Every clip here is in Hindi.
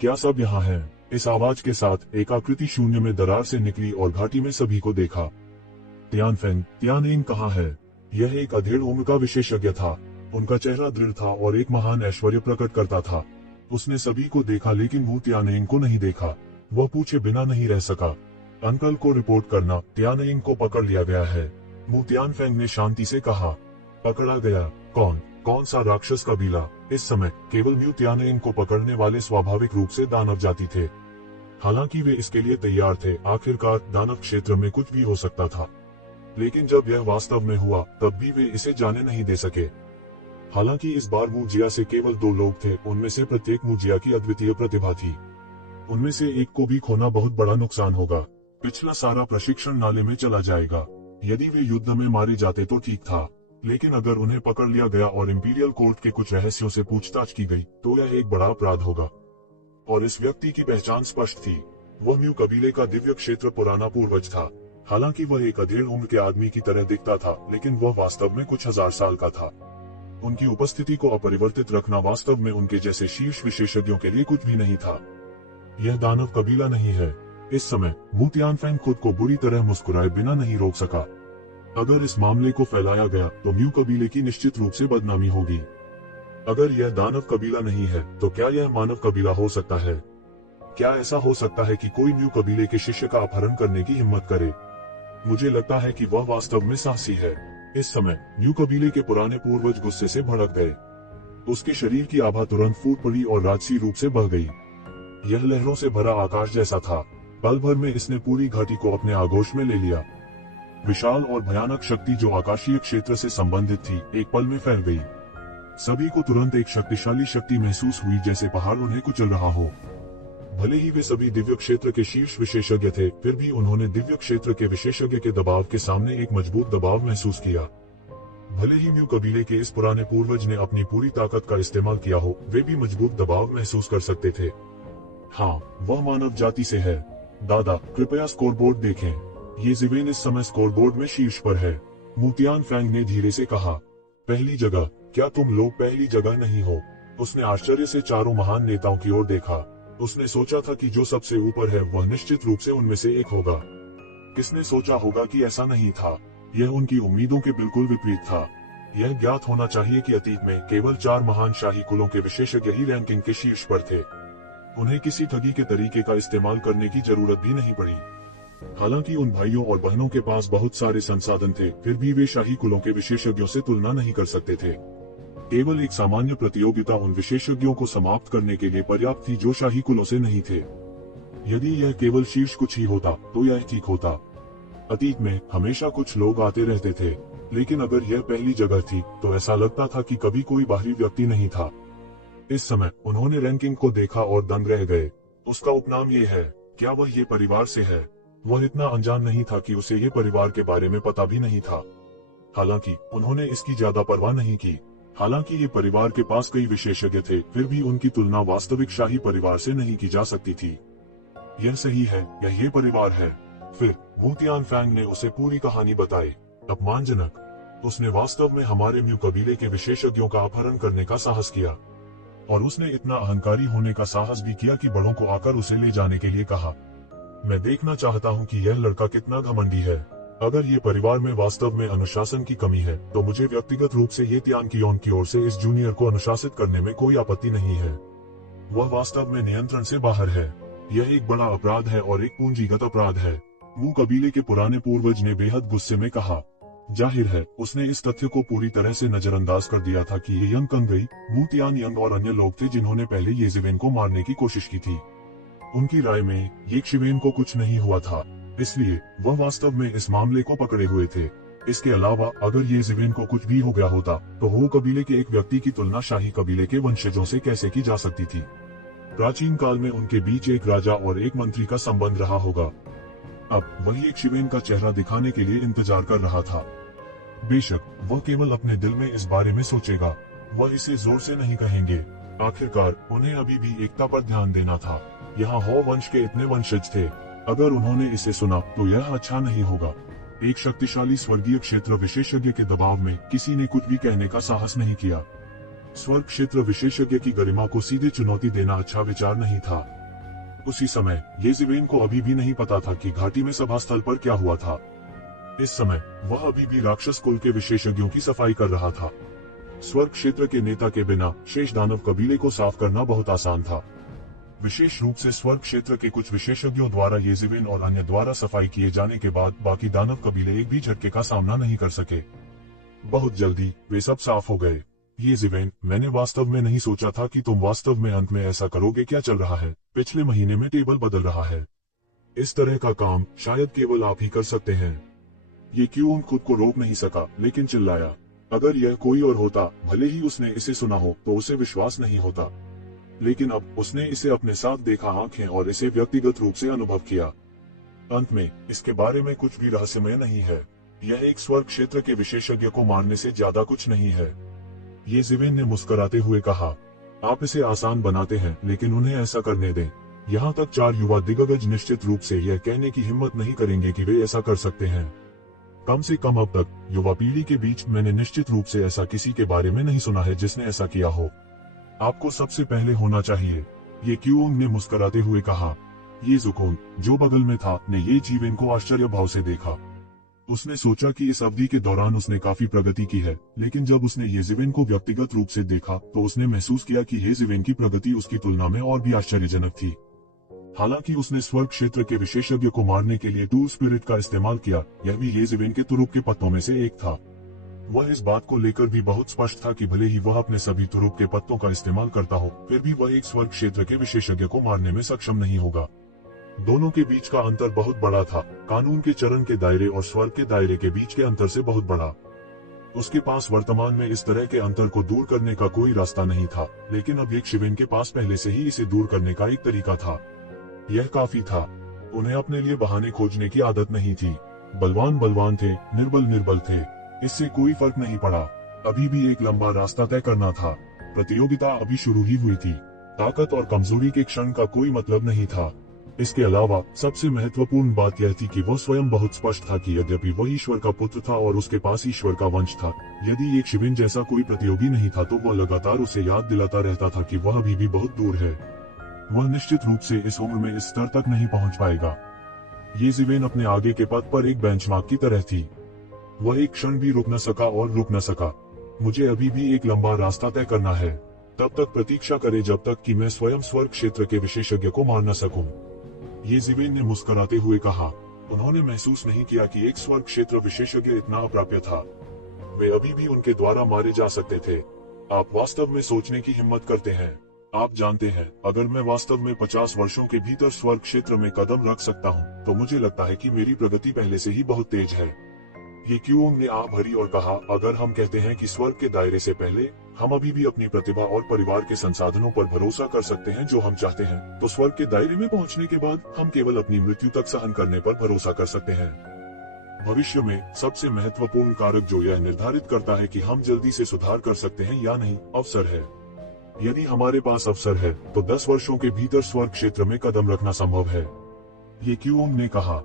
क्या सब यहाँ है? इस आवाज के साथ एक आकृति शून्य में दरार से निकली और घाटी में सभी को देखा। तियानफेंग, तियानयिंग कहाँ है? यह एक अधेड़ उम्र का विशेषज्ञ था। उनका चेहरा दृढ़ था और एक महान ऐश्वर्य प्रकट करता था। उसने सभी को देखा लेकिन वो तियानयिंग को नहीं देखा। वह पूछे बिना नहीं रह सका। अंकल को रिपोर्ट करना, तियानयिंग को पकड़ लिया गया है। मु तियानफेंग ने शांति से कहा। पकड़ा गया? कौन सा राक्षस कबीला? इस समय केवल म्यू तियानयिंग को पकड़ने वाले स्वाभाविक रूप से दानव जाति थे। हालांकि वे इसके लिए तैयार थे। आखिरकार दानव क्षेत्र में कुछ भी हो सकता था। लेकिन जब यह वास्तव में हुआ तब भी वे इसे जाने नहीं दे सके। हालांकि इस बार मुजिया से केवल 2 लोग थे। उनमें से प्रत्येक मुजिया की अद्वितीय प्रतिभा थी। उनमें से एक को भी खोना बहुत बड़ा नुकसान होगा। पिछला सारा प्रशिक्षण नाले में चला जाएगा। यदि वे युद्ध में मारे जाते तो ठीक था, लेकिन अगर उन्हें पकड़ लिया गया और इंपीरियल कोर्ट के कुछ रहस्यों से पूछताछ की गई तो यह एक बड़ा अपराध होगा। और इस व्यक्ति की पहचान स्पष्ट थी। वह म्यू कबीले का दिव्य क्षेत्र पुराना पूर्वज था। हालांकि वह एक अधेड़ उम्र के आदमी की तरह दिखता था, लेकिन वह वास्तव में कुछ हजार साल का था। उनकी उपस्थिति को अपरिवर्तित रखना वास्तव में उनके जैसे शीर्ष विशेषज्ञों के लिए कुछ भी नहीं था। यह दानव कबीला नहीं है। इस समय मु तियानफेंग खुद को बुरी तरह मुस्कुराए बिना नहीं रोक सका। अगर इस मामले को फैलाया गया तो म्यू कबीले की निश्चित रूप से बदनामी होगी। अगर यह दानव कबीला नहीं है तो क्या यह मानव कबीला हो सकता है? क्या ऐसा हो सकता है कि कोई म्यू कबीले के शिष्य का अपहरण करने की हिम्मत करे? मुझे लगता है कि वह वास्तव में साहसी है। इस समय म्यू कबीले के पुराने पूर्वज गुस्से से भड़क गए। उसके शरीर की आभा तुरंत फूट पड़ी और राजसी रूप से बह गई। यह लहरों से भरा आकाश जैसा था। पल भर में इसने पूरी घाटी को अपने आगोश में ले लिया। विशाल और भयानक शक्ति जो आकाशीय क्षेत्र से संबंधित थी, एक पल में फैल गई। सभी को तुरंत एक शक्तिशाली शक्ति महसूस हुई, जैसे पहाड़ उन्हें कुचल रहा हो। भले ही वे सभी दिव्य क्षेत्र के शीर्ष विशेषज्ञ थे, फिर भी उन्होंने दिव्य क्षेत्र के विशेषज्ञ के दबाव के सामने एक मजबूत दबाव महसूस किया। भले ही म्यू कबीले के इस पुराने पूर्वज ने अपनी पूरी ताकत का इस्तेमाल किया हो, वे भी मजबूत दबाव महसूस कर सकते थे। हाँ, वह मानव जाति से है। दादा, कृपया स्कोरबोर्ड देखें। ये ज़िवेन इस समय स्कोरबोर्ड में शीर्ष पर है। मु तियानफेंग ने धीरे से कहा। पहली जगह? क्या तुम लोग पहली जगह नहीं हो? उसने आश्चर्य से चारों महान नेताओं की ओर देखा। उसने सोचा था कि जो सबसे ऊपर है वह निश्चित रूप से उनमें से एक होगा। किसने सोचा होगा कि ऐसा नहीं था? यह उनकी उम्मीदों के बिल्कुल विपरीत था। यह ज्ञात होना चाहिए कि अतीत में केवल 4 महान शाही कुलों के विशेषज्ञ ही रैंकिंग के शीर्ष पर थे। उन्हें किसी ठगी के तरीके का इस्तेमाल करने की जरूरत भी नहीं पड़ी। हालांकि उन भाइयों और बहनों के पास बहुत सारे संसाधन थे, फिर भी वे शाही कुलों के विशेषज्ञों से तुलना नहीं कर सकते थे। केवल एक सामान्य प्रतियोगिता उन विशेषज्ञों को समाप्त करने के लिए पर्याप्त थी जो शाही कुलों से नहीं थे। यदि यह केवल शीर्ष कुछ ही होता तो यह ठीक होता। अतीत में हमेशा कुछ लोग आते रहते थे, लेकिन अगर यह पहली जगह थी तो ऐसा लगता था कि कभी कोई बाहरी व्यक्ति नहीं था। इस समय उन्होंने रैंकिंग को देखा और दंग रह गए। उसका उपनाम ये है। क्या वह ये परिवार से है? वह इतना अनजान नहीं था कि उसे ये परिवार के बारे में पता भी नहीं था। हालांकि उन्होंने इसकी ज्यादा परवाह नहीं की। हालांकि ये परिवार के पास कई विशेषज्ञ थे, फिर भी उनकी तुलना वास्तविक शाही परिवार से नहीं की जा सकती थी। यह सही है, यह ये परिवार है। फिर मु तियानफेंग ने उसे पूरी कहानी बताई। अपमानजनक। उसने वास्तव में हमारे म्यू कबीले के विशेषज्ञों का अपहरण करने का साहस किया, और उसने इतना अहंकारी होने का साहस भी किया कि बड़ों को आकर उसे ले जाने के लिए कहा। मैं देखना चाहता हूँ कि यह लड़का कितना घमंडी है। अगर ये परिवार में वास्तव में अनुशासन की कमी है तो मुझे व्यक्तिगत रूप से ये तियानकियोन की ओर से इस जूनियर को अनुशासित करने में कोई आपत्ति नहीं है। वह वास्तव में नियंत्रण से बाहर है। यह एक बड़ा अपराध है और एक पूंजीगत अपराध है। मु कबीले के पुराने पूर्वज ने बेहद गुस्से में कहा। जाहिर है उसने इस तथ्य को पूरी तरह से नजरअंदाज कर दिया था कि ये यंग कंगई, मु तियानयिंग और अन्य लोग थे जिन्होंने पहले ये ज़िवेन को मारने की कोशिश की थी। उनकी राय में ये ज़िवेन को कुछ नहीं हुआ था, इसलिए वह वास्तव में इस मामले को पकड़े हुए थे। इसके अलावा अगर ये ज़िवेन को कुछ भी हो गया होता तो हो कबीले के एक व्यक्ति की तुलना शाही कबीले के वंशजों से कैसे की जा सकती थी? प्राचीन काल में उनके बीच एक राजा और एक मंत्री का संबंध रहा होगा। अब वही एक ज़िवेन का चेहरा दिखाने के लिए इंतजार कर रहा था। बेशक वह केवल अपने दिल में इस बारे में सोचेगा, वह इसे जोर से नहीं कहेंगे। आखिरकार उन्हें अभी भी एकता पर ध्यान देना था। यहाँ हो वंश के इतने वंशज थे। अगर उन्होंने इसे सुना तो यह अच्छा नहीं होगा। एक शक्तिशाली स्वर्गीय क्षेत्र विशेषज्ञ के दबाव में किसी ने कुछ भी कहने का साहस नहीं किया। स्वर्ग क्षेत्र विशेषज्ञ की गरिमा को सीधे चुनौती देना अच्छा विचार नहीं था। उसी समय येज़ेबेल को अभी भी नहीं पता था कि घाटी में सभा स्थल पर क्या हुआ था। इस समय वह अभी भी राक्षस कुल के विशेषज्ञों की सफाई कर रहा था। स्वर्ग क्षेत्र के नेता के बिना शेष दानव कबीले को साफ करना बहुत आसान था। विशेष रूप से स्वर्ग क्षेत्र के कुछ विशेषज्ञों द्वारा येज़ेबेल और अन्य द्वारा सफाई किए जाने के बाद बाकी दानव कबीले एक भी झटके का सामना नहीं कर सके। बहुत जल्दी वे सब साफ हो गए। येज़ेबेल, मैंने वास्तव में नहीं सोचा था कि तुम वास्तव में अंत में ऐसा करोगे। क्या चल रहा है? पिछले महीने में टेबल बदल रहा है। इस तरह का काम शायद केवल आप ही कर सकते हैं। ये क्यों खुद को रोक नहीं सका, लेकिन चिल्लाया। अगर यह कोई और होता, भले ही उसने इसे सुना हो, तो उसे विश्वास नहीं होता। लेकिन अब उसने इसे अपने साथ देखा, आंखें, और इसे व्यक्तिगत रूप से अनुभव किया। अंत में इसके बारे में कुछ भी रहस्यमय नहीं है। यह एक स्वर्ग क्षेत्र के विशेषज्ञ को मारने से ज्यादा कुछ नहीं है। येज़ेबेल ने मुस्कुराते हुए कहा, आप इसे आसान बनाते हैं, लेकिन उन्हें ऐसा करने दें। यहाँ तक 4 युवा दिग्गज निश्चित रूप से यह कहने की हिम्मत नहीं करेंगे कि वे ऐसा कर सकते हैं। कम से कम अब तक युवा पीढ़ी के बीच मैंने निश्चित रूप से ऐसा किसी के बारे में नहीं सुना है जिसने ऐसा किया हो। आपको सबसे पहले होना चाहिए, ये क्यूंग ने मुस्कुराते हुए कहा। ये ज़ुकोन, जो बगल में था, ने येज़ेबेल को आश्चर्य भाव से देखा। उसने सोचा कि इस अवधि के दौरान उसने काफी प्रगति की है, लेकिन जब उसने येज़ेबेल को व्यक्तिगत रूप से देखा तो उसने महसूस किया कि येज़ेबेल की प्रगति उसकी तुलना में और भी आश्चर्यजनक थी। हालांकि उसने स्वर्ग क्षेत्र के विशेषज्ञ को मारने के लिए टूल स्पिरिट का इस्तेमाल किया, यह भी येज़ेबेल के तुरुप के पत्तों में से एक था। वह इस बात को लेकर भी बहुत स्पष्ट था कि भले ही वह अपने सभी तुरुप के पत्तों का इस्तेमाल करता हो, फिर भी वह एक स्वर्ग क्षेत्र के विशेषज्ञ को मारने में सक्षम नहीं होगा। दोनों के बीच का अंतर बहुत बड़ा था, कानून के चरण के दायरे और स्वर्ग के दायरे के बीच के अंतर से बहुत बड़ा। उसके पास वर्तमान में इस तरह के अंतर को दूर करने का कोई रास्ता नहीं था, लेकिन अब येज़ेबेल के पास पहले से ही इसे दूर करने का एक तरीका था। यह काफी था। उन्हें अपने लिए बहाने खोजने की आदत नहीं थी। बलवान बलवान थे, निर्बल निर्बल थे, इससे कोई फर्क नहीं पड़ा। अभी भी एक लंबा रास्ता तय करना था। प्रतियोगिता अभी शुरू ही हुई थी। ताकत और कमजोरी के क्षण का कोई मतलब नहीं था। इसके अलावा सबसे महत्वपूर्ण बात यह थी कि वह स्वयं बहुत स्पष्ट था कि यद्यपि वह ईश्वर का पुत्र था और उसके पास ईश्वर का वंश था, यदि येज़ेबेल जैसा कोई प्रतियोगी नहीं था तो वह लगातार उसे याद दिलाता रहता था कि वह अभी भी बहुत दूर है। वह निश्चित रूप से इस उम्र में इस स्तर तक नहीं पहुंच पाएगा। येज़ेबेल अपने आगे के पथ पर एक बेंचमार्क की तरह थी। वह एक क्षण भी रुक न सका और रुक न सका। मुझे अभी भी एक लंबा रास्ता तय करना है। तब तक प्रतीक्षा करे जब तक कि मैं स्वयं स्वर्ग क्षेत्र के विशेषज्ञ को मार न सकूं। येज़ेबेल ने मुस्कुराते हुए कहा। उन्होंने महसूस नहीं किया कि एक स्वर्ग क्षेत्र विशेषज्ञ इतना अप्राप्य था। वे अभी भी उनके द्वारा मारे जा सकते थे। आप वास्तव में सोचने की हिम्मत करते हैं। आप जानते हैं, अगर मैं वास्तव में 50 वर्षों के भीतर स्वर्ग क्षेत्र में कदम रख सकता हूं, तो मुझे लगता है कि मेरी प्रगति पहले से ही बहुत तेज है। ये क्यूंग ने आह भरी और कहा, अगर हम कहते हैं कि स्वर्ग के दायरे से पहले हम अभी भी अपनी प्रतिभा और परिवार के संसाधनों पर भरोसा कर सकते हैं जो हम चाहते हैं, तो स्वर्ग के दायरे में पहुंचने के बाद हम केवल अपनी मृत्यु तक सहन करने पर भरोसा कर सकते हैं। भविष्य में सबसे महत्वपूर्ण कारक जो यह निर्धारित करता है कि हम जल्दी से सुधार कर सकते हैं या नहीं, अवसर है। यदि हमारे पास अवसर है, तो 10 वर्षों के भीतर स्वर्ग क्षेत्र में कदम रखना संभव है। ये क्यूंग ने कहा।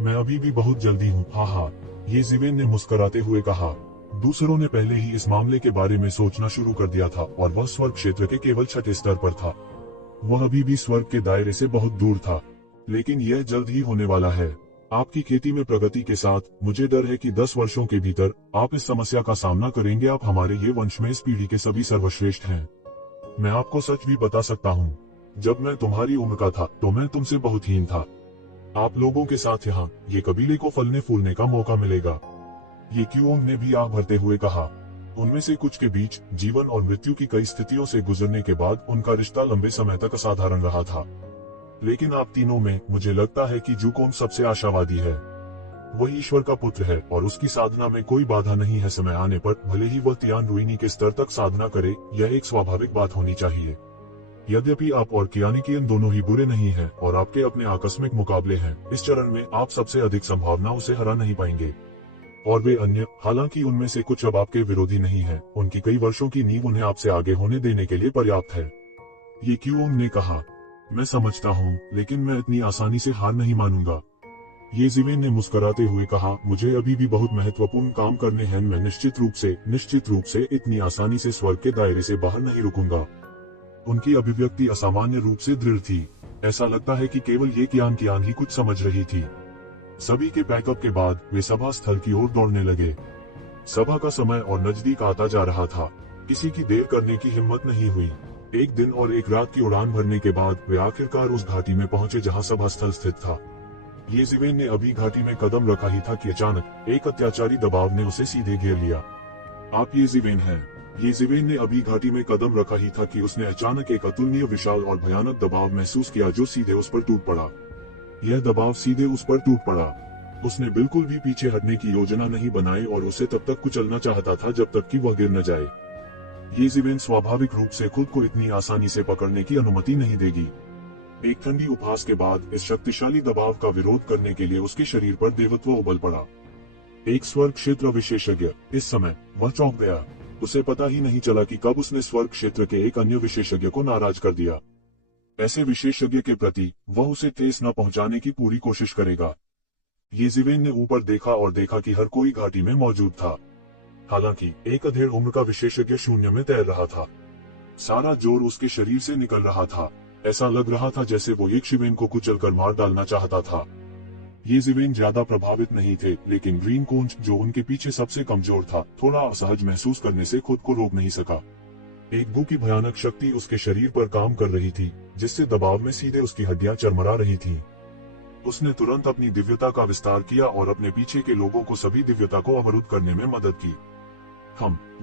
मैं अभी भी बहुत जल्दी हूँ। हाँ, येज़ेबेल ने मुस्कुराते हुए कहा। दूसरों ने पहले ही इस मामले के बारे में सोचना शुरू कर दिया था और वह स्वर्ग क्षेत्र के केवल 6ठे स्तर पर था। वह अभी भी स्वर्ग के दायरे से बहुत दूर था, लेकिन यह जल्द ही होने वाला है। आपकी खेती में प्रगति के साथ मुझे डर है कि 10 वर्षों के भीतर आप इस समस्या का सामना करेंगे। आप हमारे ये वंश में इस पीढ़ी के सभी सर्वश्रेष्ठ हैं। मैं आपको सच भी बता सकता हूँ, जब मैं तुम्हारी उम्र का था तो मैं तुमसे बहुत हीन था। आप लोगों के साथ यहाँ ये कबीले को फलने फूलने का मौका मिलेगा। ये क्यूंग ने भी आह भरते हुए कहा। उनमें से कुछ के बीच जीवन और मृत्यु की कई स्थितियों से गुजरने के बाद उनका रिश्ता लंबे समय तक असाधारण रहा था। लेकिन आप तीनों में मुझे लगता है कि ज़ुकोन सबसे आशावादी है। वह ईश्वर का पुत्र है और उसकी साधना में कोई बाधा नहीं है। समय आने पर भले ही वह तियान रुइनी के स्तर तक साधना करे, यह एक स्वाभाविक बात होनी चाहिए। यद्यपि आप और कियानिकियन दोनों ही बुरे नहीं हैं और आपके अपने आकस्मिक मुकाबले हैं, इस चरण में आप सबसे अधिक संभावनाओं से हरा नहीं पाएंगे। और वे अन्य, हालांकि उनमें से कुछ अब आपके विरोधी नहीं हैं, उनकी कई वर्षों की नींव उन्हें आपसे आगे होने देने के लिए पर्याप्त है। ये क्यूंग ने कहा। मैं समझता हूँ, लेकिन मैं इतनी आसानी से हार नहीं मानूंगा। येज़ेवेन ने मुस्कुराते हुए कहा, मुझे अभी भी बहुत महत्वपूर्ण काम करने हैं। मैं निश्चित रूप से इतनी आसानी से स्वर्ग के दायरे से बाहर नहीं रुकूंगा। उनकी अभिव्यक्ति असामान्य रूप से दृढ़ थी। ऐसा लगता है कि केवल ये कियान ही कुछ समझ रही थी। सभी के पैकअप के बाद वे सभा स्थल की ओर दौड़ने लगे। सभा का समय और नजदीक आता जा रहा था। किसी की देर करने की हिम्मत नहीं हुई। एक दिन और एक रात की उड़ान भरने के बाद वे आखिरकार उस घाटी में पहुंचे जहां सभा स्थल स्थित था। येज़ेवेन ने अभी घाटी में कदम रखा ही था कि अचानक एक अत्याचारी दबाव ने उसे सीधे घेर लिया। आप येज़ेवेन हैं। येज़ेवेन ने अभी घाटी में कदम रखा ही था कि उसने अचानक एक अतुलनीय, विशाल और भयानक दबाव महसूस किया जो सीधे उस पर टूट पड़ा। यह दबाव सीधे उस पर टूट पड़ा। उसने बिल्कुल भी पीछे हटने की योजना नहीं बनाई और उसे तब तक कुचलना चाहता था जब तक कि वह गिर न जाए। येज़ेवेन स्वाभाविक रूप से खुद को इतनी आसानी से पकड़ने की अनुमति नहीं देगी। एक ठंडी उपहास के बाद इस शक्तिशाली दबाव का विरोध करने के लिए उसके शरीर पर देवत्व उबल पड़ा। एक स्वर्ग क्षेत्र विशेषज्ञ। इस समय वह चौंक गया। उसे पता ही नहीं चला कि कब उसने स्वर्ग क्षेत्र के एक अन्य विशेषज्ञ को नाराज कर दिया। ऐसे विशेषज्ञ के प्रति वह उसे ठेस न पहुंचाने की पूरी कोशिश करेगा। येज़ेवेन ने ऊपर देखा और देखा कि हर कोई घाटी में मौजूद था। हालांकि एक अधेड़ उम्र का विशेषज्ञ शून्य में तैर रहा था। सारा जोर उसके शरीर से निकल रहा था। ऐसा लग रहा था जैसे वो येज़ेवेन को कुचलकर मार डालना चाहता था। येज़ेवेन ज्यादा प्रभावित नहीं थे, लेकिन ग्रीन कोंच, जो उनके पीछे सबसे कमजोर था, थोड़ा असहज महसूस करने से खुद को रोक नहीं सका। एक भू की भयानक शक्ति उसके शरीर पर काम कर रही थी, जिससे दबाव में सीधे उसकी हड्डियां चरमरा रही थीं। उसने तुरंत अपनी दिव्यता का विस्तार किया और अपने पीछे के लोगों को सभी दिव्यता को अवरुद्ध करने में मदद की।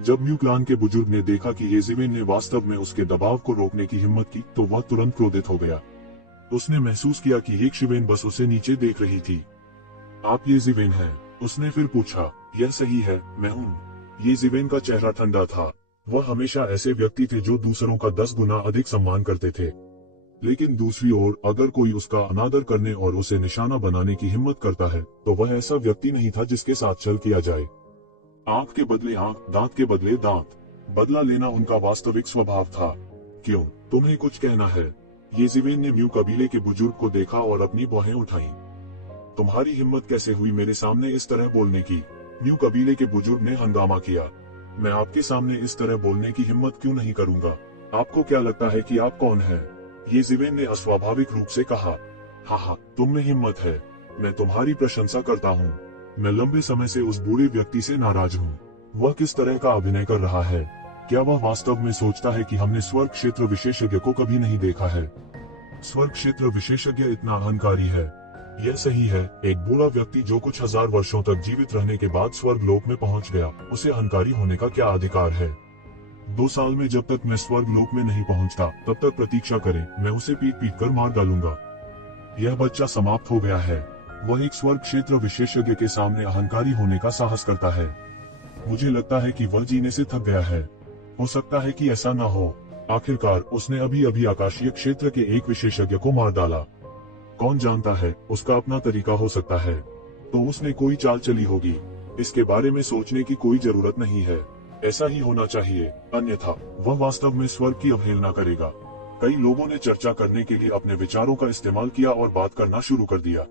जब म्यू क्लान के बुजुर्ग ने देखा कि येज़ेवेन ने वास्तव में उसके दबाव को रोकने की हिम्मत की, तो वह तुरंत क्रोधित हो गया। उसने महसूस किया कि येज़ेवेन बस उसे नीचे देख रही थी। आप येज़ेवेन हैं? उसने फिर पूछा। यह सही है, मैं हूँ। येज़ेवेन का चेहरा ठंडा था। वह हमेशा ऐसे व्यक्ति थे जो दूसरों का 10 गुना अधिक सम्मान करते थे। लेकिन दूसरी ओर, अगर कोई उसका अनादर करने और उसे निशाना बनाने की हिम्मत करता है, तो वह ऐसा व्यक्ति नहीं था जिसके साथ छल किया जाए। आंख के बदले आंख, दांत के बदले दांत। बदला लेना उनका वास्तविक स्वभाव था। क्यों, तुम्हें कुछ कहना है? येज़ेवेन ने म्यू कबीले के बुजुर्ग को देखा और अपनी बाहें उठाईं। तुम्हारी हिम्मत कैसे हुई मेरे सामने इस तरह बोलने की? म्यू कबीले के बुजुर्ग ने हंगामा किया। मैं आपके सामने इस तरह बोलने की हिम्मत क्यों नहीं करूंगा? आपको क्या लगता है कि आप कौन हैं? येज़ेवेन ने अस्वाभाविक रूप से कहा। हाँ, तुम में हिम्मत है। मैं तुम्हारी प्रशंसा करता हूँ। मैं लंबे समय से उस बूढ़े व्यक्ति से नाराज हूँ। वह किस तरह का अभिनय कर रहा है? क्या वह वास्तव में सोचता है कि हमने स्वर्ग क्षेत्र विशेषज्ञ को कभी नहीं देखा है? स्वर्ग क्षेत्र विशेषज्ञ इतना अहंकारी है। यह सही है, एक बूढ़ा व्यक्ति जो कुछ हजार वर्षों तक जीवित रहने के बाद स्वर्ग लोक में पहुंच गया, उसे अहंकारी होने का क्या अधिकार है? 2 साल में जब तक मैं स्वर्ग लोक में नहीं पहुंचता, तब तक प्रतीक्षा करें, मैं उसे पीट कर मार डालूंगा। यह बच्चा समाप्त हो गया है। वह एक स्वर्ग क्षेत्र विशेषज्ञ के सामने अहंकारी होने का साहस करता है। मुझे लगता है कि वह जीने से थक गया है। हो सकता है कि ऐसा न हो। आखिरकार उसने अभी आकाशीय क्षेत्र के एक विशेषज्ञ को मार डाला। कौन जानता है, उसका अपना तरीका हो सकता है। तो उसने कोई चाल चली होगी। इसके बारे में सोचने की कोई जरूरत नहीं है। ऐसा ही होना चाहिए, अन्यथा वह वास्तव में स्वर्ग की अवहेलना करेगा। कई लोगों ने चर्चा करने के लिए अपने विचारों का इस्तेमाल किया और बात करना शुरू कर दिया।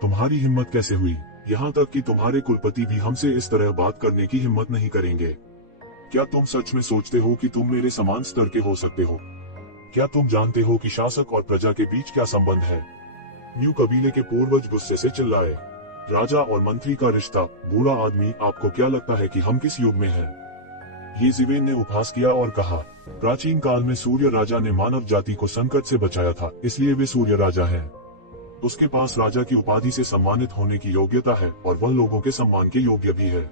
तुम्हारी हिम्मत कैसे हुई? यहाँ तक कि तुम्हारे कुलपति भी हमसे इस तरह बात करने की हिम्मत नहीं करेंगे। क्या तुम सच में सोचते हो कि तुम मेरे समान स्तर के हो सकते हो? क्या तुम जानते हो कि शासक और प्रजा के बीच क्या संबंध है? म्यू कबीले के पूर्वज गुस्से से चिल्लाए। राजा और मंत्री का रिश्ता। बूढ़ा आदमी, आपको क्या लगता है कि हम किस युग में हैं? येज़ेवेन ने उपहास किया और कहा, प्राचीन काल में सूर्य राजा ने मानव जाति को संकट से बचाया था, इसलिए वे सूर्य राजा हैं। उसके पास राजा की उपाधि से सम्मानित होने की योग्यता है और वह लोगों के सम्मान के योग्य भी है।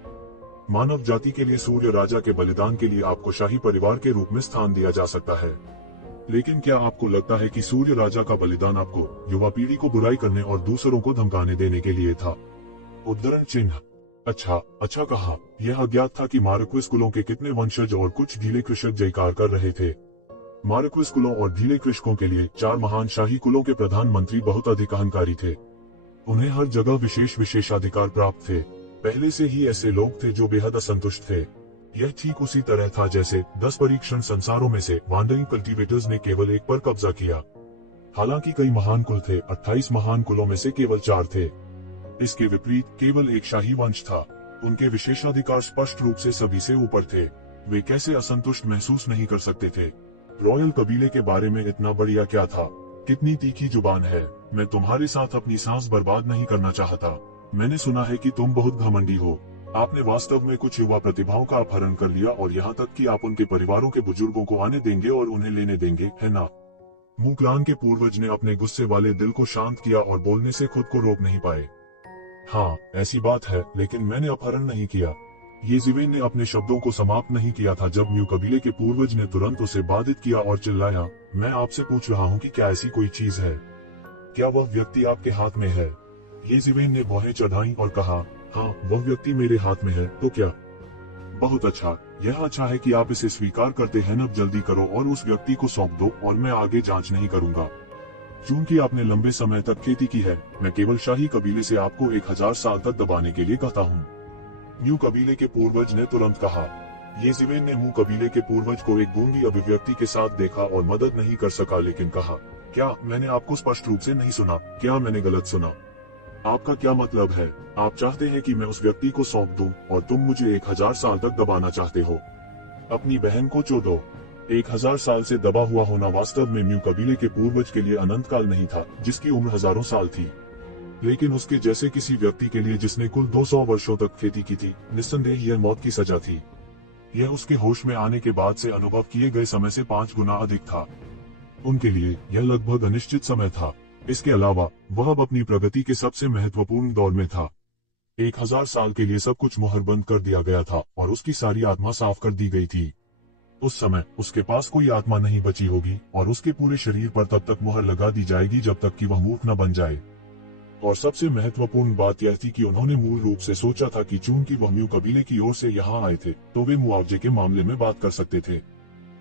मानव जाति के लिए सूर्य राजा के बलिदान के लिए आपको शाही परिवार के रूप में स्थान दिया जा सकता है। लेकिन क्या आपको लगता है कि सूर्य राजा का बलिदान आपको, युवा पीढ़ी को बुराई करने और दूसरों को धमकाने देने के लिए था? उद्धरण चिन्ह। अच्छा कहा। यह अज्ञात था कि मार्क्विस कुलों के कितने वंशज और कुछ ढीले कृषक जयकार कर रहे थे। मार्क्विस कुलों और ढीले कृषकों के लिए 4 महान शाही कुलों के प्रधानमंत्री बहुत अधिक अहंकारी थे। उन्हें हर जगह विशेषाधिकार प्राप्त थे। पहले से ही ऐसे लोग थे जो बेहद असंतुष्ट थे। यह ठीक उसी तरह था जैसे 10 परीक्षण संसारों में से वांडरिंग कल्टीवेटर्स ने केवल एक पर कब्जा किया। हालांकि कई महान कुल थे, 28 महान कुलों में से केवल 4 थे। इसके विपरीत केवल एक शाही वंश था। उनके विशेषाधिकार स्पष्ट रूप से सभी से ऊपर थे। वे कैसे असंतुष्ट महसूस नहीं कर सकते थे। रॉयल कबीले के बारे में इतना बढ़िया क्या था। कितनी तीखी जुबान है। मैं तुम्हारे साथ अपनी सांस बर्बाद नहीं करना चाहता। मैंने सुना है कि तुम बहुत घमंडी हो। आपने वास्तव में कुछ युवा प्रतिभाओं का अपहरण कर लिया और यहाँ तक कि आप उनके परिवारों के बुजुर्गों को आने देंगे और उन्हें लेने देंगे, है ना? मुगलान के पूर्वज ने अपने गुस्से वाले दिल को शांत किया और बोलने से खुद को रोक नहीं पाए। हाँ, ऐसी बात है, लेकिन मैंने अपहरण नहीं किया। येज़िवेन ने अपने शब्दों को समाप्त नहीं किया था जब म्यू कबीले के पूर्वज ने तुरंत उसे बाधित किया और चिल्लाया, मैं आपसे पूछ रहा हूँ कि क्या ऐसी कोई चीज है? क्या वह व्यक्ति आपके हाथ में है? येज़िवेन ने भौहें चढ़ाई और कहा, हाँ, वह व्यक्ति मेरे हाथ में है। तो क्या? बहुत अच्छा, यह अच्छा है कि आप इसे स्वीकार करते हैं। अब जल्दी करो और उस व्यक्ति को सौंप दो और मैं आगे जांच नहीं करूंगा। चूंकि आपने लंबे समय तक खेती की है, मैं केवल शाही कबीले से आपको 1000 साल तक दबाने के लिए कहता हूँ। म्यू कबीले के पूर्वज ने तुरंत कहा। येज़िवेन ने म्यू कबीले के पूर्वज को एक गूंगी अभिव्यक्ति के साथ देखा और मदद नहीं कर सका, लेकिन कहा, क्या मैंने आपको स्पष्ट रूप से नहीं सुना? क्या मैंने गलत सुना? आपका क्या मतलब है? आप चाहते हैं कि मैं उस व्यक्ति को सौंप दूं और तुम मुझे 1000 साल तक दबाना चाहते हो? अपनी बहन को छोड़ो। 1000 साल से दबा हुआ होना वास्तव में म्यू कबीले के पूर्वज के लिए अनंत काल नहीं था, जिसकी उम्र हजारों साल थी। लेकिन उसके जैसे किसी व्यक्ति के लिए जिसने कुल 200 वर्षों तक खेती की थी, निस्संदेह यह मौत की सजा थी। यह उसके होश में आने के बाद से अनुभव किए गए समय से 5 गुना अधिक था। उनके लिए यह लगभग अनिश्चित समय था। इसके अलावा वह अब अपनी प्रगति के सबसे महत्वपूर्ण दौर में था। 1000 साल के लिए सब कुछ मुहरबंद कर दिया गया था और उसकी सारी आत्मा साफ कर दी गई थी। उस समय उसके पास कोई आत्मा नहीं बची होगी और उसके पूरे शरीर पर तब तक मुहर लगा दी जाएगी जब तक कि वह मूर्ख न बन जाए। और सबसे महत्वपूर्ण बात यह थी कि उन्होंने मूल रूप से सोचा था कि चूंकि वह म्यू कबीले की ओर से यहाँ आए थे, तो वे मुआवजे के मामले में बात कर सकते थे।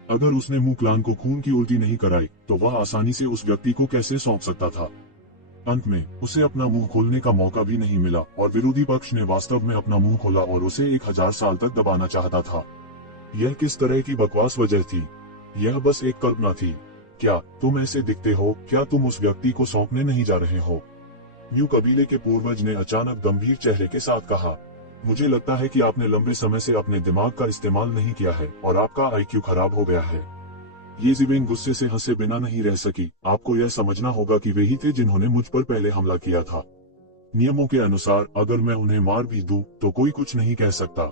अगर उसने म्यू क्लान को खून की उल्टी नहीं कराई, तो वह आसानी से उस व्यक्ति को कैसे सौंप सकता था? अंत में उसे अपना मुंह खोलने का मौका भी नहीं मिला और विरोधी पक्ष ने वास्तव में अपना मुंह खोला और उसे 1000 साल तक दबाना चाहता था। यह किस तरह की बकवास वजह थी? यह बस एक कल्पना थी। क्या तुम ऐसे दिखते हो? क्या तुम उस व्यक्ति को सौंपने नहीं जा रहे हो? म्यू कबीले के पूर्वज ने अचानक गंभीर चेहरे के साथ कहा, मुझे लगता है कि आपने लंबे समय से अपने दिमाग का इस्तेमाल नहीं किया है और आपका IQ खराब हो गया है। येज़िवेन गुस्से से हंसे बिना नहीं रह सकी। आपको यह समझना होगा कि वे ही थे जिन्होंने मुझ पर पहले हमला किया था। नियमों के अनुसार अगर मैं उन्हें मार भी दूं, तो कोई कुछ नहीं कह सकता।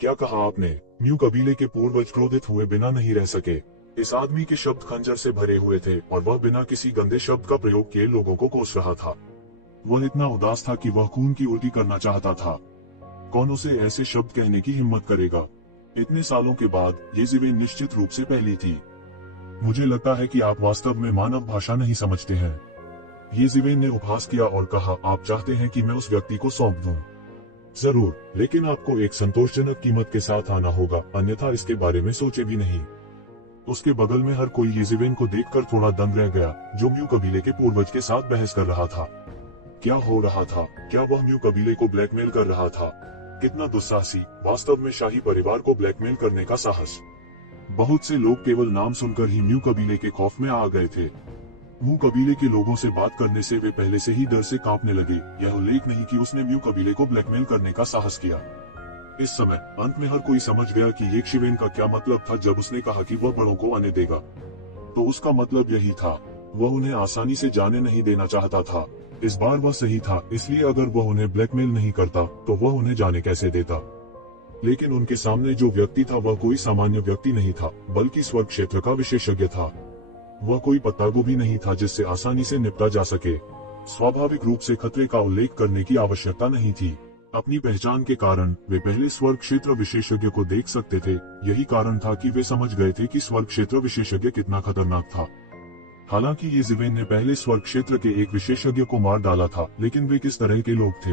क्या कहा आपने? म्यू कबीले के पूर्वज क्रोधित हुए बिना नहीं रह सके। इस आदमी के शब्द खंजर से भरे हुए थे और वह बिना किसी गंदे शब्द का प्रयोग किए लोगों को कोस रहा था। वह इतना उदास था कि वह खून की उल्टी करना चाहता था। कौन उसे ऐसे शब्द कहने की हिम्मत करेगा? इतने सालों के बाद येज़िवेन निश्चित रूप से पहली थी। मुझे लगता है कि आप वास्तव में मानव भाषा नहीं समझते हैं। येज़िवेन ने उपहास किया और कहा, आप चाहते हैं कि मैं उस व्यक्ति को सौंप दूं? जरूर, लेकिन आपको एक संतोषजनक कीमत के साथ आना होगा, अन्यथा इसके बारे में सोचे भी नहीं। उसके बगल में हर कोई येज़िवेन को देखकर थोड़ा दंग रह गया, जो म्यू कबीले के पूर्वज के साथ बहस कर रहा था। क्या हो रहा था? क्या वह म्यू कबीले को ब्लैकमेल कर रहा था? कितना दुस्साहसी! वास्तव में शाही परिवार को ब्लैकमेल करने का साहस। बहुत से लोग केवल नाम सुनकर ही म्यू कबीले के खौफ में आ गए थे। म्यू कबीले के लोगों से बात करने से वे पहले से ही डर से कांपने लगे। यह उल्लेख नहीं कि उसने म्यू कबीले को ब्लैकमेल करने का साहस किया। इस समय अंत में हर कोई समझ गया कि येज़िवेन का क्या मतलब था जब उसने कहा कि वह बड़ों को आने देगा। तो उसका मतलब यही था, वह उन्हें आसानी से जाने नहीं देना चाहता था। इस बार वह सही था, इसलिए अगर वह उन्हें ब्लैकमेल नहीं करता, तो वह उन्हें जाने कैसे देता? लेकिन उनके सामने जो व्यक्ति था वह कोई सामान्य व्यक्ति नहीं था, बल्कि स्वर्ग क्षेत्र का विशेषज्ञ था। वह कोई पत्तागोभी नहीं था जिससे आसानी से निपटा जा सके। स्वाभाविक रूप से खतरे का उल्लेख करने की आवश्यकता नहीं थी। अपनी पहचान के कारण वे पहले स्वर्ग क्षेत्र विशेषज्ञ को देख सकते थे। यही कारण था कि वे समझ गए थे कि स्वर्ग क्षेत्र विशेषज्ञ कितना खतरनाक था। हालांकि येज़िवेन ने पहले स्वर्ग क्षेत्र के एक विशेषज्ञ को मार डाला था, लेकिन वे किस तरह के लोग थे?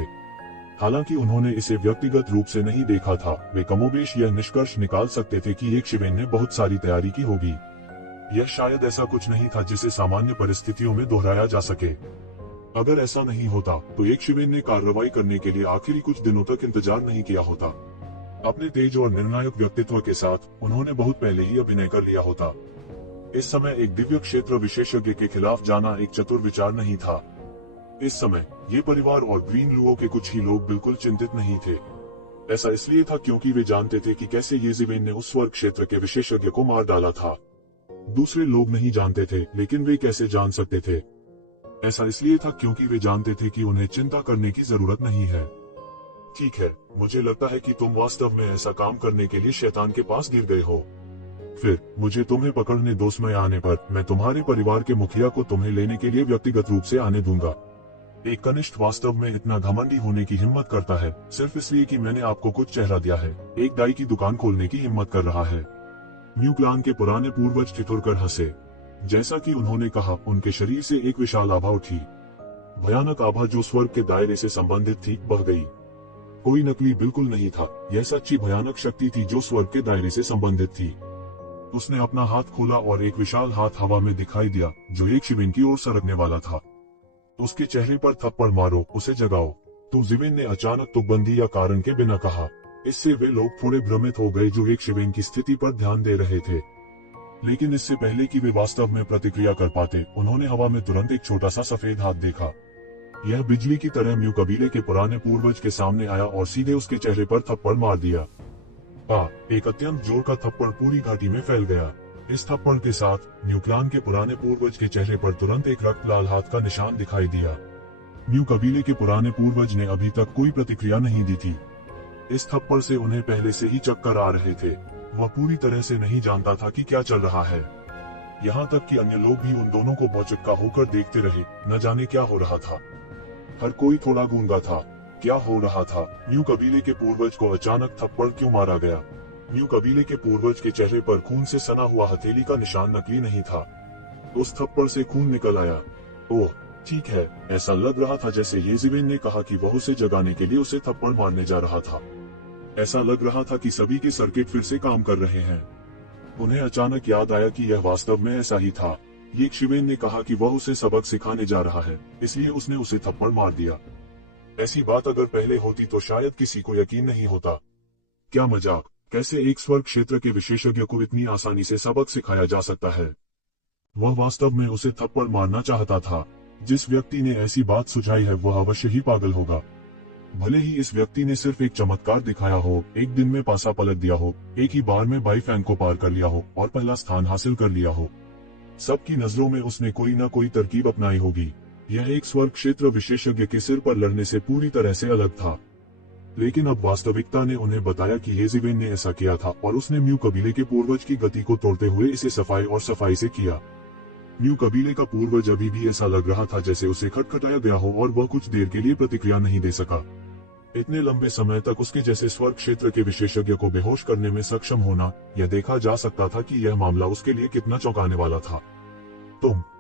हालांकि उन्होंने इसे व्यक्तिगत रूप से नहीं देखा था, वे कमोबेश यह निष्कर्ष निकाल सकते थे कि येज़िवेन ने बहुत सारी तैयारी की होगी। यह शायद ऐसा कुछ नहीं था जिसे सामान्य परिस्थितियों में दोहराया जा सके। अगर ऐसा नहीं होता, तो येज़िवेन ने कार्रवाई करने के लिए आखिरी कुछ दिनों तक इंतजार नहीं किया होता। अपने तेज और निर्णायक व्यक्तित्व के साथ उन्होंने बहुत पहले ही अभिनय कर लिया होता। इस समय एक दिव्य क्षेत्र विशेषज्ञ के खिलाफ जाना एक चतुर विचार नहीं था। इस समय ये परिवार और ग्रीन लुओ के कुछ ही लोग बिल्कुल चिंतित नहीं थे। ऐसा इसलिए था क्योंकि वे जानते थे कि कैसे येज़ेबेल ने उस स्वर्ग क्षेत्र के विशेषज्ञ को मार डाला था। दूसरे लोग नहीं जानते थे, लेकिन वे कैसे जान सकते थे? ऐसा इसलिए था क्योंकि वे जानते थे कि उन्हें चिंता करने की जरूरत नहीं है। ठीक है, मुझे लगता है कि तुम वास्तव में ऐसा काम करने के लिए शैतान के पास गिर गए हो। फिर मुझे तुम्हें पकड़ने 2 समय आने पर मैं तुम्हारे परिवार के मुखिया को तुम्हें लेने के लिए व्यक्तिगत रूप से आने दूंगा। एक कनिष्ठ वास्तव में इतना घमंडी होने की हिम्मत करता है सिर्फ इसलिए कि मैंने आपको कुछ चेहरा दिया है। एक दाई की दुकान खोलने की हिम्मत कर रहा है। न्यू क्लान के पुराने पूर्वज ठिठुरकर हंसे। जैसा कि उन्होंने कहा, उनके शरीर से एक विशाल आभा उठी। भयानक आभा जो स्वर्ग के दायरे से संबंधित थी, बह गई। कोई नकली बिल्कुल नहीं था, यह सच्ची भयानक शक्ति थी जो स्वर्ग के दायरे से संबंधित थी। उसने अपना हाथ खोला और एक विशाल हाथ हवा में दिखाई दिया जो एक शिवेन की ओर सरकने वाला था। उसके चेहरे पर थप्पड़ मारो, उसे जगाओ। तो जिवेन ने अचानक तुकबंदी या कारण के बिना कहा। इससे वे लोग थोड़े भ्रमित हो गए जो एक शिवेन की स्थिति पर ध्यान दे रहे थे। लेकिन इससे पहले कि वे वास्तव में प्रतिक्रिया कर पाते, उन्होंने हवा में तुरंत एक छोटा सा सफेद हाथ देखा। यह बिजली की तरह म्यू कबीले के पुराने पूर्वज के सामने आया और सीधे उसके चेहरे पर थप्पड़ मार दिया। एक अत्यंत जोर का थप्पड़ पूरी घाटी में फैल गया। इस थप्पड़ के साथ न्यू क्लान के पुराने पूर्वज के चेहरे पर तुरंत एक रक्त लाल हाथ का निशान दिखाई दिया। न्यू कबीले के पुराने पूर्वज ने अभी तक कोई प्रतिक्रिया नहीं दी थी। इस थप्पड़ से उन्हें पहले से ही चक्कर आ रहे थे। वह पूरी तरह से नहीं जानता था कि क्या चल रहा है। यहाँ तक कि अन्य लोग भी उन दोनों को भौचक्का होकर देखते रहे, न जाने क्या हो रहा था। हर कोई थोड़ा गूंगा था। क्या हो रहा था? न्यू कबीले के पूर्वज को अचानक थप्पड़ क्यों मारा गया? न्यू कबीले के पूर्वज के चेहरे पर खून से सना हुआ हथेली का निशान नकली नहीं था। उस थप्पड़ से खून निकल आया। ओह, ठीक है। ऐसा लग रहा था जैसे येज़ेबेल ने कहा कि वह उसे जगाने के लिए उसे थप्पड़ मारने जा रहा था। ऐसा लग रहा था कि सभी के सर्किट फिर से काम कर रहे हैं। उन्हें अचानक याद आया कि यह वास्तव में ऐसा ही था। ये शिवेन ने कहा कि वह उसे सबक सिखाने जा रहा है, इसलिए उसने उसे थप्पड़ मार दिया। ऐसी बात अगर पहले होती तो शायद किसी को यकीन नहीं होता। क्या मजाक! कैसे एक स्वर्ग क्षेत्र के विशेषज्ञ को इतनी आसानी से सबक सिखाया जा सकता है? वह वास्तव में उसे थप्पड़ मारना चाहता था। जिस व्यक्ति ने ऐसी बात सुझाई है वह अवश्य ही पागल होगा। भले ही इस व्यक्ति ने सिर्फ एक चमत्कार दिखाया हो, एक दिन में पासा पलट दिया हो, एक ही बार में बाईफैंग को पार कर लिया हो और पहला स्थान हासिल कर लिया हो। सबकी नजरों में उसने कोई न कोई तरकीब अपनाई होगी। यह एक स्वर्ग क्षेत्र विशेषज्ञ के सिर पर लड़ने से पूरी तरह से अलग था। लेकिन अब वास्तविकता ने उन्हें बताया कि येज़ेबेल ने ऐसा किया था और उसने म्यू कबीले के पूर्वज की गति को तोड़ते हुए इसे सफाई से किया। म्यू कबीले का पूर्वज अभी भी ऐसा लग रहा था जैसे उसे खटखटाया गया हो और वह कुछ देर के लिए प्रतिक्रिया नहीं दे सका। इतने लंबे समय तक उसके जैसे स्वर्ग क्षेत्र के विशेषज्ञ को बेहोश करने में सक्षम होना, यह देखा जा सकता था कि यह मामला उसके लिए कितना चौंकाने वाला था।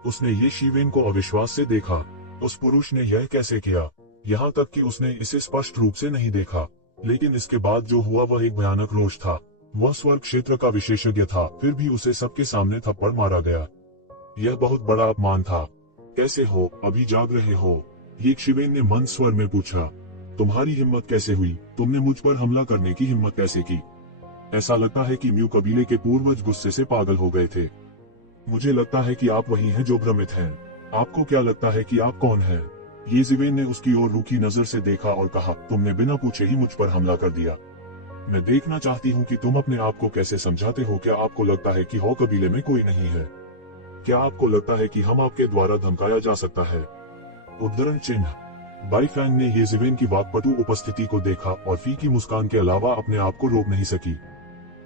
उसने ये शिवेन को अविश्वास से देखा। उस पुरुष ने यह कैसे किया? यहाँ तक कि उसने इसे स्पष्ट रूप से नहीं देखा। लेकिन इसके बाद जो हुआ वह एक भयानक रोष था। वह स्वर्ग क्षेत्र का विशेषज्ञ था, फिर भी उसे सबके सामने थप्पड़ मारा गया। यह बहुत बड़ा अपमान था। कैसे हो? अभी जाग रहे हो? ये शिवेन ने मंद स्वर में पूछा। तुम्हारी हिम्मत कैसे हुई? तुमने मुझ पर हमला करने की हिम्मत कैसे की? ऐसा लगता है कि म्यू कबीले के पूर्वज गुस्से से पागल हो गए थे। मुझे लगता है कि आप वही हैं जो भ्रमित हैं। आपको क्या लगता है कि आप कौन हैं? येज़ेबेल ने उसकी ओर रूखी नजर से देखा और कहा, तुमने बिना पूछे ही मुझ पर हमला कर दिया। मैं देखना चाहती हूँ कि तुम अपने आप को कैसे समझाते हो। क्या आपको लगता है कि हौ कबीले में कोई नहीं है? क्या आपको लगता है कि हम आपके द्वारा धमकाया जा सकता है? उद्धरण चिन्ह। बाईफैंग ने येज़ेबेल की वाकपटु उपस्थिति को देखा और फी की मुस्कान के अलावा अपने आप को रोक नहीं सकी।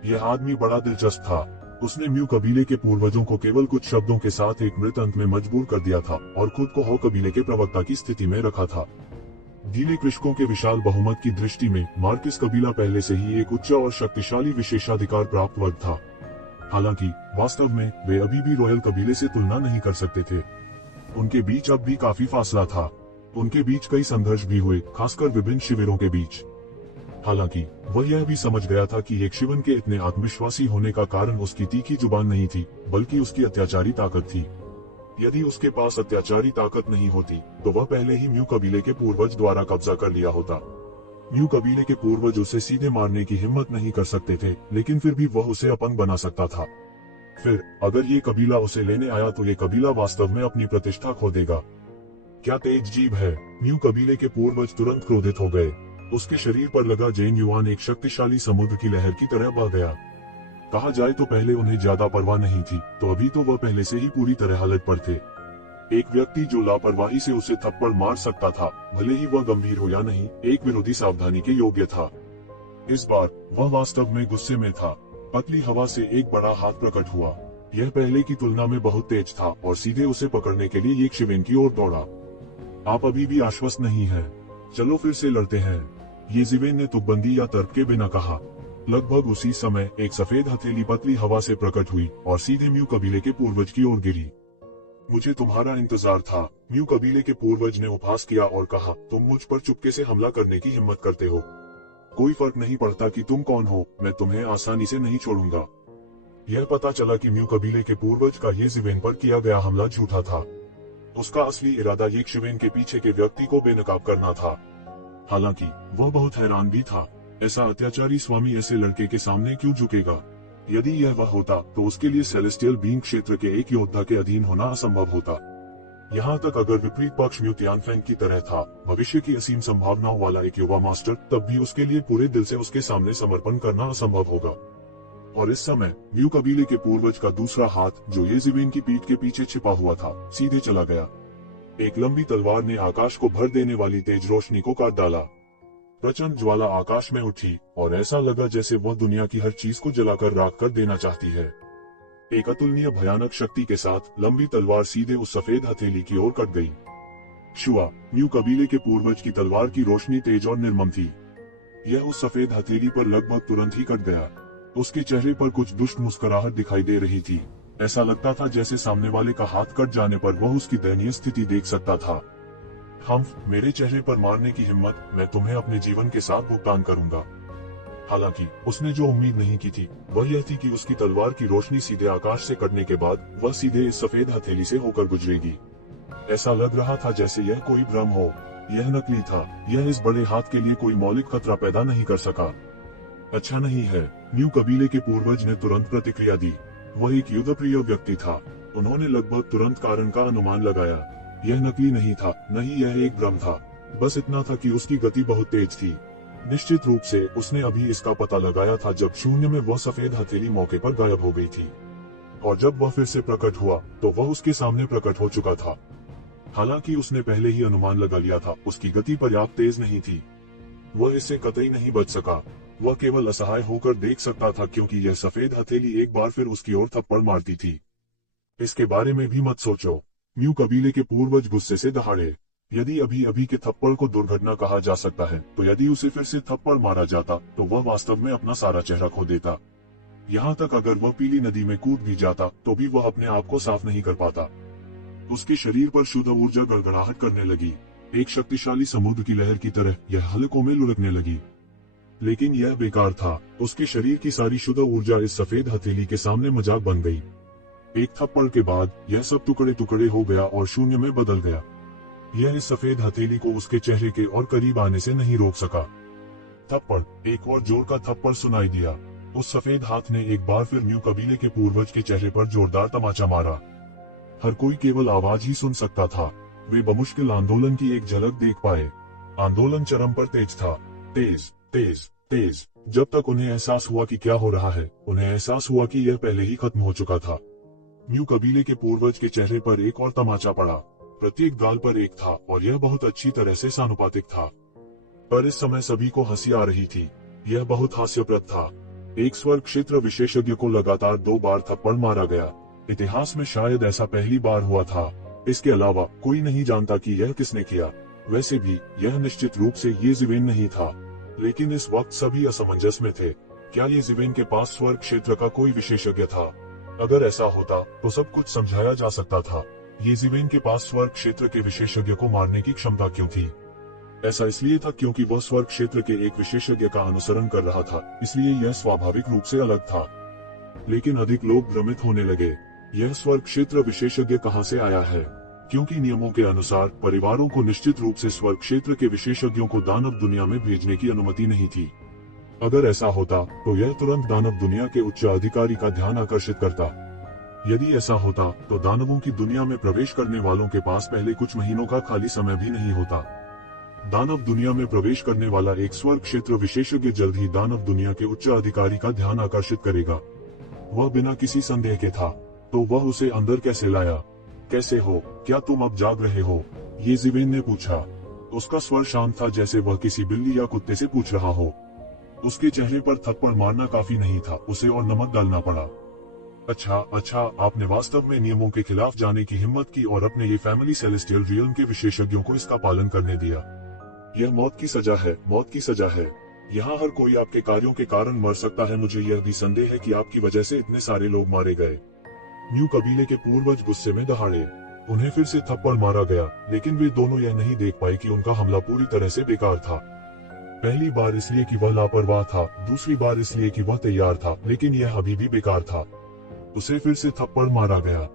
यह आदमी बड़ा दिलचस्प था। उसने म्यू कबीले के पूर्वजों को केवल कुछ शब्दों के साथ एक मृत अंत में मजबूर कर दिया था और खुद को हौ कबीले के प्रवक्ता की स्थिति में रखा था। गीले कृषकों के विशाल बहुमत की दृष्टि में मार्किस कबीला पहले से ही एक उच्च और शक्तिशाली विशेषाधिकार प्राप्त वर्ग था। हालांकि वास्तव में वे अभी भी रॉयल कबीले से तुलना नहीं कर सकते थे। उनके बीच अब भी काफी फासला था। उनके बीच कई संघर्ष भी हुए, खासकर विभिन्न शिविरों के बीच। हालांकि वह यह भी समझ गया था कि एक शिवन के इतने आत्मविश्वासी होने का कारण उसकी तीखी जुबान नहीं थी, बल्कि उसकी अत्याचारी ताकत थी। यदि उसके पास अत्याचारी ताकत नहीं होती तो वह पहले ही म्यू कबीले के पूर्वज द्वारा कब्जा कर लिया होता। म्यू कबीले के पूर्वज उसे सीधे मारने की हिम्मत नहीं कर सकते थे, लेकिन फिर भी वह उसे अपंग बना सकता था। फिर अगर ये कबीला उसे लेने आया तो ये कबीला वास्तव में अपनी प्रतिष्ठा खो देगा। क्या तेज जीभ है। म्यू कबीले के पूर्वज तुरंत क्रोधित हो गए। उसके शरीर पर लगा जैन युआन एक शक्तिशाली समुद्र की लहर की तरह बह गया। कहा जाए तो पहले उन्हें ज्यादा परवाह नहीं थी, तो अभी तो वह पहले से ही पूरी तरह हालत पर थे। एक व्यक्ति जो लापरवाही से उसे थप्पड़ मार सकता था, भले ही वह गंभीर हो या नहीं, एक विरोधी सावधानी के योग्य था। इस बार वह वास्तव में गुस्से में था। पतली हवा से एक बड़ा हाथ प्रकट हुआ। यह पहले की तुलना में बहुत तेज था और सीधे उसे पकड़ने के लिए एक शिवेन की ओर दौड़ा। आप अभी भी आश्वस्त नहीं हैं? चलो फिर से लड़ते हैं, ये जिवेन ने तुकबंदी या तर्क के बिना कहा। लगभग उसी समय एक सफेद हथेली पतली हवा से प्रकट हुई और सीधे म्यू कबीले के पूर्वज की ओर गिरी। मुझे तुम्हारा इंतजार था, म्यू कबीले के पूर्वज ने उपहास किया और कहा, तुम मुझ पर चुपके से हमला करने की हिम्मत करते हो। कोई फर्क नहीं पड़ता कि तुम कौन हो, मैं तुम्हें आसानी से नहीं छोड़ूंगा। यह पता चला कि म्यू कबीले के पूर्वज का ये जिवेन पर किया गया हमला झूठा था। उसका असली इरादा ये शिवेन के पीछे के व्यक्ति को बेनकाब करना था। हालांकि वह बहुत हैरान भी था। ऐसा अत्याचारी स्वामी ऐसे लड़के के सामने क्यों झुकेगा? यदि यह वह होता तो उसके लिए सेलेस्टियल बीइंग क्षेत्र के एक योद्धा के अधीन होना असंभव होता। यहाँ तक अगर विपरीत पक्ष म्यू तियानफेंग की तरह था, भविष्य की असीम संभावनाओं वाला एक युवा मास्टर, तब भी उसके लिए पूरे दिल से उसके सामने समर्पण करना असंभव होगा। और इस समय म्यू कबीले के पूर्वज का दूसरा हाथ, जो ये जिवेन की पीठ के पीछे छिपा हुआ था, सीधे चला गया। एक लंबी तलवार ने आकाश को भर देने वाली तेज रोशनी को काट डाला। प्रचंड ज्वाला आकाश में उठी और ऐसा लगा जैसे वह दुनिया की हर चीज को जलाकर राख कर देना चाहती है। एक अतुलनीय भयानक शक्ति के साथ लंबी तलवार सीधे उस सफेद हथेली की ओर कट गई। शुआ, म्यू कबीले के पूर्वज की तलवार की रोशनी तेज और निर्मम थी। यह उस सफेद हथेली पर लगभग तुरंत ही कट गया। उसके चेहरे पर कुछ दुष्ट मुस्कुराहट दिखाई दे रही थी। ऐसा लगता था जैसे सामने वाले का हाथ कट जाने पर वह उसकी दयनीय स्थिति देख सकता था। मेरे चेहरे पर मारने की हिम्मत, मैं तुम्हें अपने जीवन के साथ भुगतान करूंगा। हालांकि उसने जो उम्मीद नहीं की थी वह यह थी कि उसकी तलवार की रोशनी सीधे आकाश से कटने के बाद वह सीधे इस सफेद हथेली से होकर गुजरेगी। ऐसा लग रहा था जैसे यह कोई भ्रम हो। यह नकली था। यह इस बड़े हाथ के लिए कोई मौलिक खतरा पैदा नहीं कर सका। अच्छा नहीं है, म्यू कबीले के पूर्वज ने तुरंत प्रतिक्रिया दी। वह एक युद्धप्रिय व्यक्ति था। उन्होंने लगभग तुरंत कारण का अनुमान लगाया। यह नकली नहीं था, न ही यह एक भ्रम था। बस इतना था कि उसकी गति बहुत तेज थी। निश्चित रूप से उसने अभी इसका पता लगाया था जब शून्य में वह सफेद हथेली मौके पर गायब हो गई थी। और जब वह फिर से प्रकट हुआ तो वह उसके सामने प्रकट हो चुका था। हालांकि उसने पहले ही अनुमान लगा लिया था, उसकी गति पर्याप्त तेज नहीं थी। वह इससे कतई नहीं बच सका। वह केवल असहाय होकर देख सकता था, क्योंकि यह सफेद हथेली एक बार फिर उसकी ओर थप्पड़ मारती थी। इसके बारे में भी मत सोचो, म्यू कबीले के पूर्वज गुस्से से दहाड़े। यदि अभी के थप्पड़ को दुर्घटना कहा जा सकता है, तो यदि उसे फिर से थप्पड़ मारा जाता तो वह वास्तव में अपना सारा चेहरा खो देता। यहाँ तक अगर वह पीली नदी में कूद भी जाता तो भी वह अपने आप को साफ नहीं कर पाता। उसके शरीर पर शुद्ध ऊर्जा गड़गड़ाहट करने लगी। एक शक्तिशाली समुद्र की लहर की तरह यह हल्कों में लुढ़कने लगी। लेकिन यह बेकार था। उसके शरीर की सारी शुद्ध ऊर्जा इस सफेद हथेली के सामने मजाक बन गई। एक थप्पड़ के बाद यह सब टुकड़े टुकड़े हो गया और शून्य में बदल गया। यह इस सफेद हथेली को उसके चेहरे के और करीब आने से नहीं रोक सका। थप्पड़, एक और जोर का थप्पड़ सुनाई दिया। उस सफेद हाथ ने एक बार फिर म्यू कबीले के पूर्वज के चेहरे पर जोरदार तमाचा मारा। हर कोई केवल आवाज ही सुन सकता था। वे बमुश्किल आंदोलन की एक झलक देख पाए। आंदोलन चरम पर तेज था। तेज तेज तेज, जब तक उन्हें एहसास हुआ कि क्या हो रहा है। उन्हें एहसास हुआ कि यह पहले ही खत्म हो चुका था। म्यू कबीले के पूर्वज के चेहरे पर एक और तमाचा पड़ा। प्रत्येक गाल पर एक था और यह बहुत अच्छी तरह से सानुपातिक था। पर इस समय सभी को हंसी आ रही थी। यह बहुत हास्यप्रद था। एक स्वर्ग क्षेत्र विशेषज्ञ को लगातार 2 बार थप्पड़ मारा गया। इतिहास में शायद ऐसा पहली बार हुआ था। इसके अलावा कोई नहीं जानता कि यह किसने किया। वैसे भी यह निश्चित रूप से ये जिवेन नहीं था। लेकिन इस वक्त सभी असमंजस में थे। क्या ये जिवेन के पास स्वर्ग क्षेत्र का कोई विशेषज्ञ था? अगर ऐसा होता तो सब कुछ समझाया जा सकता था। ये जिवेन के पास स्वर्ग क्षेत्र के विशेषज्ञ को मारने की क्षमता क्यों थी? ऐसा इसलिए था क्योंकि वह स्वर्ग क्षेत्र के एक विशेषज्ञ का अनुसरण कर रहा था, इसलिए यह स्वाभाविक रूप से अलग था। लेकिन अधिक लोग भ्रमित होने लगे। यह स्वर्ग क्षेत्र विशेषज्ञ कहाँ से आया है? क्योंकि नियमों के अनुसार परिवारों को निश्चित रूप से स्वर्ग क्षेत्र के विशेषज्ञों को दानव दुनिया में भेजने की अनुमति नहीं थी। अगर ऐसा होता तो यह तुरंत दानव दुनिया के उच्च अधिकारी का ध्यान आकर्षित करता। यदि ऐसा होता तो दानवों की दुनिया में प्रवेश करने वालों के पास पहले कुछ महीनों का खाली समय भी नहीं होता। दानव दुनिया में प्रवेश करने वाला एक स्वर्ग क्षेत्र विशेषज्ञ जल्द ही दानव दुनिया के उच्च अधिकारी का ध्यान आकर्षित करेगा। वह बिना किसी संदेह के था, तो वह उसे अंदर कैसे लाया? कैसे हो? क्या तुम अब जाग रहे हो? येज़ेबेल ने पूछा। उसका स्वर शांत था, जैसे वह किसी बिल्ली या कुत्ते से पूछ रहा हो। उसके चेहरे पर थप्पड़ मारना काफी नहीं था, उसे और नमक डालना पड़ा। अच्छा, आपने वास्तव में नियमों के खिलाफ जाने की हिम्मत की और अपने ये फैमिली सेलेस्टियल रियल्म के विशेषज्ञों को इसका पालन करने दिया। यह मौत की सजा है, मौत की सजा है। यहाँ हर कोई आपके कार्यों के कारण मर सकता है। मुझे यह भी संदेह है कि आपकी वजह से इतने सारे लोग मारे गए। म्यू कबीले के पूर्वज गुस्से में दहाड़े। उन्हें फिर से थप्पड़ मारा गया, लेकिन वे दोनों यह नहीं देख पाए कि उनका हमला पूरी तरह से बेकार था। पहली बार इसलिए कि वह लापरवाह था, दूसरी बार इसलिए कि वह तैयार था, लेकिन यह अभी भी बेकार था। उसे फिर से थप्पड़ मारा गया।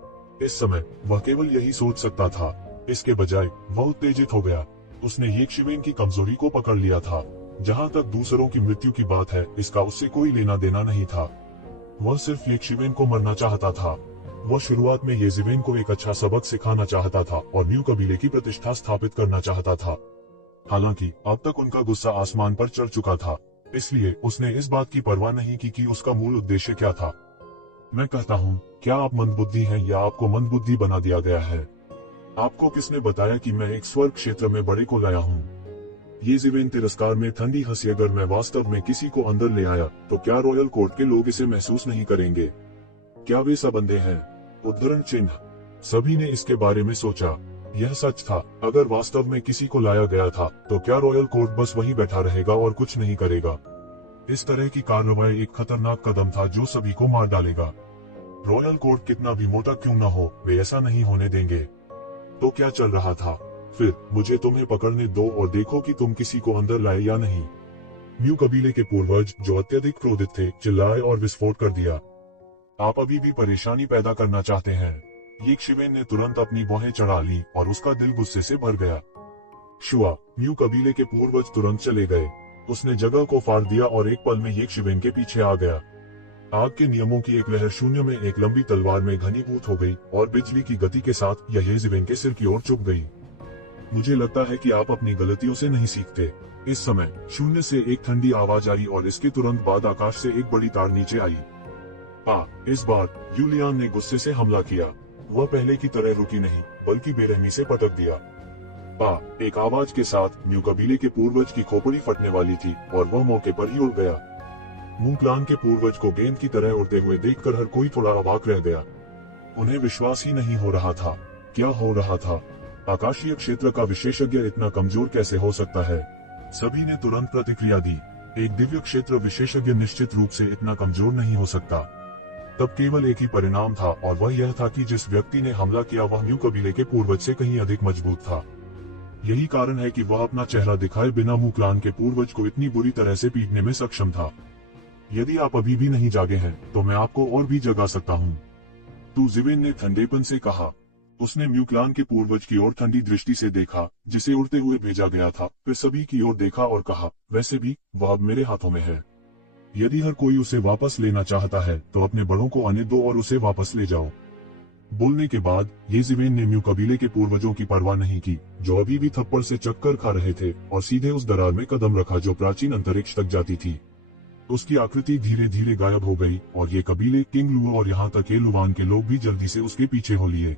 इस समय वह केवल यही सोच सकता था। इसके बजाय वह उत्तेजित हो गया। उसने येशिवेन की कमजोरी को पकड़ लिया था। जहाँ तक दूसरों की मृत्यु की बात है, इसका उससे कोई लेना देना नहीं था। वह सिर्फ येशिवेन को मरना चाहता था। वह शुरुआत में येज़ेबेल को एक अच्छा सबक सिखाना चाहता था और म्यू कबीले की प्रतिष्ठा स्थापित करना चाहता था। हालांकि अब तक उनका गुस्सा आसमान पर चढ़ चुका था, इसलिए उसने इस बात की परवाह नहीं की कि उसका मूल उद्देश्य क्या था। मैं कहता हूँ, क्या आप मंदबुद्धि हैं या आपको मंदबुद्धि बना दिया गया है? आपको किसने बताया कि मैं एक स्वर्ग क्षेत्र में बड़े को लाया हूँ? येज़ेबेल तिरस्कार में ठंडी हंसी। अगर मैं वास्तव में किसी को अंदर ले आया, तो क्या रॉयल कोर्ट के लोग इसे महसूस नहीं करेंगे? क्या वे सब अंधे हैं? उद्धरण चिन्ह। सभी ने इसके बारे में सोचा। यह सच था। अगर वास्तव में किसी को लाया गया था, तो क्या रॉयल कोर्ट बस वहीं बैठा रहेगा और कुछ नहीं करेगा? इस तरह की कार्रवाई एक खतरनाक कदम था जो सभी को मार डालेगा। रॉयल कोर्ट कितना भी मोटा क्यों न हो, वे ऐसा नहीं होने देंगे। तो क्या चल रहा था? फिर मुझे तुम्हें पकड़ने दो और देखो कि तुम किसी को अंदर लाए या नहीं। म्यू कबीले के पूर्वज, जो अत्यधिक क्रोधित थे, चिल्लाए और विस्फोट कर दिया। आप अभी भी परेशानी पैदा करना चाहते हैं? येशिवेन ने तुरंत अपनी भौहें चढ़ा ली और उसका दिल गुस्से से भर गया। शुआ, म्यू कबीले के पूर्वज तुरंत चले गए। उसने जगह को फाड़ दिया और एक पल में येशिवेन के पीछे आ गया। आग के नियमों की एक लहर शून्य में एक लंबी तलवार में घनीभूत हो गई और बिजली की गति के साथ यह येशिवेन के सिर की ओर चुभ गई। मुझे लगता है कि आप अपनी गलतियों से नहीं सीखते। इस समय शून्य से एक ठंडी आवाज आई और इसके तुरंत बाद आकाश से एक बड़ी तार नीचे आई। इस बार यूलियान ने गुस्से से हमला किया। वह पहले की तरह रुकी नहीं, बल्कि बेरहमी से पटक दिया। एक आवाज के साथ म्यू कबीले के पूर्वज की खोपड़ी फटने वाली थी और वह मौके पर ही उड़ गया। मूक्लान के पूर्वज को गेंद की तरह उड़ते हुए देखकर हर कोई थोड़ा अवाक रह गया। उन्हें विश्वास ही नहीं हो रहा था। क्या हो रहा था? आकाशीय क्षेत्र का विशेषज्ञ इतना कमजोर कैसे हो सकता है? सभी ने तुरंत प्रतिक्रिया दी। एक दिव्य क्षेत्र विशेषज्ञ निश्चित रूप से इतना कमजोर नहीं हो सकता। तब केवल एक ही परिणाम था और वह यह था कि जिस व्यक्ति ने हमला किया वह म्यू कबीले के पूर्वज से कहीं अधिक मजबूत था। यही कारण है कि वह अपना चेहरा दिखाए बिना मूक्लान के पूर्वज को इतनी बुरी तरह से पीटने में सक्षम था। यदि आप अभी भी नहीं जागे हैं, तो मैं आपको और भी जगा सकता हूँ, येज़ेबेल ने ठंडेपन से कहा। उसने म्यूक्लान के पूर्वज की ओर ठंडी दृष्टि से देखा, जिसे उड़ते हुए भेजा गया था, फिर सभी की ओर देखा और कहा, वैसे भी वह अब मेरे हाथों में है। यदि हर कोई उसे वापस लेना चाहता है, तो अपने बड़ों को आने दो और उसे वापस ले जाओ। बोलने के बाद येज़ेबेल ने म्यू कबीले के पूर्वजों की परवाह नहीं की, जो अभी भी थप्पड़ से चक्कर खा रहे थे, और सीधे उस दरार में कदम रखा जो प्राचीन अंतरिक्ष तक जाती थी। उसकी आकृति धीरे धीरे गायब हो गई और ये कबीले, किंग लुओ और यहाँ तक के लुवान के लोग भी जल्दी से उसके पीछे हो लिए।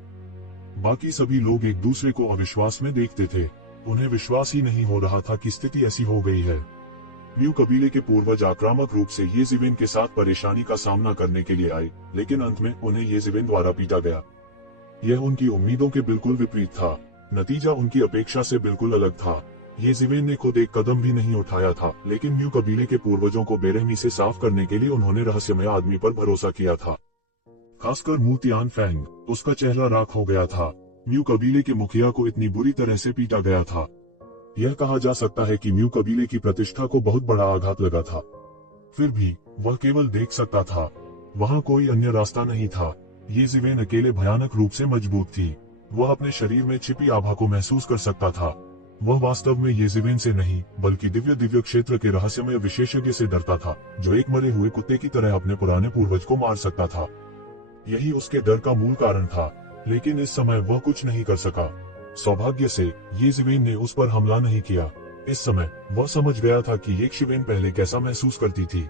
बाकी सभी लोग एक दूसरे को अविश्वास में देखते थे। उन्हें विश्वास ही नहीं हो रहा था कि स्थिति ऐसी हो गई है। म्यू कबीले के पूर्वज आक्रामक रूप से येज़ेबेल के साथ परेशानी का सामना करने के लिए आए, लेकिन अंत में उन्हें येज़ेबेल द्वारा पीटा गया। यह उनकी उम्मीदों के बिल्कुल विपरीत था। नतीजा उनकी अपेक्षा से बिल्कुल अलग था। येज़ेबेल ने खुद एक कदम भी नहीं उठाया था, लेकिन म्यू कबीले के पूर्वजों को बेरहमी से साफ करने के लिए उन्होंने रहस्यमय आदमी पर भरोसा किया था। खासकर मू तियानफेंग। उसका चेहरा राख हो गया था। म्यू कबीले के मुखिया को इतनी बुरी तरह से पीटा गया था। यह कहा जा सकता है कि म्यू कबीले की प्रतिष्ठा को बहुत बड़ा आघात लगा था। फिर भी वह केवल देख सकता था। वहाँ कोई अन्य रास्ता नहीं था। येज़ेबेल अकेले भयानक रूप से मजबूत थी। वह अपने शरीर में छिपी आभा को महसूस कर सकता था। वह वास्तव में येज़ेबेल से नहीं, बल्कि दिव्य क्षेत्र के रहस्यमय विशेषज्ञ से डरता था, जो एक मरे हुए कुत्ते की तरह अपने पुराने पूर्वज को मार सकता था। यही उसके डर का मूल कारण था, लेकिन इस समय वह कुछ नहीं कर सका। सौभाग्य से येज़ेबेल ने उस पर हमला नहीं किया। इस समय वह समझ गया था कि येज़ेबेल पहले कैसा महसूस करती थी।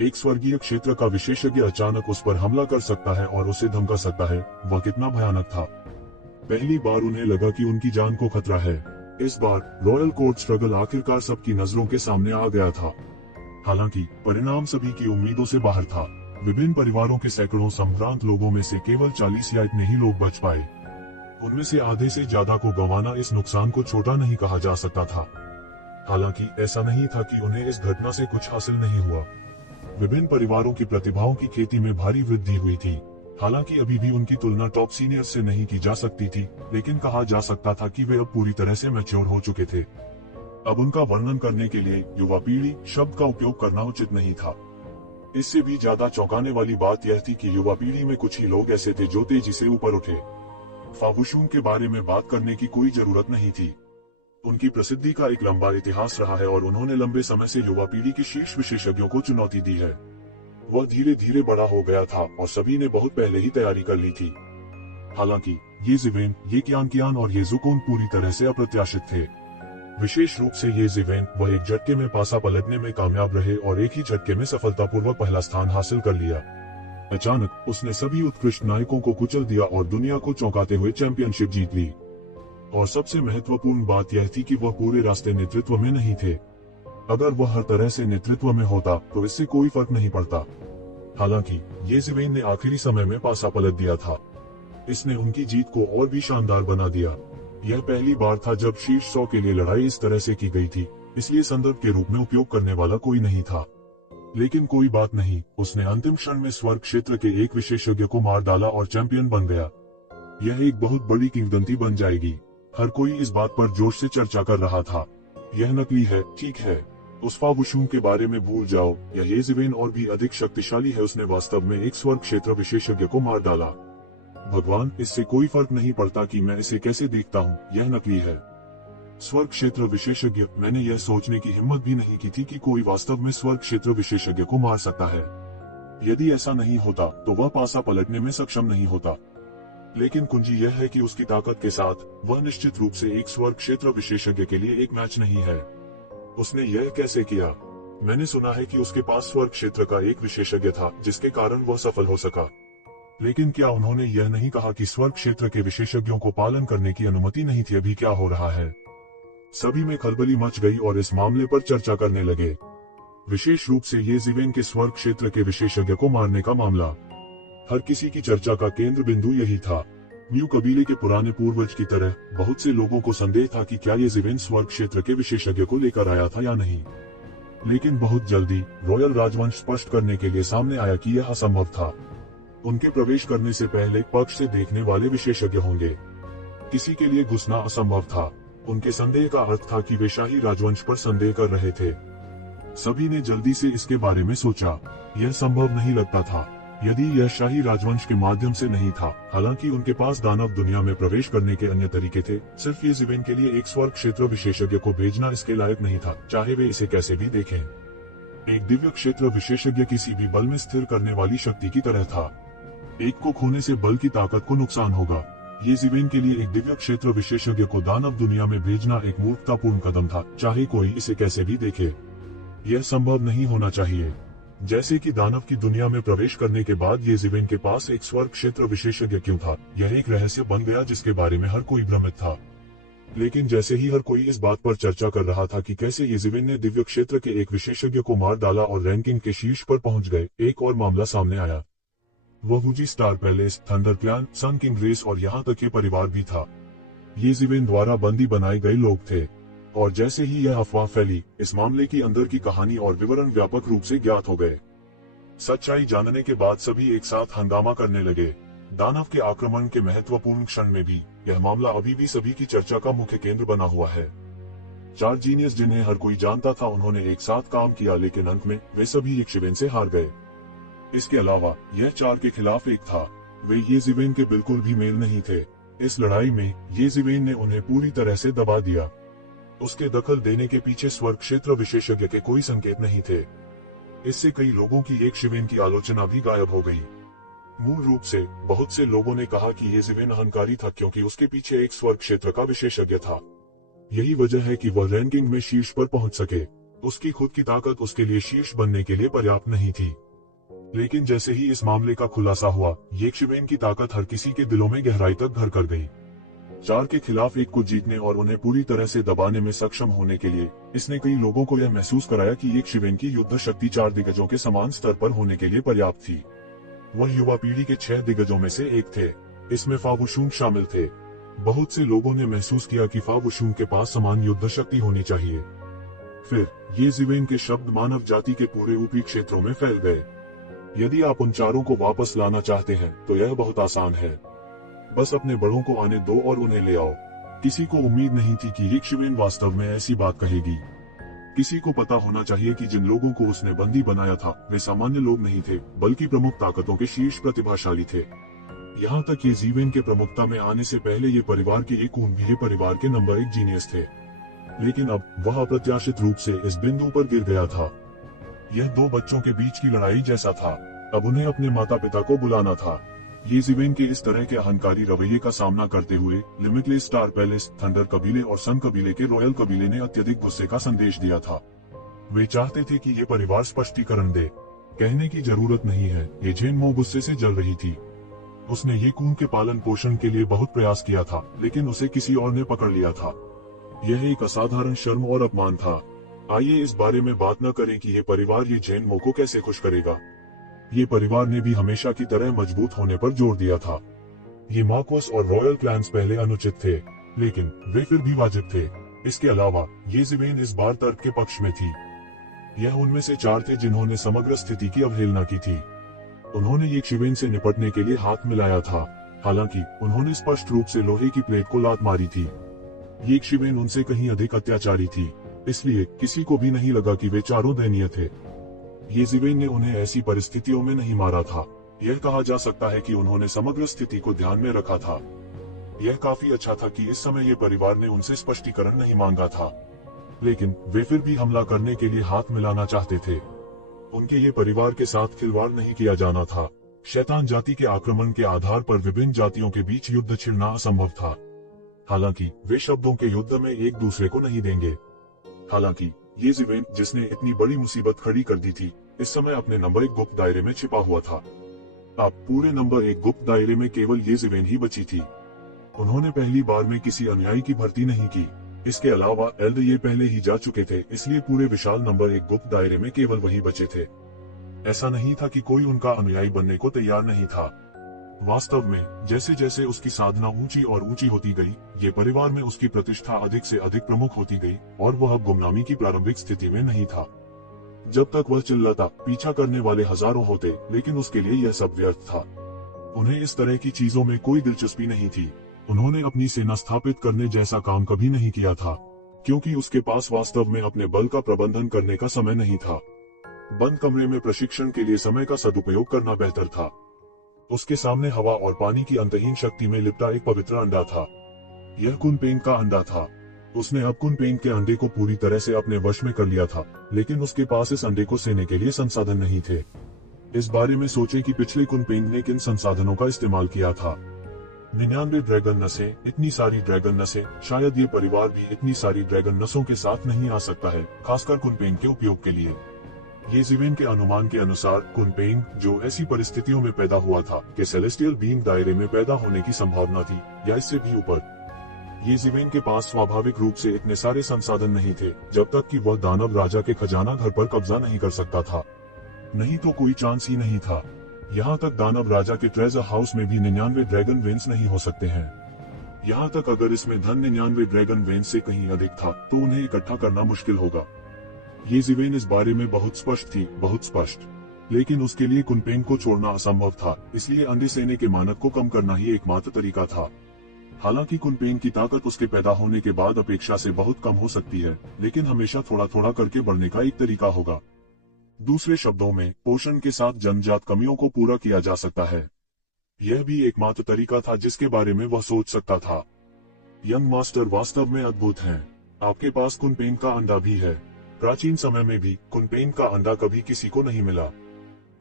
एक स्वर्गीय क्षेत्र का विशेषज्ञ अचानक उस पर हमला कर सकता है और उसे धमका सकता है, वह कितना भयानक था। पहली बार उन्हें लगा कि उनकी जान को खतरा है। इस बार रॉयल कोर्ट स्ट्रगल आखिरकार सबकी नजरों के सामने आ गया था। हालांकि परिणाम सभी की उम्मीदों से बाहर था। विभिन्न परिवारों के सैकड़ों संभ्रांत लोगों में से केवल 40 या इतने ही लोग बच पाए। उनमें से आधे से ज्यादा को गंवाना इस नुकसान को छोटा नहीं कहा जा सकता था। हालांकि ऐसा नहीं था कि उन्हें इस घटना से कुछ हासिल नहीं हुआ। विभिन्न परिवारों की प्रतिभाओं की खेती में भारी वृद्धि हुई थी। हालांकि अभी भी उनकी तुलना टॉप सीनियर से नहीं की जा सकती थी, लेकिन कहा जा सकता था कि वे अब पूरी तरह से मैच्योर हो चुके थे। अब उनका वर्णन करने के लिए युवा पीढ़ी शब्द का उपयोग करना उचित नहीं था। इससे भी ज्यादा चौंकाने वाली बात यह थी कि युवा पीढ़ी में कुछ ही लोग ऐसे थे जो तेजी से ऊपर उठे। फावुशुन के बारे में बात करने की कोई जरूरत नहीं थी। उनकी प्रसिद्धि का एक लंबा इतिहास रहा है और उन्होंने लंबे समय से युवा पीढ़ी के शीर्ष विशेषज्ञों को चुनौती दी है। वह धीरे धीरे बड़ा हो गया था और सभी ने बहुत पहले ही तैयारी कर ली थी। हालांकि येज़ेबेल, ये कियान और येज़ुकोन पूरी तरह से अप्रत्याशित थे। विशेष रूप से येज़ेबेल, वह एक झटके में पासा पलटने में कामयाब रहे और एक ही झटके में सफलतापूर्वक पहला स्थान हासिल कर लिया। अचानक उसने सभी उत्कृष्ट नायकों को कुचल दिया और दुनिया को चौंकाते हुए चैंपियनशिप जीत ली। और सबसे महत्वपूर्ण बात यह थी कि वह पूरे रास्ते नेतृत्व में नहीं थे। अगर वह हर तरह से नेतृत्व में होता तो इससे कोई फर्क नहीं पड़ता। हालांकि येज़ेबेल ने आखिरी समय में पासा पलट दिया था। इसने उनकी जीत को और भी शानदार बना दिया। यह पहली बार था जब शीर्ष 100 के लिए लड़ाई इस तरह से की गई थी, इसलिए संदर्भ के रूप में उपयोग करने वाला कोई नहीं था। लेकिन कोई बात नहीं, उसने अंतिम क्षण में स्वर्ग क्षेत्र के एक विशेषज्ञ को मार डाला और चैंपियन बन गया। यह एक बहुत बड़ी किंवदंती बन जाएगी। हर कोई इस बात पर जोश से चर्चा कर रहा था। यह नकली है, ठीक है, उस फावुशुन के बारे में भूल जाओ। यह येज़ेबेल और भी अधिक शक्तिशाली है, उसने वास्तव में एक स्वर्ग क्षेत्र विशेषज्ञ को मार डाला। भगवान, इससे कोई फर्क नहीं पड़ता कि मैं इसे कैसे देखता हूँ, यह नकली है। स्वर्ग क्षेत्र विशेषज्ञ, मैंने यह सोचने की हिम्मत भी नहीं की थी कि कोई वास्तव में स्वर्ग क्षेत्र विशेषज्ञ को मार सकता है। यदि ऐसा नहीं होता तो वह पासा पलटने में सक्षम नहीं होता। लेकिन कुंजी यह है कि उसकी ताकत के साथ वह निश्चित रूप से एक स्वर्ग क्षेत्र विशेषज्ञ के लिए एक मैच नहीं है। उसने यह कैसे किया? मैंने सुना है कि उसके पास स्वर्ग क्षेत्र का एक विशेषज्ञ था जिसके कारण वह सफल हो सका। लेकिन क्या उन्होंने यह नहीं कहा कि स्वर्ग क्षेत्र के विशेषज्ञों को पालन करने की अनुमति नहीं थी? अभी क्या हो रहा है? सभी में खलबली मच गई और इस मामले पर चर्चा करने लगे। विशेष रूप से येज़ेबेल के स्वर्ग क्षेत्र के विशेषज्ञ को मारने का मामला। हर किसी की चर्चा का केंद्र बिंदु यही था। म्यू कबीले के पुराने पूर्वज की तरह बहुत से लोगों को संदेह था कि क्या येज़ेबेल स्वर्ग क्षेत्र के विशेषज्ञ को लेकर आया था या नहीं। लेकिन बहुत जल्दी रॉयल राजवंश स्पष्ट करने के लिए सामने आया कि यह असंभव था। उनके प्रवेश करने से पहले पक्ष से देखने वाले विशेषज्ञ होंगे। किसी के लिए घुसना असंभव था। उनके संदेह का अर्थ था कि वे शाही राजवंश पर संदेह कर रहे थे। सभी ने जल्दी से इसके बारे में सोचा। यह संभव नहीं लगता था यदि यह शाही राजवंश के माध्यम से नहीं था। हालांकि उनके पास दानव दुनिया में प्रवेश करने के अन्य तरीके थे। सिर्फ येज़ेबेल के लिए एक स्वर्ग क्षेत्र विशेषज्ञ को भेजना इसके लायक नहीं था, चाहे वे इसे कैसे भी देखें। एक दिव्य क्षेत्र विशेषज्ञ किसी भी बल में स्थिर करने वाली शक्ति की तरह था। एक को खोने से बल की ताकत को नुकसान होगा। येज़ेबेल के लिए एक दिव्य क्षेत्र विशेषज्ञ को दानव दुनिया में भेजना एक मूर्खतापूर्ण कदम था, चाहे कोई इसे कैसे भी देखे। यह संभव नहीं होना चाहिए। जैसे कि दानव की दुनिया में प्रवेश करने के बाद येज़ेबेल के पास एक स्वर्ग क्षेत्र विशेषज्ञ क्यों था, यह एक रहस्य बन गया जिसके बारे में हर कोई भ्रमित था। लेकिन जैसे ही हर कोई इस बात पर चर्चा कर रहा था कि कैसे येज़ेबेल ने दिव्य क्षेत्र के एक विशेषज्ञ को मार डाला और रैंकिंग के शीर्ष पर पहुंच गए, एक और मामला सामने आया। वह Wuji Star Palace, Thunder Clan, Sun King Race और यहाँ तक के परिवार भी था। येज़ेबेल द्वारा बंदी बनाए गए लोग थे। और जैसे ही यह अफवाह फैली, इस मामले की अंदर की कहानी और विवरण व्यापक रूप से ज्ञात हो गए। सच्चाई जानने के बाद सभी एक साथ हंगामा करने लगे। दानव के आक्रमण के महत्वपूर्ण क्षण में भी यह मामला अभी भी सभी की चर्चा का मुख्य केंद्र बना हुआ है। 4 जीनियस जिन्हें हर कोई जानता था, उन्होंने एक साथ काम किया, लेकिन अंत में वे सभी येज़ेबेल से हार गए। इसके अलावा यह 4 के खिलाफ 1 था। वे येज़ेबेल के बिल्कुल भी मेल नहीं थे। इस लड़ाई में येज़ेबेल ने उन्हें पूरी तरह से दबा दिया। उसके दखल देने के पीछे स्वर्ग क्षेत्र विशेषज्ञ के कोई संकेत नहीं थे। इससे कई लोगों की येज़ेबेल की आलोचना भी गायब हो गई। मूल रूप से बहुत से लोगों ने कहा कि ये जिवेन अहंकारी था क्योंकि उसके पीछे एक स्वर्ग क्षेत्र का विशेषज्ञ था। यही वजह है कि वह रैंकिंग में शीर्ष पर पहुंच सके। उसकी खुद की ताकत उसके लिए शीर्ष बनने के लिए पर्याप्त नहीं थी। लेकिन जैसे ही इस मामले का खुलासा हुआ, ये शिवेन की ताकत हर किसी के दिलों में गहराई तक घर कर गई। 4 के खिलाफ 1 को जीतने और उन्हें पूरी तरह से दबाने में सक्षम होने के लिए इसने कई लोगों को यह महसूस कराया कि एक शिवेन की युद्ध शक्ति 4 दिग्गजों के समान स्तर पर होने के लिए पर्याप्त थी। वह युवा पीढ़ी के 6 दिग्गजों में से एक थे। इसमें फावुशुंग शामिल थे। बहुत से लोगों ने महसूस किया कि फावुशुंग के पास समान युद्ध शक्ति होनी चाहिए। फिर ये जिवेन के शब्द मानव जाति के पूरे ऊपरी क्षेत्रों में फैल गए। यदि आप उन 4 को वापस लाना चाहते हैं तो यह बहुत आसान है। बस अपने बड़ों को आने दो और उन्हें ले आओ। किसी को उम्मीद नहीं थी कि ये शिवेन वास्तव में ऐसी बात कहेगी। किसी को पता होना चाहिए कि जिन लोगों को उसने बंदी बनाया था वे सामान्य लोग नहीं थे, बल्कि प्रमुख ताकतों के शीर्ष प्रतिभाशाली थे। यहाँ तक कि जिवेन के प्रमुखता में आने से पहले ये परिवार के एक ऊनबीरे परिवार के नंबर 1 जीनियस थे। लेकिन अब वह अप्रत्याशित रूप से इस बिंदु पर गिर गया था। यह 2 बच्चों के बीच की लड़ाई जैसा था। अब उन्हें अपने माता पिता को बुलाना था। ये जिवेन के इस तरह के अहंकारी रवैये का सामना करते हुए लिमिटलेस स्टार पैलेस, थंडर कबीले और सन कबीले के रॉयल कबीले ने अत्यधिक गुस्से का संदेश दिया था। वे चाहते थे कि ये परिवार स्पष्टीकरण दे। कहने की जरूरत नहीं है, ये जेनमो गुस्से से जल रही थी। उसने ये कून के पालन पोषण के लिए बहुत प्रयास किया था, लेकिन उसे किसी और ने पकड़ लिया था। यह एक असाधारण शर्म और अपमान था। आइए इस बारे में बात न करें कि ये परिवार ये जेनमो को कैसे खुश करेगा। ये परिवार ने भी हमेशा की तरह मजबूत होने पर जोर दिया था। ये मार्कोस और रॉयल क्लैंस पहले अनुचित थे, लेकिन वे फिर भी वाजिब थे। इसके अलावा ये जिवेन इस बार तर्क के पक्ष में थी। यह उनमें से 4 थे जिन्होंने समग्र स्थिति की अवहेलना की थी। उन्होंने ये शिवेन से निपटने के लिए हाथ मिलाया था, हालांकि उन्होंने स्पष्ट रूप से लोहे की प्लेट को लात मारी थी। ये शिवेन उनसे कहीं अधिक अत्याचारी थी, इसलिए किसी को भी नहीं लगा कि वे चारों दयनीय थे। ये जिवेन ने उन्हें ऐसी परिस्थितियों में नहीं मारा था। यह कहा जा सकता है कि उन्होंने समग्र स्थिति को ध्यान में रखा था। यह काफी अच्छा था कि इस समय ये परिवार ने उनसे स्पष्टीकरण नहीं मांगा था, लेकिन वे फिर भी हमला करने के लिए हाथ मिलाना चाहते थे। उनके ये परिवार के साथ खिलवाड़ नहीं किया जाना था। शैतान जाति के आक्रमण के आधार पर विभिन्न जातियों के बीच युद्ध छिड़ना असंभव था। हालांकि वे शब्दों के युद्ध में एक दूसरे को नहीं देंगे। हालांकि ये जिवेन, जिसने इतनी बड़ी मुसीबत खड़ी कर दी थी, इस समय अपने नंबर 1 गुप्त दायरे में छिपा हुआ था। अब पूरे नंबर 1 गुप्त दायरे में केवल ये जिवेन ही बची थी। उन्होंने पहली बार में किसी अनुयायी की भर्ती नहीं की। इसके अलावा एल्ड ये पहले ही जा चुके थे, इसलिए पूरे विशाल नंबर 1 गुप्त दायरे में केवल वही बचे थे। ऐसा नहीं था कि कोई उनका अनुयायी बनने को तैयार नहीं था। वास्तव में जैसे जैसे उसकी साधना ऊंची और ऊंची होती गई, ये परिवार में उसकी प्रतिष्ठा अधिक से अधिक प्रमुख होती गई और वह अब गुमनामी की प्रारंभिक स्थिति में नहीं था। जब तक वह चिल्लाता, पीछा करने वाले हजारों होते, लेकिन उसके लिए यह सब व्यर्थ था। उन्हें इस तरह की चीजों में कोई दिलचस्पी नहीं थी। उन्होंने अपनी सेना स्थापित करने जैसा काम कभी नहीं किया था, क्योंकि उसके पास वास्तव में अपने बल का प्रबंधन करने का समय नहीं था। बंद कमरे में प्रशिक्षण के लिए समय का सदुपयोग करना बेहतर था। उसके सामने हवा और पानी की अंतहीन शक्ति में लिपटा एक पवित्र अंडा था। यह कुनपेंग का अंडा था। उसने अब कुनपेंग के अंडे को पूरी तरह से अपने वश में कर लिया था, लेकिन उसके पास इस अंडे को सेने के लिए संसाधन नहीं थे। इस बारे में सोचे कि पिछले कुनपेंग ने किन संसाधनों का इस्तेमाल किया था। 99 ड्रैगन नसें, इतनी सारी ड्रैगन नसें, शायद ये परिवार भी इतनी सारी ड्रैगन नसों के साथ नहीं आ सकता है, खासकर कुनपेंग के उपयोग के लिए। ये जिवेन के अनुमान के अनुसार कुनपेंग, जो ऐसी परिस्थितियों में पैदा हुआ था कि सेलेस्टियल बीम दायरे में पैदा होने की संभावना थी, या इससे भी ऊपर। ये जिवेन के पास स्वाभाविक रूप से इतने सारे संसाधन नहीं थे, जब तक कि वह दानव राजा के खजाना घर पर कब्जा नहीं कर सकता था। नहीं तो कोई चांस ही नहीं था। यहाँ तक दानव राजा के ट्रेजर हाउस में भी 99 ड्रैगन वेन्स नहीं हो सकते हैं। यहाँ तक अगर इसमें धन 99 ड्रैगन वेन्स से कहीं अधिक था, तो उन्हें इकट्ठा करना मुश्किल होगा। ये जिवेन इस बारे में बहुत स्पष्ट थी, बहुत स्पष्ट। लेकिन उसके लिए कुनपेंग को छोड़ना असंभव था, इसलिए अंडे सेने के मानक को कम करना ही एकमात्र तरीका था। हालांकि कुनपेंग की ताकत उसके पैदा होने के बाद अपेक्षा से बहुत कम हो सकती है, लेकिन हमेशा थोड़ा थोड़ा करके बढ़ने का एक तरीका होगा। दूसरे शब्दों में, पोषण के साथ जन्मजात कमियों को पूरा किया जा सकता है। यह भी एकमात्र तरीका था जिसके बारे में वह सोच सकता था। यंग मास्टर वास्तव में अद्भुत हैं। आपके पास कुनपेंग का अंडा भी है। प्राचीन समय में भी कुनपेंग का अंडा कभी किसी को नहीं मिला।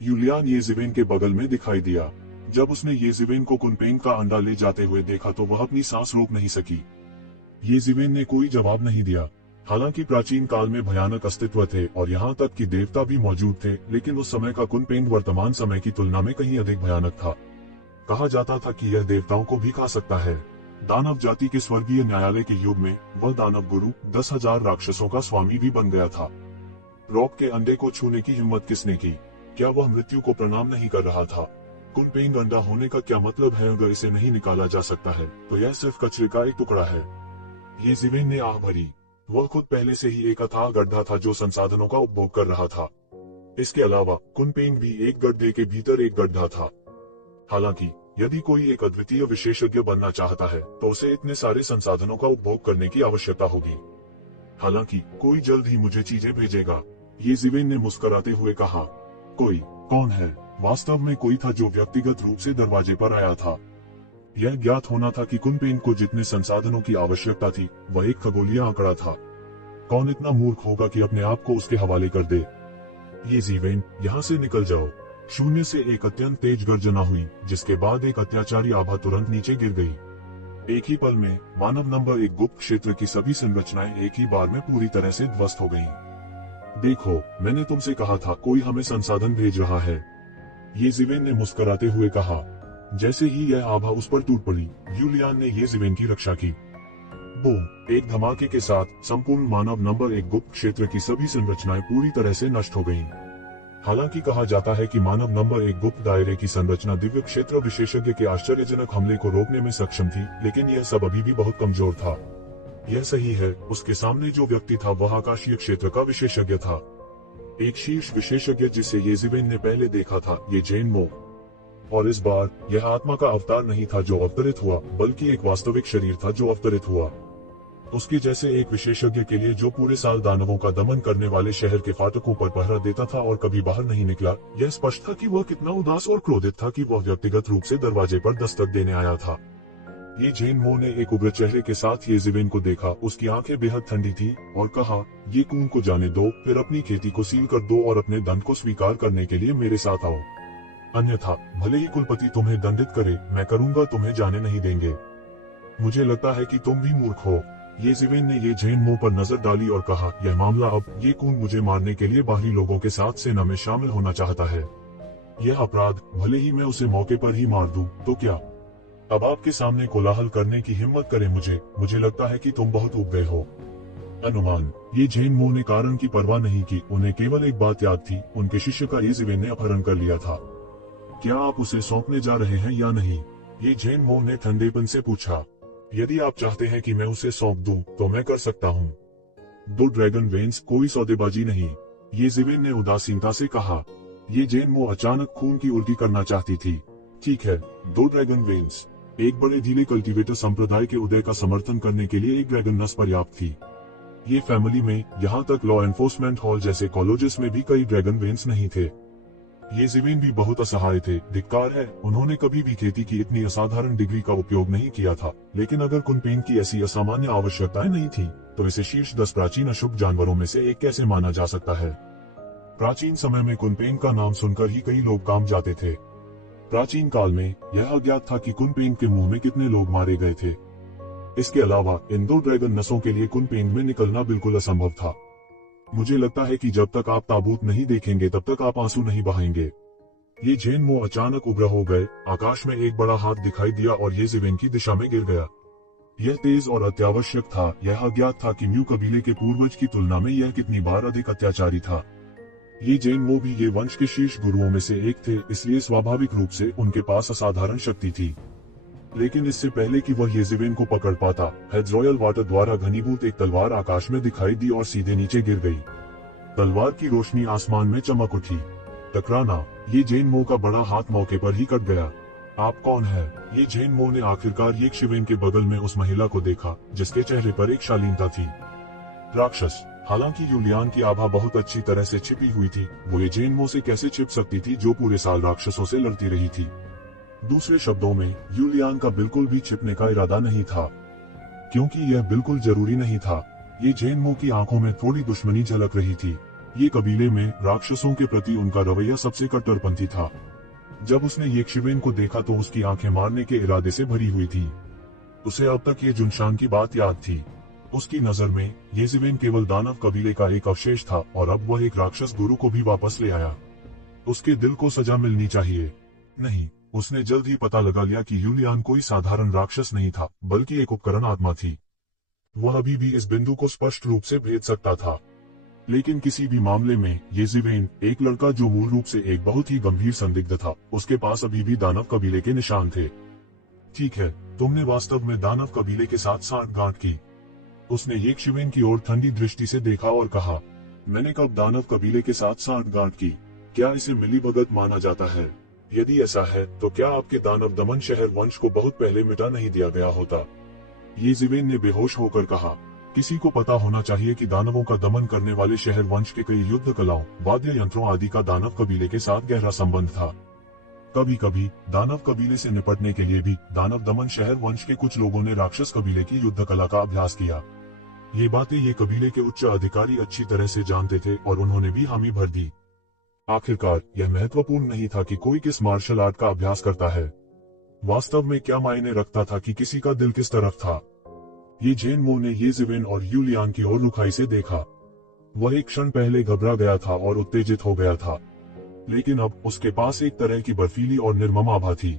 यूलियान ये जिवेन के बगल में दिखाई दिया। जब उसने येज़िवेन को कुनपेंग का अंडा ले जाते हुए देखा तो वह अपनी सांस रोक नहीं सकी। येज़िवेन ने कोई जवाब नहीं दिया। हालांकि प्राचीन काल में भयानक अस्तित्व थे और यहाँ तक कि देवता भी मौजूद थे, लेकिन उस समय का कुनपेंग वर्तमान समय की तुलना में कहीं अधिक भयानक था। कहा जाता था कि यह देवताओं को भी खा सकता है। दानव जाति के स्वर्गीय न्यायालय के युग में वह दानव गुरु 10,000 राक्षसों का स्वामी भी बन गया था। रॉक के अंडे को छूने की हिम्मत किसने की? क्या वह मृत्यु को प्रणाम नहीं कर रहा था? कुनपेंग अंडा होने का क्या मतलब है? अगर इसे नहीं निकाला जा सकता है तो यह सिर्फ कचरे का एक टुकड़ा है। येज़िवेन ने आह भरी। वह खुद पहले से ही एक अथाह गड्ढा था जो संसाधनों का उपभोग कर रहा था। इसके अलावा कुनपेंग भी एक गड्ढे के भीतर एक गड्ढा था। हालांकि यदि कोई एक अद्वितीय विशेषज्ञ बनना चाहता है तो उसे इतने सारे संसाधनों का उपभोग करने की आवश्यकता होगी। हालांकि कोई जल्द ही मुझे चीजें भेजेगा, येज़िवेन ने मुस्कुराते हुए कहा। कोई? कौन है? वास्तव में कोई था जो व्यक्तिगत रूप से दरवाजे पर आया था। यह ज्ञात होना था कि कुनपेंग को जितने संसाधनों की आवश्यकता थी वह एक खगोलीय आंकड़ा था। कौन इतना मूर्ख होगा कि अपने आप को उसके हवाले कर दे? येज़िवेन, यहाँ से निकल जाओ। शून्य से एक अत्यंत तेज गर्जना हुई, जिसके बाद एक अत्याचारी आभा तुरंत नीचे गिर गई। एक ही पल में मानव नंबर 1 गुप्त क्षेत्र की सभी संरचनाएं एक ही बार में पूरी तरह से ध्वस्त हो गईं। देखो, मैंने तुमसे कहा था कोई हमें संसाधन भेज रहा है, येज़िवेन ने मुस्कुराते हुए कहा। जैसे ही यह आभा उस पर टूट पड़ी, यूलियान ने येज़िवेन की रक्षा की। बूम! एक धमाके के साथ संपूर्ण मानव नंबर 1 गुप्त क्षेत्र की सभी संरचनाएं पूरी तरह से नष्ट हो गईं। हालांकि कहा जाता है कि मानव नंबर 1 गुप्त दायरे की संरचना दिव्य क्षेत्र विशेषज्ञ के आश्चर्यजनक हमले को रोकने में सक्षम थी, लेकिन यह सब अभी भी बहुत कमजोर था। यह सही है, उसके सामने जो व्यक्ति था वह आकाशीय क्षेत्र का विशेषज्ञ था। एक शीर्ष विशेषज्ञ जिसे येज़िवेन ने पहले देखा था, ये जेन मो। और इस बार यह आत्मा का अवतार नहीं था जो अवतरित हुआ, बल्कि एक वास्तविक शरीर था जो अवतरित हुआ। उसके जैसे एक विशेषज्ञ के लिए जो पूरे साल दानवों का दमन करने वाले शहर के फाटकों पर पहरा देता था और कभी बाहर नहीं निकला, यह स्पष्ट था कि वह कितना उदास और क्रोधित था कि वह व्यक्तिगत रूप से दरवाजे पर दस्तक देने आया था। ये जेन मो ने एक उग्र चेहरे के साथ येज़िवेन को देखा। उसकी आंखें बेहद ठंडी थी और कहा, ये खून को जाने दो, फिर अपनी खेती को सील कर दो और अपने दंड को स्वीकार करने के लिए मेरे साथ आओ। अन्यथा भले ही कुलपति तुम्हें दंडित करे, मैं करूंगा तुम्हें जाने नहीं देंगे। मुझे लगता है कि तुम भी मूर्ख हो। येज़िवेन ने ये जेन मो पर नजर डाली और कहा, यह मामला अब, ये खून मुझे मारने के लिए बाहरी लोगों के साथ सेना में शामिल होना चाहता है। यह अपराध, भले ही मैं उसे मौके पर ही मार दूं, तो क्या? अब आपके सामने कोलाहल करने की हिम्मत करे मुझे लगता है कि तुम बहुत उब गए हो। अनुमान। ये जेन मो ने कारण की परवाह नहीं की, उन्हें केवल एक बात याद थी, उनके शिष्य का येज़िवेन ने अपहरण कर लिया था। क्या आप उसे सौंपने जा रहे हैं या नहीं? ये जेन मो ने ठंडेपन से पूछा। यदि आप चाहते हैं कि मैं उसे सौंप दूं, तो मैं कर सकता हूं। 2 ड्रैगन वेन्स, कोई सौदेबाजी नहीं, येज़िवेन ने उदासीनता से कहा। ये जेन मो अचानक खून की उल्टी करना चाहती थी। ठीक है, 2 ड्रैगन वेन्स। एक बड़े ढीले कल्टीवेटर संप्रदाय के उदय का समर्थन करने के लिए एक ड्रैगन नस पर्याप्त थी। ये फैमिली में, यहाँ तक लॉ एनफोर्समेंट हॉल जैसे कॉलेजेस में भी कई ड्रैगन वेन्स नहीं थे। येज़िवेन भी बहुत असहाय थे। धिक्कार है, उन्होंने कभी भी खेती की इतनी असाधारण डिग्री का उपयोग नहीं किया था, लेकिन अगर कुनपेंग की ऐसी असामान्य आवश्यकताएं नहीं थी, तो इसे शीर्ष 10 प्राचीन अशुभ जानवरों में से एक कैसे माना जा सकता है? प्राचीन समय में कुनपेंग का नाम सुनकर ही कई लोग कांप जाते थे। प्राचीन काल में यह अज्ञात था कि कुनपेंग के मुंह में कितने लोग मारे गए थे। इसके अलावा इन 2 ड्रैगन नसों के लिए कुनपेंग में निकलना बिल्कुल असंभव था। मुझे लगता है कि जब तक आप ताबूत नहीं देखेंगे तब तक आप आंसू नहीं बहाएंगे। ये जेन मो अचानक उग्र हो गए। आकाश में एक बड़ा हाथ दिखाई दिया और येज़िवेन की दिशा में गिर गया। यह तेज और अत्यावश्यक था। यह अज्ञात था कि म्यू कबीले के पूर्वज की तुलना में यह कितनी बार अधिक अत्याचारी था। ये जेन मो भी ये वंश के शीर्ष गुरुओं में से एक थे, इसलिए स्वाभाविक रूप से उनके पास असाधारण शक्ति थी। लेकिन इससे पहले कि वह येज़िवेन को पकड़ पाता, हेड्रॉयल वाटर द्वारा घनीभूत एक तलवार आकाश में दिखाई दी और सीधे नीचे गिर गई। तलवार की रोशनी आसमान में चमक उठी। टकराना। ये जेन मो का बड़ा हाथ मौके पर ही कट गया। आप कौन है? ये जेन मो ने आखिरकार येज़िवेन के बगल में उस महिला को देखा, जिसके चेहरे पर एक शालीनता थी। राक्षस। हालांकि यूलियान की आभा बहुत अच्छी तरह से छिपी हुई थी, वो ये जेन मो से कैसे छिप सकती थी जो पूरे साल राक्षसों से लड़ती रही थी? दूसरे शब्दों में, यूलियान का बिल्कुल भी छिपने का इरादा नहीं था, क्योंकि यह बिल्कुल जरूरी नहीं था। ये जेन मो की आंखों में थोड़ी दुश्मनी झलक रही थी। ये कबीले में राक्षसों के प्रति उनका रवैया सबसे कट्टरपंथी था। जब उसने येशिवेन को देखा तो उसकी आंखें मारने के इरादे से भरी हुई थी। उसे अब तक ये जुनशान की बात याद थी। उसकी नजर में येशिवेन केवल दानव कबीले का एक अवशेष था और अब वह एक राक्षस गुरु को भी वापस ले आया। उसके दिल को सजा मिलनी चाहिए। नहीं, उसने जल्द ही पता लगा लिया कि यूलियान कोई साधारण राक्षस नहीं था, बल्कि एक उपकरण आत्मा थी। वह अभी भी इस बिंदु को स्पष्ट रूप से भेद सकता था। लेकिन किसी भी मामले में येशिवेन, एक लड़का जो मूल रूप से एक बहुत ही गंभीर संदिग्ध था, उसके पास अभी भी दानव कबीले के निशान थे। ठीक है, तुमने वास्तव में दानव कबीले के साथ सांठगांठ की। उसने येशिवेन की ओर ठंडी दृष्टि से देखा और कहा, मैंने कब दानव कबीले के साथ सांठगांठ की? क्या इसे मिलीभगत माना जाता है? यदि ऐसा है तो क्या आपके दानव दमन शहर वंश को बहुत पहले मिटा नहीं दिया गया होता? येशिवेन ने बेहोश होकर कहा, किसी को पता होना चाहिए कि दानवों का दमन करने वाले शहर वंश के कई युद्ध कलाओं, वाद्य यंत्रों आदि का दानव कबीले के साथ गहरा संबंध था। कभी कभी दानव कबीले से निपटने के लिए भी दानव दमन शहर वंश के कुछ लोगों ने राक्षस कबीले की युद्ध कला का अभ्यास किया। ये बातें ये कबीले के उच्च अधिकारी अच्छी तरह से जानते थे और उन्होंने भी हामी भर दी। आखिरकार यह महत्वपूर्ण नहीं था कि कोई किस मार्शल आर्ट का अभ्यास करता है। वास्तव में क्या मायने रखता था कि किसी का दिल किस तरफ था? ये जेनमो ने येशिवेन और यूलियान की ओर रुखाई से देखा। वह एक क्षण पहले घबरा गया था और उत्तेजित हो गया था, लेकिन अब उसके पास एक तरह की बर्फीली और निर्मम आभा थी।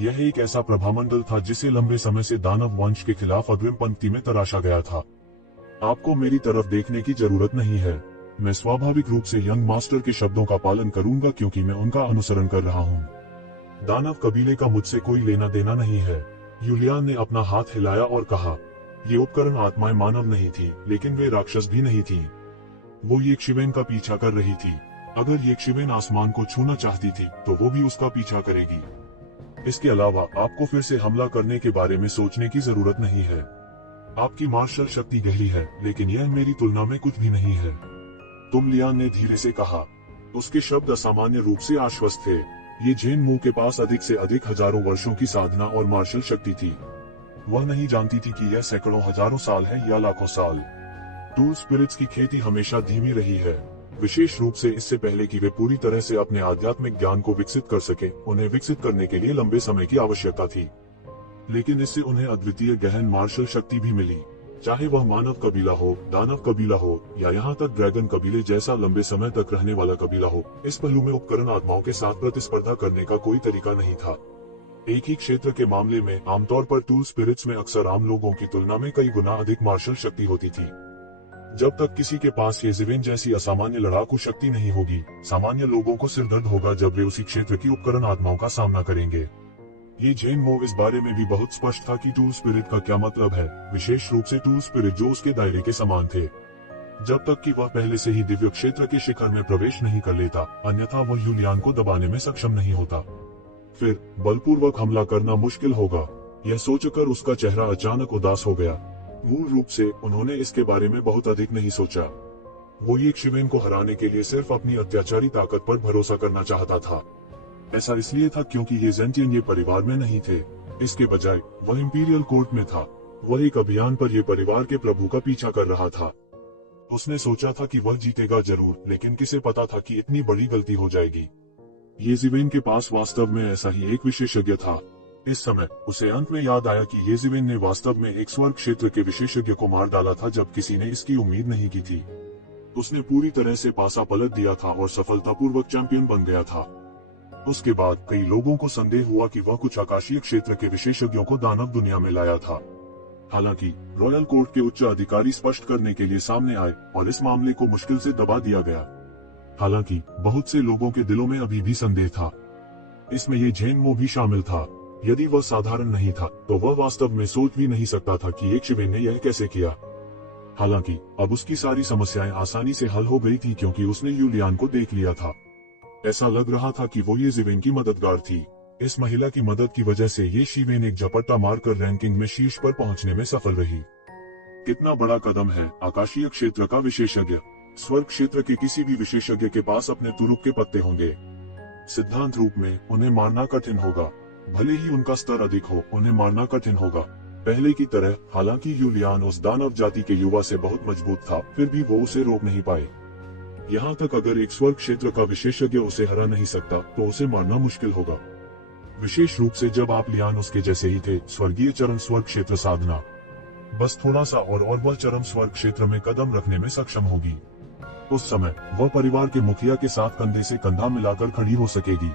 यह एक ऐसा प्रभामंडल था जिसे लंबे समय से दानव वंश के खिलाफ अग्रिम पंक्ति में तराशा गया था। आपको मेरी तरफ देखने की जरूरत नहीं है। मैं स्वाभाविक रूप से यंग मास्टर के शब्दों का पालन करूंगा क्योंकि मैं उनका अनुसरण कर रहा हूं। दानव कबीले का मुझसे कोई लेना देना नहीं है। यूलियान ने अपना हाथ हिलाया और कहा, ये उपकरण आत्माएं मानव नहीं थी, लेकिन वे राक्षस भी नहीं थी। वो येशिवेन का पीछा कर रही थी। अगर येशिवेन आसमान को छूना चाहती थी तो वो भी उसका पीछा करेगी। इसके अलावा आपको फिर से हमला करने के बारे में सोचने की जरूरत नहीं है। आपकी मार्शल शक्ति गहरी है, लेकिन यह मेरी तुलना में कुछ भी नहीं है। तुम, लियान ने धीरे से कहा। उसके शब्द असामान्य रूप से आश्वस्त थे। ये जेनमो के पास अधिक से अधिक हजारों वर्षों की साधना और मार्शल शक्ति थी। वह नहीं जानती थी कि यह सैकड़ों हजारों साल है या लाखों साल। टूल स्पिरिट्स की खेती हमेशा धीमी रही है, विशेष रूप से इससे पहले कि वे पूरी तरह से अपने आध्यात्मिक ज्ञान को विकसित कर सके। उन्हें विकसित करने के लिए लंबे समय की आवश्यकता थी, लेकिन इससे उन्हें अद्वितीय गहन मार्शल शक्ति भी मिली। चाहे वह मानव कबीला हो, दानव कबीला हो या यहाँ तक ड्रैगन कबीले जैसा लंबे समय तक रहने वाला कबीला हो, इस पहलू में उपकरण आत्माओं के साथ प्रतिस्पर्धा करने का कोई तरीका नहीं था। एक ही क्षेत्र के मामले में आमतौर पर टूल स्पिरिट्स में अक्सर आम लोगों की तुलना में कई गुना अधिक मार्शल शक्ति होती थी। जब तक किसी के पास येशिवेन जैसी असामान्य लड़ाकू शक्ति नहीं होगी, सामान्य लोगों को सिरदर्द होगा जब वे उसी क्षेत्र की उपकरण आत्माओं का सामना करेंगे। ये जेनमो इस बारे में भी बहुत स्पष्ट था कि टूल स्पिरिट का क्या मतलब है, विशेष रूप से टूल स्पिरिट जो उसके दायरे के समान थे। जब तक कि वह पहले से ही दिव्य क्षेत्र के शिखर में प्रवेश नहीं कर लेता, अन्यथा वह यूलियान को दबाने में सक्षम नहीं होता। फिर बलपूर्वक हमला करना मुश्किल होगा। यह सोचकर उसका चेहरा अचानक उदास हो गया। मूल रूप से उन्होंने इसके बारे में बहुत अधिक नहीं सोचा। वो येशिवेन को हराने के लिए सिर्फ अपनी अत्याचारी ताकत पर भरोसा करना चाहता था। ऐसा इसलिए था क्योंकि ये जेंटियन ये परिवार में नहीं थे। इसके बजाय वह इंपीरियल कोर्ट में था। वह एक अभियान पर ये परिवार के प्रभु का पीछा कर रहा था। उसने सोचा था कि वह जीतेगा जरूर, लेकिन किसे पता था कि इतनी बड़ी गलती हो जाएगी। येशिवेन के पास वास्तव में ऐसा ही एक विशेषज्ञ था। इस समय उसे अंत में याद आया कि येशिवेन ने वास्तव में एक स्वर्ग क्षेत्र के विशेषज्ञ को मार डाला था जब किसी ने इसकी उम्मीद नहीं की थी। उसने पूरी तरह से पासा पलट दिया था और सफलतापूर्वक चैंपियन बन गया था। उसके बाद कई लोगों को संदेह हुआ कि वह कुछ आकाशीय क्षेत्र के विशेषज्ञों को दानव दुनिया में लाया था। हालांकि रॉयल कोर्ट के उच्च अधिकारी स्पष्ट करने के लिए सामने आए और इस मामले को मुश्किल से दबा दिया गया। हालांकि बहुत से लोगों के दिलों में अभी भी संदेह था। इसमें ये जेनमो भी शामिल था। यदि वह साधारण नहीं था तो वह वास्तव में सोच भी नहीं सकता था कि येशिवेन ने यह कैसे किया। हालांकि अब उसकी सारी समस्याएं आसानी से हल हो गई थी क्योंकि उसने यूलियान को देख लिया था। ऐसा लग रहा था कि वो येशिवेन की मददगार थी। इस महिला की मदद की वजह से येशिवेन एक झपट्टा मारकर रैंकिंग में शीर्ष पर पहुंचने में सफल रही। कितना बड़ा कदम है। आकाशीय क्षेत्र का विशेषज्ञ। स्वर्ग क्षेत्र के किसी भी विशेषज्ञ के पास अपने तुरुप के पत्ते होंगे। सिद्धांत रूप में उन्हें मारना कठिन होगा। भले ही उनका स्तर अधिक हो, उन्हें मारना कठिन होगा। पहले की तरह, हालांकि यूलियान उस दानव जाति के युवा से बहुत मजबूत था, फिर भी वो उसे रोक नहीं पाए। यहाँ तक अगर एक स्वर्ग क्षेत्र का विशेषज्ञ उसे हरा नहीं सकता तो उसे मारना मुश्किल होगा, विशेष रूप से जब आप लियान उसके जैसे ही थे। स्वर्गीय चरम स्वर्ग क्षेत्र साधना, बस थोड़ा सा और वह चरम स्वर्ग क्षेत्र में कदम रखने में सक्षम होगी। उस समय वह परिवार के मुखिया के साथ कंधे से कंधा मिलाकर खड़ी हो सकेगी।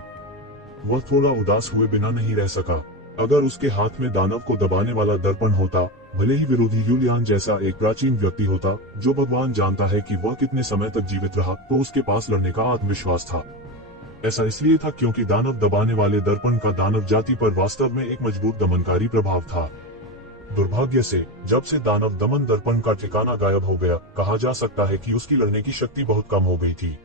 वह थोड़ा उदास हुए बिना नहीं रह सका। अगर उसके हाथ में दानव को दबाने वाला दर्पण होता, भले ही विरोधी यूलियान जैसा एक प्राचीन व्यक्ति होता जो भगवान जानता है कि वह कितने समय तक जीवित रहा, तो उसके पास लड़ने का आत्मविश्वास था। ऐसा इसलिए था क्योंकि दानव दबाने वाले दर्पण का दानव जाति पर वास्तव में एक मजबूत दमनकारी प्रभाव था। दुर्भाग्य से जब से दानव दमन दर्पण का ठिकाना गायब हो गया, कहा जा सकता है कि उसकी लड़ने की शक्ति बहुत कम हो गई थी।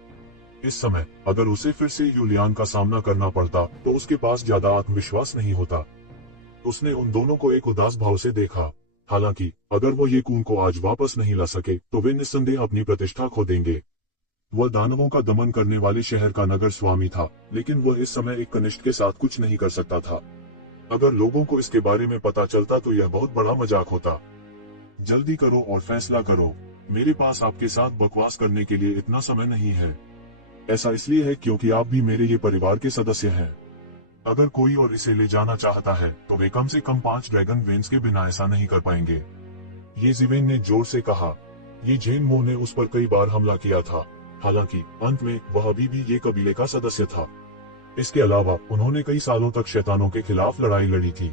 इस समय अगर उसे फिर से यूलियान का सामना करना पड़ता तो उसके पास ज्यादा आत्मविश्वास नहीं होता। उसने उन दोनों को एक उदास भाव से देखा। हालांकि अगर वो ये कून को आज वापस नहीं ला सके तो वे निस्संदेह अपनी प्रतिष्ठा खो देंगे। वह दानवों का दमन करने वाले शहर का नगर स्वामी था, लेकिन वह इस समय एक कनिष्ठ के साथ कुछ नहीं कर सकता था। अगर लोगों को इसके बारे में पता चलता तो यह बहुत बड़ा मजाक होता। जल्दी करो और फैसला करो, मेरे पास आपके साथ बकवास करने के लिए इतना समय नहीं है। ऐसा इसलिए है क्योंकि आप भी मेरे ये परिवार के सदस्य हैं। अगर कोई और इसे ले जाना चाहता है तो वे कम से कम 5 ड्रैगन वेन्स के बिना ऐसा नहीं कर पाएंगे। ये जिवेन ने जोर से कहा। ये जेन मो ने उस पर कई बार हमला किया था, हालांकि अंत में वह अभी भी ये कबीले का सदस्य था। इसके अलावा उन्होंने कई सालों तक शैतानों के खिलाफ लड़ाई लड़ी थी,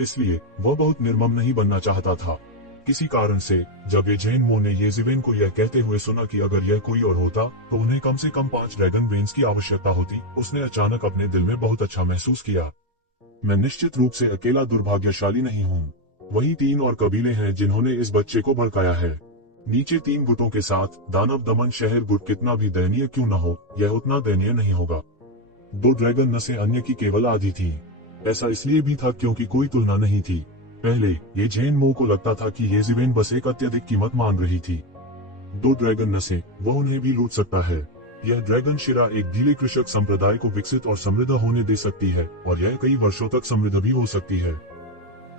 इसलिए वह बहुत निर्मम नहीं बनना चाहता था। किसी कारण से जब ये जेन मो ने ये जिवेन को यह कहते हुए सुना कि अगर यह कोई और होता तो उन्हें कम से कम 5 ड्रैगन वेन्स की आवश्यकता होती, उसने अचानक अपने दिल में बहुत अच्छा महसूस किया। मैं निश्चित रूप से अकेला दुर्भाग्यशाली नहीं हूँ। वही 3 और कबीले हैं जिन्होंने इस बच्चे को भड़काया है। नीचे 3 गुटों के साथ दानव दमन शहर गुट कितना भी दयनीय क्यों न हो, यह उतना दयनीय नहीं होगा। 2 ड्रैगन नसें अन्य की केवल आधी थी। ऐसा इसलिए भी था क्योंकि कोई तुलना नहीं थी। पहले ये जेन मो को लगता था कि ये जिवेन बस एक अत्यधिक कीमत मान रही थी। 2 ड्रैगन नसें, वह उन्हें भी लूट सकता है। यह ड्रैगन शिरा एक गीले कृषक संप्रदाय को विकसित और समृद्ध होने दे सकती है और यह कई वर्षों तक समृद्ध भी हो सकती है।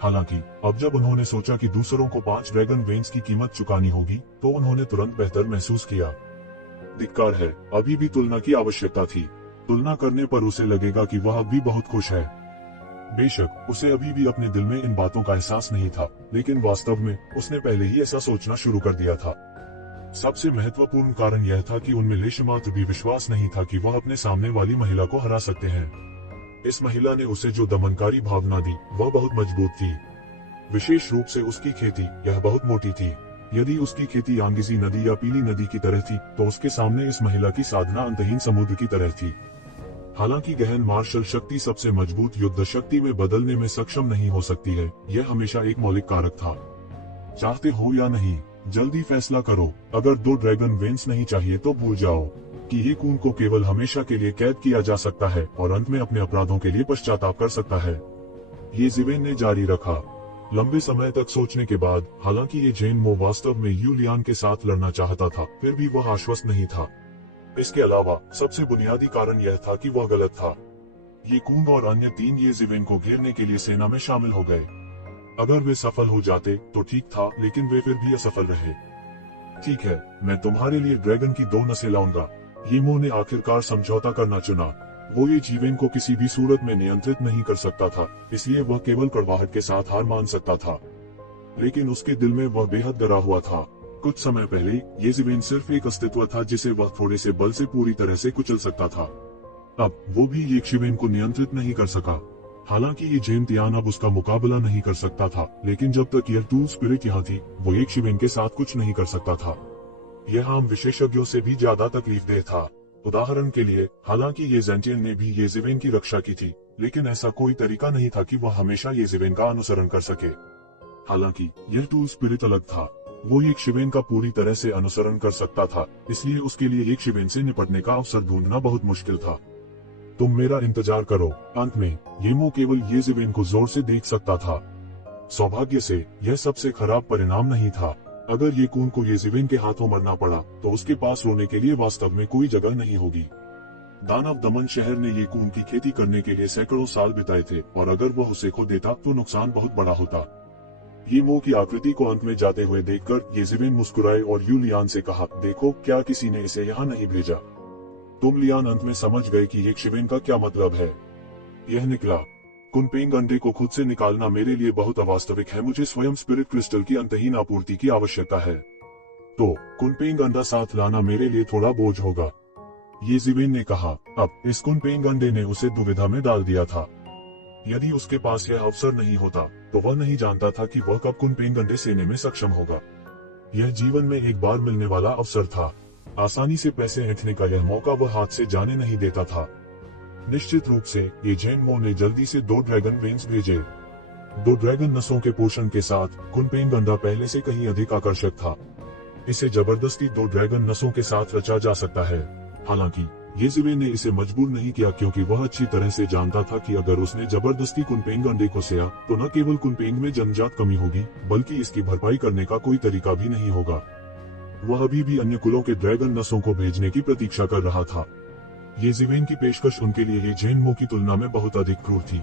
हालांकि अब जब उन्होंने सोचा कि दूसरों को 5 ड्रैगन वेन्स की कीमत चुकानी होगी तो उन्होंने तुरंत बेहतर महसूस किया। धिक्कार है, अभी भी तुलना की आवश्यकता थी। तुलना करने पर उसे लगेगा कि वह अब भी बहुत खुश है। बेशक उसे अभी भी अपने दिल में इन बातों का एहसास नहीं था, लेकिन वास्तव में उसने पहले ही ऐसा सोचना शुरू कर दिया था। सबसे महत्वपूर्ण कारण यह था कि उनमें लेशमात्र भी विश्वास नहीं था कि वह अपने सामने वाली महिला को हरा सकते हैं। इस महिला ने उसे जो दमनकारी भावना दी वह बहुत मजबूत थी। विशेष रूप से उसकी खेती, यह बहुत मोटी थी। यदि उसकी खेती यांगिजी नदी या पीली नदी की तरह थी तो उसके सामने इस महिला की साधना अंतहीन समुद्र की तरह थी। हालांकि गहन मार्शल शक्ति सबसे मजबूत युद्ध शक्ति में बदलने में सक्षम नहीं हो सकती है, यह हमेशा एक मौलिक कारक था। चाहते हो या नहीं, जल्दी फैसला करो। अगर 2 ड्रैगन वेन्स नहीं चाहिए तो भूल जाओ कि ये कून को केवल हमेशा के लिए कैद किया जा सकता है और अंत में अपने अपराधों के लिए पश्चाताप कर सकता है। ये जिवेन ने जारी रखा। लंबे समय तक सोचने के बाद, हालांकि ये जेन मो वास्तव में यूलियान के साथ लड़ना चाहता था, फिर भी वह आश्वस्त नहीं था। इसके अलावा सबसे बुनियादी कारण यह था कि वह गलत था। ये कून और अन्य 3 ये जिवेन को घेरने के लिए सेना में शामिल हो गए। अगर वे सफल हो जाते तो ठीक था, लेकिन वे फिर भी असफल रहे। ठीक है, मैं तुम्हारे लिए ड्रैगन की 2 नसें लाऊंगा। येमो ने आखिरकार समझौता करना चुना। वो ये जीवेन को किसी भी सूरत में नियंत्रित नहीं कर सकता था, इसलिए वह केवल कड़वाहट के साथ हार मान सकता था। लेकिन उसके दिल में वह बेहद डरा हुआ था। कुछ समय पहले ये जीवेन सिर्फ एक अस्तित्व था जिसे वह थोड़े से बल से पूरी तरह से कुचल सकता था। अब वो भी ये शिवेन को नियंत्रित नहीं कर सका। हालांकि ये जेन तियान अब उसका मुकाबला नहीं कर सकता था, लेकिन जब तक यह टू स्पिरिट यहाँ थी वो एक शिवेन के साथ कुछ नहीं कर सकता था। यह आम विशेषज्ञों से भी ज्यादा तकलीफदेह था। उदाहरण के लिए, हालांकि ये जेंटियन ने भी ये जिवेन की रक्षा की थी, लेकिन ऐसा कोई तरीका नहीं था कि वह हमेशा ये जिवेन का अनुसरण कर सके। हालांकि यह टू स्पिरिट अलग था, वो एक शिवेन का पूरी तरह से अनुसरण कर सकता था, इसलिए उसके लिए एक शिवेन से निपटने का अवसर ढूंढना बहुत मुश्किल था। तुम मेरा इंतजार करो। अंत में येमो केवल ये जिवेन को जोर से देख सकता था। सौभाग्य से यह सबसे खराब परिणाम नहीं था। अगर ये कून को ये जिवेन के हाथों मरना पड़ा तो उसके पास रोने के लिए वास्तव में कोई जगह नहीं होगी। दानव दमन शहर ने ये कून की खेती करने के लिए सैकड़ों साल बिताए थे, और अगर वह उसे खो देता तो नुकसान बहुत बड़ा होता। ये मोह की आकृति को अंत में जाते हुए देखकर येज़ेबेल मुस्कुराए और लियान से कहा, देखो क्या किसी ने इसे यहाँ नहीं भेजा। तुम लियान अंत में समझ गए कि येशिवेन का क्या मतलब है। यह निकला, कुनपेंग अंडे को खुद से निकालना मेरे लिए बहुत अवास्तविक है, मुझे स्वयं स्पिरिट क्रिस्टल की अंतहीन आपूर्ति की आवश्यकता है। तो कुनपेंग अंडा साथ लाना मेरे लिए थोड़ा बोझ होगा, येज़ेबेल ने कहा। अब इस कुनपेंग अंडे ने उसे दुविधा में डाल दिया था। यदि उसके पास यह अवसर नहीं होता तो वह नहीं जानता था कि वह कब कुनपेंग अंडे सेने में सक्षम होगा। यह जीवन में एक बार मिलने वाला अवसर था। आसानी से पैसे ऐंठने का यह मौका वह हाथ से जाने नहीं देता था। निश्चित रूप से ये जेन मो ने जल्दी से 2 ड्रैगन वेन्स भेजे। 2 ड्रैगन नसों के पोषण के साथ कुनपेंग अंडा पहले से कहीं अधिक आकर्षक था। इसे जबरदस्ती 2 ड्रैगन नसों के साथ रचा जा सकता है। हालांकि येज़ेबेल ने इसे मजबूर नहीं किया, क्योंकि वह अच्छी तरह से जानता था कि अगर उसने जबरदस्ती कुनपेंग अंडे को सेया तो न केवल कुनपेंग में जन्मजात कमी होगी, बल्कि इसकी भरपाई करने का कोई तरीका भी नहीं होगा। वह अभी भी अन्य कुलों के ड्रैगन नसों को भेजने की प्रतीक्षा कर रहा था। येज़ेबेल की पेशकश उनके लिए ये जेन मो की तुलना में बहुत अधिक क्रूर थी।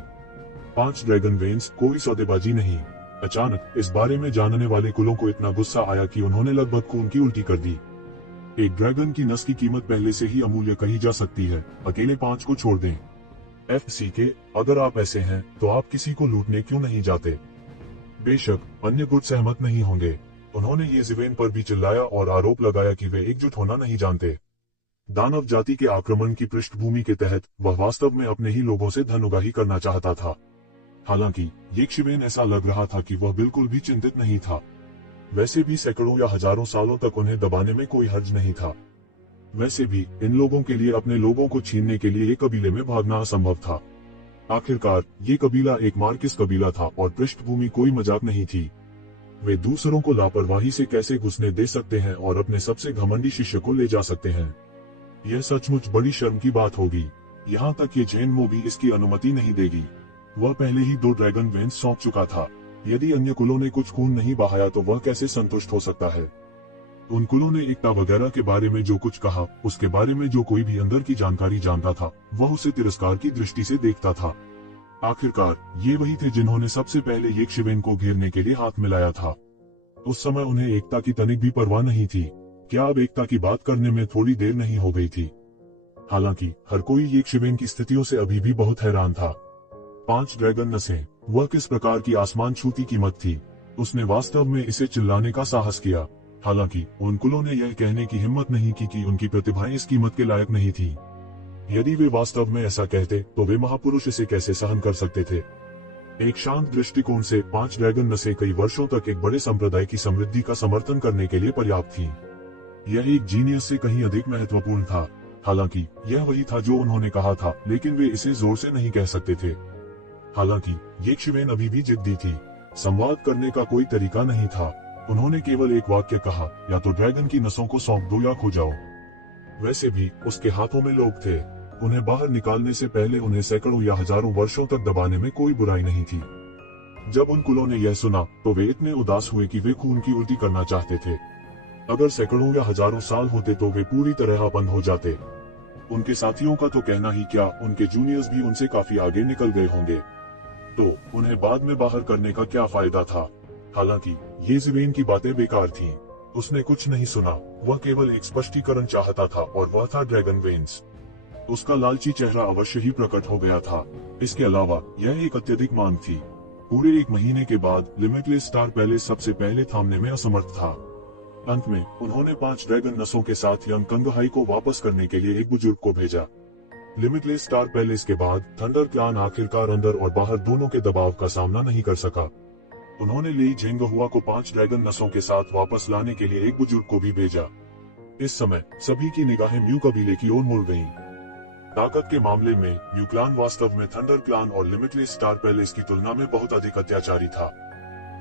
5 ड्रैगन वेन्स कोई सौदेबाजी नहीं। अचानक इस बारे में जानने वाले कुलों को इतना गुस्सा आया कि उन्होंने लगभग खून की उल्टी कर दी। एक ड्रैगन की नस की कीमत पहले से ही अमूल्य कही जा सकती है, अकेले 5 को छोड़ दें। FCK, अगर आप ऐसे हैं तो आप किसी को लूटने क्यों नहीं जाते। बेशक अन्य गुट सहमत नहीं होंगे। उन्होंने येज़ेबेल पर भी चिल्लाया और आरोप लगाया कि वे एकजुट होना नहीं जानते। दानव जाति के आक्रमण की पृष्ठभूमि के तहत वह वास्तव में अपने ही लोगों से धन उगाही करना चाहता था। हालांकि येशिवेन ऐसा लग रहा था कि वह बिल्कुल भी चिंतित नहीं था। वैसे भी सैकड़ों या हजारों सालों तक उन्हें दबाने में कोई हर्ज नहीं था। वैसे भी इन लोगों के लिए अपने लोगों को छीनने के लिए एक कबीले में भागना असंभव था। आखिरकार ये कबीला एक मार्किस कबीला था और पृष्ठभूमि कोई मजाक नहीं थी। वे दूसरों को लापरवाही से कैसे घुसने दे सकते हैं और अपने सबसे घमंडी शिष्य को ले जा सकते हैं। यह सचमुच बड़ी शर्म की बात होगी। यहाँ तक ये जेन मो भी इसकी अनुमति नहीं देगी। वह पहले ही 2 ड्रैगन वेन्स सौंप चुका था। यदि अन्य कुलों ने कुछ खून नहीं बहाया तो वह कैसे संतुष्ट हो सकता है। उन कुलों ने एकता वगैरह के बारे में जो कुछ कहा, उसके बारे में जो कोई भी अंदर की जानकारी जानता था वह उसे तिरस्कार की दृष्टि से देखता था। आखिरकार ये वही थे जिन्होंने सबसे पहले येशिवेन को घेरने के लिए हाथ मिलाया था। उस समय उन्हें एकता की तनिक भी परवाह नहीं थी। क्या अब एकता की बात करने में थोड़ी देर नहीं हो गई थी। हालांकि हर कोई येशिवेन की स्थितियों से अभी भी बहुत हैरान था। 5 ड्रैगन नसें, वह किस प्रकार की आसमान छूती कीमत थी। उसने वास्तव में इसे चिल्लाने का साहस किया। हालांकि उन कुलों ने यह कहने की हिम्मत नहीं की कि उनकी प्रतिभाएं इस कीमत के लायक नहीं थी। यदि वे वास्तव में ऐसा कहते तो वे महापुरुष इसे कैसे सहन कर सकते थे। एक शांत दृष्टिकोण से 5 ड्रैगन नसें कई वर्षों तक एक बड़े संप्रदाय की समृद्धि का समर्थन करने के लिए पर्याप्त थी। यह एक जीनियस से कहीं अधिक महत्वपूर्ण था। हालांकि यह वही था जो उन्होंने कहा था, लेकिन वे इसे जोर से नहीं कह सकते थे। हालांकि येशिवेन अभी भी जिद्दी थी। संवाद करने का कोई तरीका नहीं था। उन्होंने केवल एक वाक्य कहा, या तो ड्रैगन की नसों को सौंप दो या खो जाओ। वैसे भी उसके हाथों में लोग थे। उन्हें बाहर निकालने से पहले उन्हें सैकड़ों या हजारों वर्षों तक दबाने में कोई बुराई नहीं थी। जब उन कुलों ने यह सुना तो वे इतने उदास हुए कि वे खून की उल्टी करना चाहते थे। अगर सैकड़ों या हजारों साल होते तो वे पूरी तरह बंद हो जाते। उनके साथियों का तो कहना ही क्या, उनके जूनियर्स भी उनसे काफी आगे निकल गए होंगे, तो उन्हें बाद में बाहर करने का क्या फायदा था। हालांकि येशिवेन की बातें बेकार थीं। उसने कुछ नहीं सुना। वह केवल एक स्पष्टीकरण चाहता था और वह था ड्रैगन वेन्स। उसका लालची चेहरा अवश्य ही प्रकट हो गया था। इसके अलावा यह एक अत्यधिक मांग थी। पूरे 1 महीने के बाद लिमिटलेस स्टार पैलेस सबसे पहले थामने में असमर्थ था। अंत में उन्होंने 5 ड्रैगन नसों के साथ यंग कंगहाई को वापस करने के लिए एक बुजुर्ग को भेजा। लिमिटलेस स्टार पैलेस के बाद थंडर क्लान आखिरकार अंदर और बाहर दोनों के दबाव का सामना नहीं कर सका। उन्होंने ली झेंगहुआ को 5 ड्रैगन नसों के साथ वापस लाने के लिए एक बुजुर्ग को भी भेजा। इस समय सभी की निगाहें म्यू कबीले की ओर मुड़ गईं। ताकत के मामले में म्यू क्लान वास्तव में थंडर क्लान और लिमिटलेस स्टार पैलेस की तुलना में बहुत अधिक अत्याचारी था।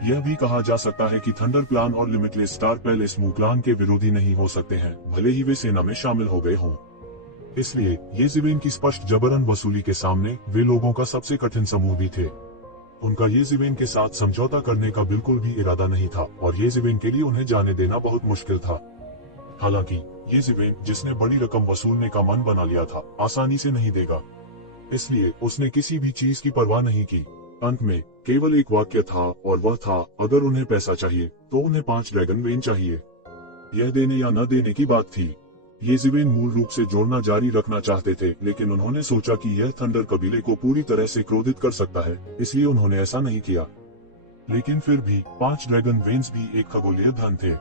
यह भी कहा जा सकता है कि थंडर क्लान और limitless star palace Mu clan के विरोधी नहीं हो सकते हैं, भले ही वे सेना में शामिल हो गए हों। इसलिए येशिवेन की स्पष्ट जबरन वसूली के सामने वे लोगों का सबसे कठिन समूह भी थे। उनका येशिवेन के साथ समझौता करने का बिल्कुल भी इरादा नहीं था और येशिवेन के लिए उन्हें जाने देना बहुत मुश्किल था। हालांकि येशिवेन, जिसने बड़ी रकम वसूलने का मन बना लिया था, आसानी से नहीं देगा। इसलिए उसने किसी भी चीज की परवाह नहीं की। अंत में केवल एक वाक्य था और वह था, अगर उन्हें पैसा चाहिए तो उन्हें 5 ड्रैगन वेन चाहिए। यह देने या न देने की बात थी। येज़ेबेल मूल रूप से जोड़ना जारी रखना चाहते थे, लेकिन उन्होंने सोचा कि यह थंडर कबीले को पूरी तरह से क्रोधित कर सकता है, इसलिए उन्होंने ऐसा नहीं किया। लेकिन फिर भी 5 ड्रैगन वेन्स भी एक खगोलीय धन थे।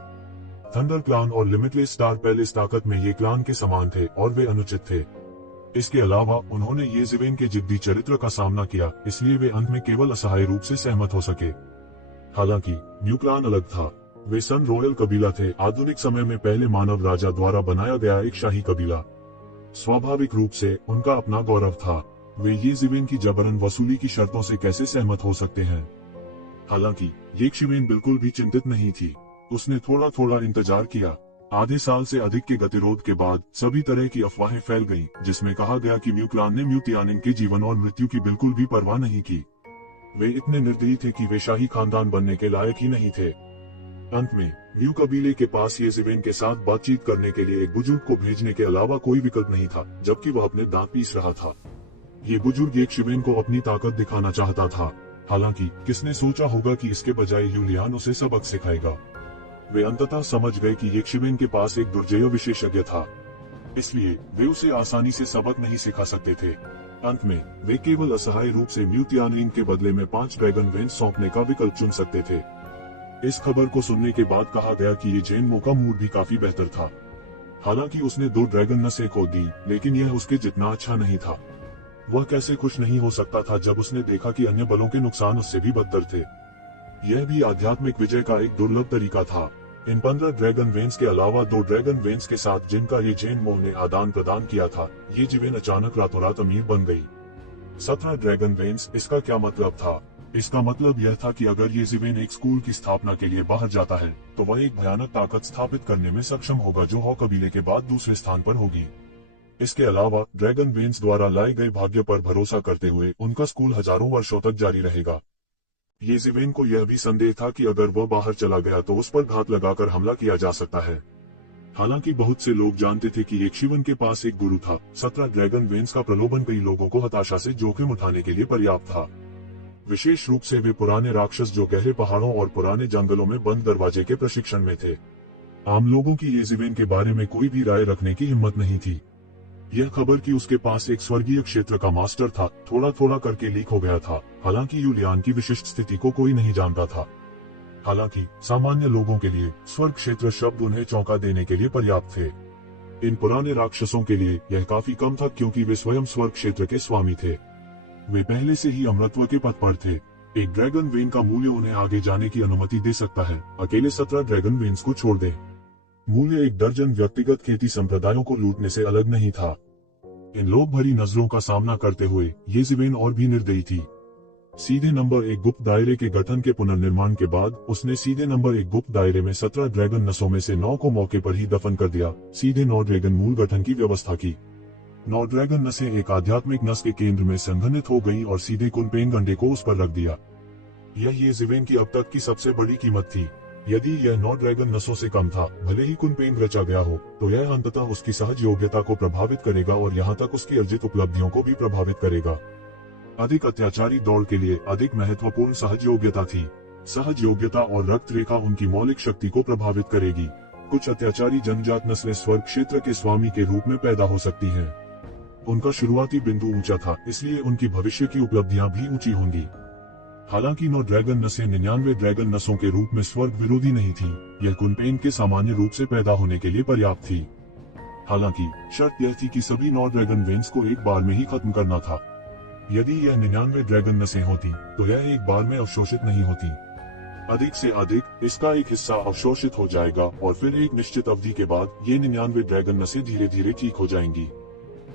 थंडर क्लान और लिमिटलेस स्टार पैलेस ताकत में ये क्लान के समान थे और वे अनुचित थे। इसके अलावा उन्होंने येज़ेबेल के जिद्दी चरित्र का सामना किया, इसलिए वे अंत में केवल असहाय रूप से सहमत हो सके। हालांकि न्यू क्लान अलग था। वे सन रॉयल कबीला थे, आधुनिक समय में पहले मानव राजा द्वारा बनाया गया एक शाही कबीला। स्वाभाविक रूप से उनका अपना गौरव था। वे येज़ेबेल की जबरन वसूली की शर्तों से कैसे सहमत हो सकते हैं? हालांकि येज़ेबेल बिल्कुल भी चिंतित नहीं थी। उसने थोड़ा थोड़ा इंतजार किया। आधे साल से अधिक के गतिरोध के बाद सभी तरह की अफवाहें फैल गईं, जिसमें कहा गया कि म्यू क्लान ने म्यू तियानिंग के जीवन और मृत्यु की बिल्कुल भी परवाह नहीं की। वे इतने निर्दयी थे कि वे शाही खानदान बनने के लायक ही नहीं थे। अंत में म्यू कबीले के पास येज़ेबेल के साथ बातचीत करने के लिए एक बुजुर्ग को भेजने के अलावा कोई विकल्प नहीं था, जबकि वह अपने दांत पीस रहा था। ये बुजुर्ग येज़ेबेल को अपनी ताकत दिखाना चाहता था। हालांकि किसने सोचा होगा कि इसके बजाय यूलियान उसे सबक सिखाएगा। वे अंततः समझ गए कि येज़ेबेल के पास एक दुर्जय विशेषज्ञ था, इसलिए वे उसे आसानी से सबक नहीं सिखा सकते थे। अंत में वे केवल असहाय रूप से म्यू तियानिंग के बदले में 5 ड्रैगन वेन सौंपने का विकल्प चुन सकते थे। इस खबर को सुनने के बाद कहा गया कि ये जेनमो का मूड भी काफी बेहतर था। हालांकि उसने 2 ड्रैगन नसें खो दी, लेकिन यह उसके जितना अच्छा नहीं था। वह कैसे खुश नहीं हो सकता था जब उसने देखा कि अन्य बलों के नुकसान उससे भी बदतर थे। यह भी आध्यात्मिक विजय का एक दुर्लभ तरीका था। इन 15 ड्रैगन वेन्स के अलावा 2 ड्रैगन वेन्स के साथ जिनका ये जेनमो ने आदान प्रदान किया था, येज़ेबेल अचानक रातों रात अमीर बन गई। 17 ड्रैगन वेन्स, इसका क्या मतलब था? इसका मतलब यह था कि अगर येज़ेबेल एक स्कूल की स्थापना के लिए बाहर जाता है, तो वह एक भयानक ताकत स्थापित करने में सक्षम होगा जो हॉ कबीले के बाद दूसरे स्थान पर होगी। इसके अलावा ड्रैगन वेन्स द्वारा लाए गए भाग्य पर भरोसा करते हुए उनका स्कूल हजारों वर्षों तक जारी रहेगा। येज़ेबेल को यह भी संदेह था कि अगर वह बाहर चला गया तो उस पर घात लगाकर हमला किया जा सकता है। हालांकि बहुत से लोग जानते थे कि येज़ेबेल के पास एक गुरु था। 17 ड्रैगन वेन्स का प्रलोभन कई लोगों को हताशा से जोखिम उठाने के लिए पर्याप्त था। विशेष रूप से वे पुराने राक्षस जो गहरे पहाड़ों और पुराने जंगलों में बंद दरवाजे के प्रशिक्षण में थे। आम लोगों की येज़ेबेल के बारे में कोई भी राय रखने की हिम्मत नहीं थी। यह खबर कि उसके पास एक स्वर्गीय क्षेत्र का मास्टर था थोड़ा थोड़ा करके लीक हो गया था। हालांकि यूलियान की विशिष्ट स्थिति को कोई नहीं जानता था। हालांकि सामान्य लोगों के लिए स्वर्ग क्षेत्र शब्द उन्हें चौंका देने के लिए पर्याप्त थे। इन पुराने राक्षसों के लिए यह काफी कम था, क्योंकि वे स्वयं स्वर्ग क्षेत्र के स्वामी थे। वे पहले से ही अमरत्व के पथ पर थे। एक ड्रैगन वेन का मूल्य उन्हें आगे जाने की अनुमति दे सकता है। अकेले 17 ड्रैगन वेन्स को छोड़ दें। मूल्य एक दर्जन व्यक्तिगत खेती संप्रदायों को लूटने से अलग नहीं था। इन लोभ भरी नजरों का सामना करते हुए येज़ेबेल और भी निर्दयी थी। सीधे नंबर 1 गुप्त दायरे के गठन के पुनर्निर्माण के बाद उसने सीधे नंबर 1 गुप्त दायरे में 17 ड्रैगन नसों में से 9 को मौके पर ही दफन कर दिया। सीधे 9 ड्रैगन मूल गठन की व्यवस्था की। 9 ड्रैगन नसें एक आध्यात्मिक नस के केंद्र में संघनित हो गईं और सीधे कुनपेन गंडे को उस पर रख दिया। यह येज़ेबेल की अब तक की सबसे बड़ी कीमत थी। यदि यह 9 ड्रैगन नसों से कम था, भले ही कुनपेन रचा गया हो, तो यह अंततः उसकी सहज योग्यता को प्रभावित करेगा और यहाँ तक उसकी अर्जित उपलब्धियों को भी प्रभावित करेगा। अधिक अत्याचारी दौड़ के लिए अधिक महत्वपूर्ण सहज योग्यता थी। सहज योग्यता और रक्त रेखा उनकी मौलिक शक्ति को प्रभावित करेगी। कुछ अत्याचारी जनजात नस्लें स्वर्ग क्षेत्र के स्वामी के रूप में पैदा हो सकती हैं। उनका शुरुआती बिंदु ऊंचा था, इसलिए उनकी भविष्य की उपलब्धियां भी ऊंची होंगी। हालांकि 9 ड्रैगन नसें 99 ड्रैगन नसों के रूप में स्वर्ग विरोधी नहीं थी। यह कुनपेन के सामान्य रूप से पैदा होने के लिए पर्याप्त थी। हालांकि शर्त यह थी कि सभी 9 ड्रैगन वेन्स को एक बार में ही खत्म करना था। यदि यह 99 ड्रैगन नसें होती, तो यह एक बार में अवशोषित नहीं होती। अधिक से अधिक इसका एक हिस्सा अवशोषित हो जाएगा और फिर एक निश्चित अवधि के बाद ये 99 ड्रैगन नसें धीरे धीरे ठीक हो जाएंगी।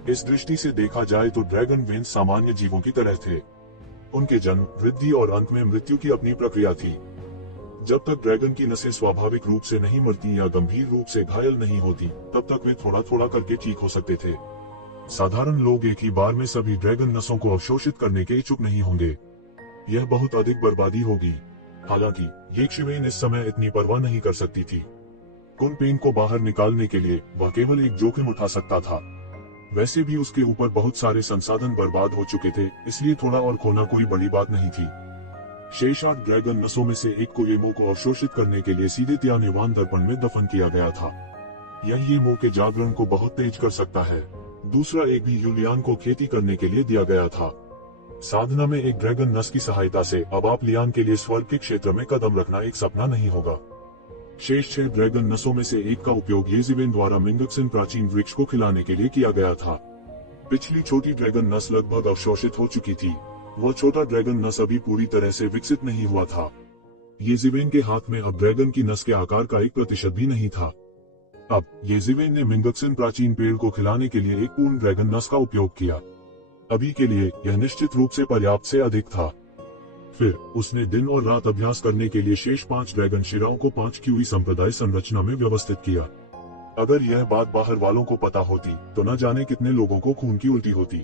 इस दृष्टि से देखा जाए तो ड्रैगन वेन्स सामान्य जीवों की तरह थे। उनके जन्म, वृद्धि और अंत में मृत्यु की अपनी प्रक्रिया थी। जब तक ड्रैगन की नसें स्वाभाविक रूप से नहीं मरती या गंभीर रूप से घायल नहीं होती, तब तक वे थोड़ा थोड़ा करके ठीक हो सकते थे। साधारण लोग एक ही बार में सभी ड्रैगन नसों को अवशोषित करने के इच्छुक नहीं होंगे। यह बहुत अधिक बर्बादी होगी। हालांकि येज़ेबेल इस समय इतनी परवाह नहीं कर सकती थी। कुनपेन को बाहर निकालने के लिए वह केवल एक जोखिम उठा सकता था। वैसे भी उसके ऊपर बहुत सारे संसाधन बर्बाद हो चुके थे, इसलिए थोड़ा और खोना कोई बड़ी बात नहीं थी। शेष 8 ड्रैगन नसों में से एक को येमो को अवशोषित करने के लिए सीधे त्यानेवान दर्पण में दफन किया गया था। यह येमो के जागरण को बहुत तेज कर सकता है। दूसरा एक भी यूलियान को खेती करने के लिए दिया गया था। साधना में एक ड्रैगन नस की सहायता से अब आप लियान के लिए स्वर्ग के क्षेत्र में कदम रखना एक सपना नहीं होगा। शेष 6 ड्रैगन नसों में से एक का उपयोग येजिवेन द्वारा मिंगक्सन प्राचीन वृक्ष को खिलाने के लिए किया गया था। पिछली छोटी ड्रैगन नस लगभग अवशोषित हो चुकी थी। वह छोटा ड्रैगन नस अभी पूरी तरह से विकसित नहीं हुआ था। येजिवेन के हाथ में अब ड्रैगन की नस के आकार का 1% भी नहीं था। अब येजिवेन ने मिंगक्सन प्राचीन पेड़ को खिलाने के लिए एक पूर्ण ड्रैगन नस का उपयोग किया। अभी के लिए यह निश्चित रूप से पर्याप्त से अधिक था। फिर उसने दिन और रात अभ्यास करने के लिए शेष 5 ड्रैगन शिराओं को 5 क्यूई संप्रदाय संरचना में व्यवस्थित किया। अगर यह बात बाहर वालों को पता होती तो न जाने कितने लोगों को खून की उल्टी होती।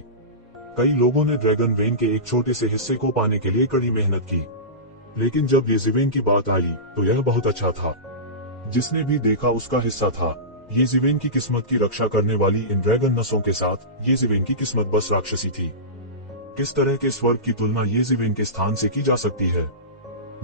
कई लोगों ने ड्रैगन वेन के एक छोटे से हिस्से को पाने के लिए कड़ी मेहनत की, लेकिन जब येजिवेन की बात आई तो यह बहुत अच्छा था। जिसने भी देखा उसका हिस्सा था। येजिवेन की किस्मत की रक्षा करने वाली इन ड्रैगन नसों के साथ येजिवेन की किस्मत बस राक्षसी थी। किस तरह के स्वर्ग की तुलना येजिवेन के स्थान से की जा सकती है?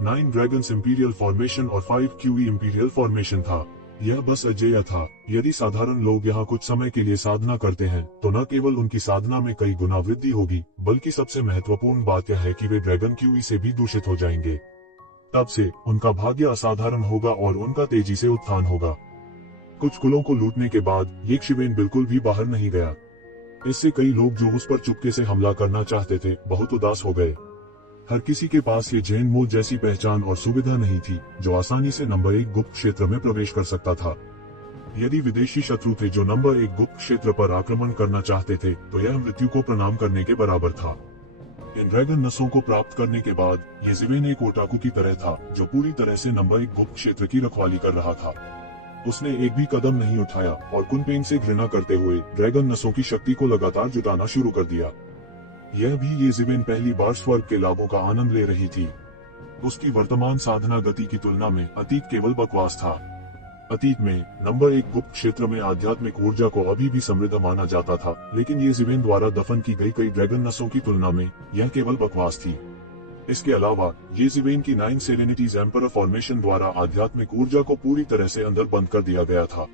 9 ड्रैगन्स इंपीरियल फॉर्मेशन और 5 क्यूई इंपीरियल फॉर्मेशन था। यह बस अजेय था। यदि साधारण लोग यहाँ कुछ समय के लिए साधना करते हैं तो न केवल उनकी साधना में कई गुना वृद्धि होगी, बल्कि सबसे महत्वपूर्ण बात यह है कि वे ड्रैगन क्यूई से भी दूषित हो जाएंगे। तब से उनका भाग्य असाधारण होगा और उनका तेजी से उत्थान होगा। कुछ कुलों को लूटने के बाद येशिवेन बिल्कुल भी बाहर नहीं गया। इससे कई लोग जो उस पर चुपके से हमला करना चाहते थे बहुत उदास हो गए। हर किसी के पास ये जैन मोड जैसी पहचान और सुविधा नहीं थी जो आसानी से नंबर 1 गुप्त क्षेत्र में प्रवेश कर सकता था। यदि विदेशी शत्रु थे जो नंबर 1 गुप्त क्षेत्र पर आक्रमण करना चाहते थे तो यह मृत्यु को प्रणाम करने के बराबर था। इन ड्रैगन नसों को प्राप्त करने के बाद येजिवेन एक ओटाकू की तरह था जो पूरी तरह से नंबर 1 गुप्त क्षेत्र की रखवाली कर रहा था। उसने एक भी कदम नहीं उठाया और कुनपेंग से घृणा करते हुए ड्रैगन नसों की शक्ति को लगातार जुटाना शुरू कर दिया। यह भी येजिवेन पहली बार स्वर्ग के लाभों का आनंद ले रही थी। उसकी वर्तमान साधना गति की तुलना में अतीत केवल बकवास था। अतीत में नंबर 1 गुप्त क्षेत्र में आध्यात्मिक ऊर्जा को अभी भी समृद्ध माना जाता था, लेकिन येजिवेन द्वारा दफन की गई कई ड्रैगन नसों की तुलना में यह केवल बकवास थी। इसके अलावा येजिवेन की 9 सेरेनिटीज एम्परर फॉर्मेशन द्वारा आध्यात्मिक ऊर्जा को पूरी तरह से अंदर बंद कर दिया गया था।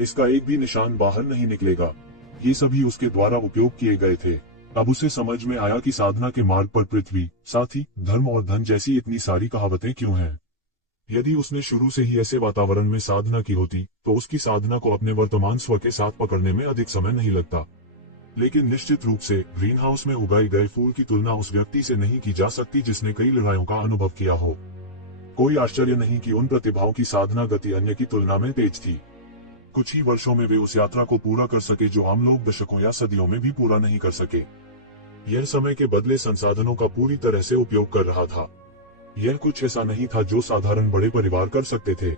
इसका एक भी निशान बाहर नहीं निकलेगा। ये सभी उसके द्वारा उपयोग किए गए थे। अब उसे समझ में आया कि साधना के मार्ग पर पृथ्वी, साथी, धर्म और धन जैसी इतनी सारी कहावतें क्यों हैं। यदि उसने शुरू से ही ऐसे वातावरण में साधना की होती तो उसकी साधना को अपने वर्तमान स्व के साथ पकड़ने में अधिक समय नहीं लगता। लेकिन निश्चित रूप से ग्रीन हाउस में उगाए गए फूल की तुलना उस व्यक्ति से नहीं की जा सकती जिसने कई लड़ाइयों का अनुभव किया हो। कोई आश्चर्य नहीं कि उन प्रतिभाओं की साधना गति अन्य की तुलना में तेज थी। कुछ ही वर्षों में वे उस यात्रा को पूरा कर सके जो आम लोग दशकों या सदियों में भी पूरा नहीं कर सके। यह समय के बदले संसाधनों का पूरी तरह से उपयोग कर रहा था। यह कुछ ऐसा नहीं था जो साधारण बड़े परिवार कर सकते थे।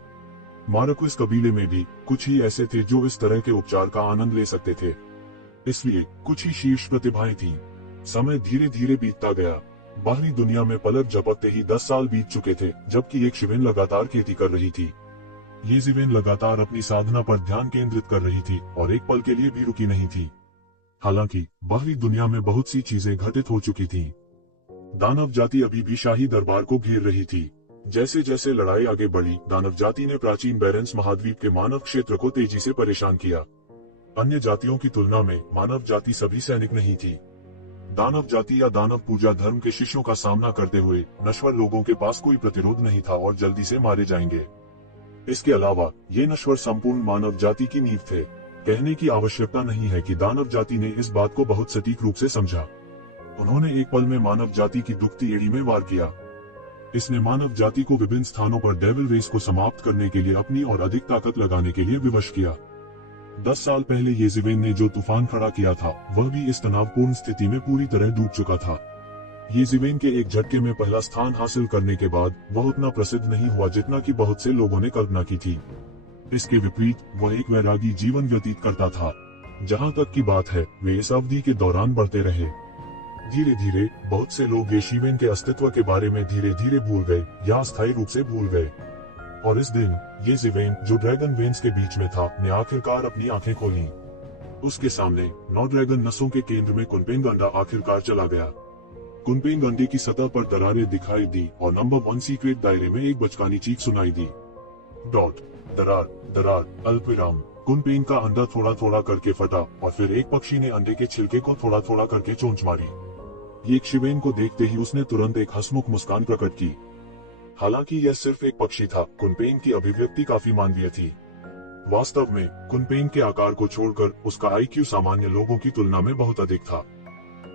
मार्क्विस कबीले में भी कुछ ही ऐसे थे जो इस तरह के उपचार का आनंद ले सकते थे। इसलिए कुछ ही शीर्ष प्रतिभाएं थीं। समय धीरे धीरे बीतता गया। बाहरी दुनिया में पलक झपकते ही 10 साल बीत चुके थे, जबकि येशिवेन लगातार खेती कर रही थी। येजिवेन लगातार अपनी साधना पर ध्यान केंद्रित कर रही थी और एक पल के लिए भी रुकी नहीं थी। हालांकि बाहरी दुनिया में बहुत सी चीजें घटित हो चुकी थीं। दानव जाति अभी भी शाही दरबार को घेर रही थी। जैसे जैसे लड़ाई आगे बढ़ी, दानव जाति ने प्राचीन बैरेंस महाद्वीप के मानव क्षेत्र को तेजी से परेशान किया। अन्य जातियों की तुलना में मानव जाति सभी सैनिक नहीं थी। दानव जाति या दानव पूजा धर्म के शिष्यों का सामना करते हुए नश्वर लोगों के पास कोई प्रतिरोध नहीं था और जल्दी से मारे जाएंगे। इसके अलावा ये नश्वर संपूर्ण मानव जाति की नींव थे। कहने की आवश्यकता नहीं है कि दानव जाति ने इस बात को बहुत सटीक रूप से समझा। उन्होंने एक पल में मानव जाति की दुखती एड़ी में वार किया। इसने मानव जाति को विभिन्न स्थानों पर डेविल रेस को समाप्त करने के लिए अपनी और अधिक ताकत लगाने के लिए विवश किया। 10 साल पहले येजिवेन ने जो तूफान खड़ा किया था वह भी इस तनावपूर्ण स्थिति में पूरी तरह डूब चुका था। येजिवेन के एक झटके में पहला स्थान हासिल करने के बाद वह उतना प्रसिद्ध नहीं हुआ जितना कि बहुत से लोगों ने कल्पना की थी। इसके विपरीत वह एक वैरागी जीवन व्यतीत करता था। जहाँ तक की बात है, वे इस अवधि के दौरान बढ़ते रहे। धीरे धीरे बहुत से लोग येशिवेन के अस्तित्व के बारे में धीरे धीरे भूल गए या अस्थायी रूप से भूल गए। और इस दिन येजिवेन, जो ड्रैगन वेन्स के बीच में था, ने आखिरकार अपनी आंखें खोली। उसके सामने 9 ड्रैगन नसों के केंद्र में कुनपेंग अंडा आखिरकार चला गया। कुनपेंग अंडे की सतह पर दरारें दिखाई दी और नंबर 1 सीक्रेट दायरे में एक बचकानी चीख सुनाई दी। डॉट, दरार, दरार, अल्पविराम। कुनपेंग का अंडा थोड़ा थोड़ा करके फटा और फिर एक पक्षी ने अंडे के छिलके को थोड़ा थोड़ा करके चोंच मारी। ये शिवेन को देखते ही उसने तुरंत एक हंसमुख मुस्कान प्रकट की। हालांकि यह सिर्फ एक पक्षी था, कुनपेंग की अभिव्यक्ति काफी मानवीय थी। वास्तव में कुनपेंग के आकार को छोड़कर उसका आईक्यू सामान्य लोगों की तुलना में बहुत अधिक था।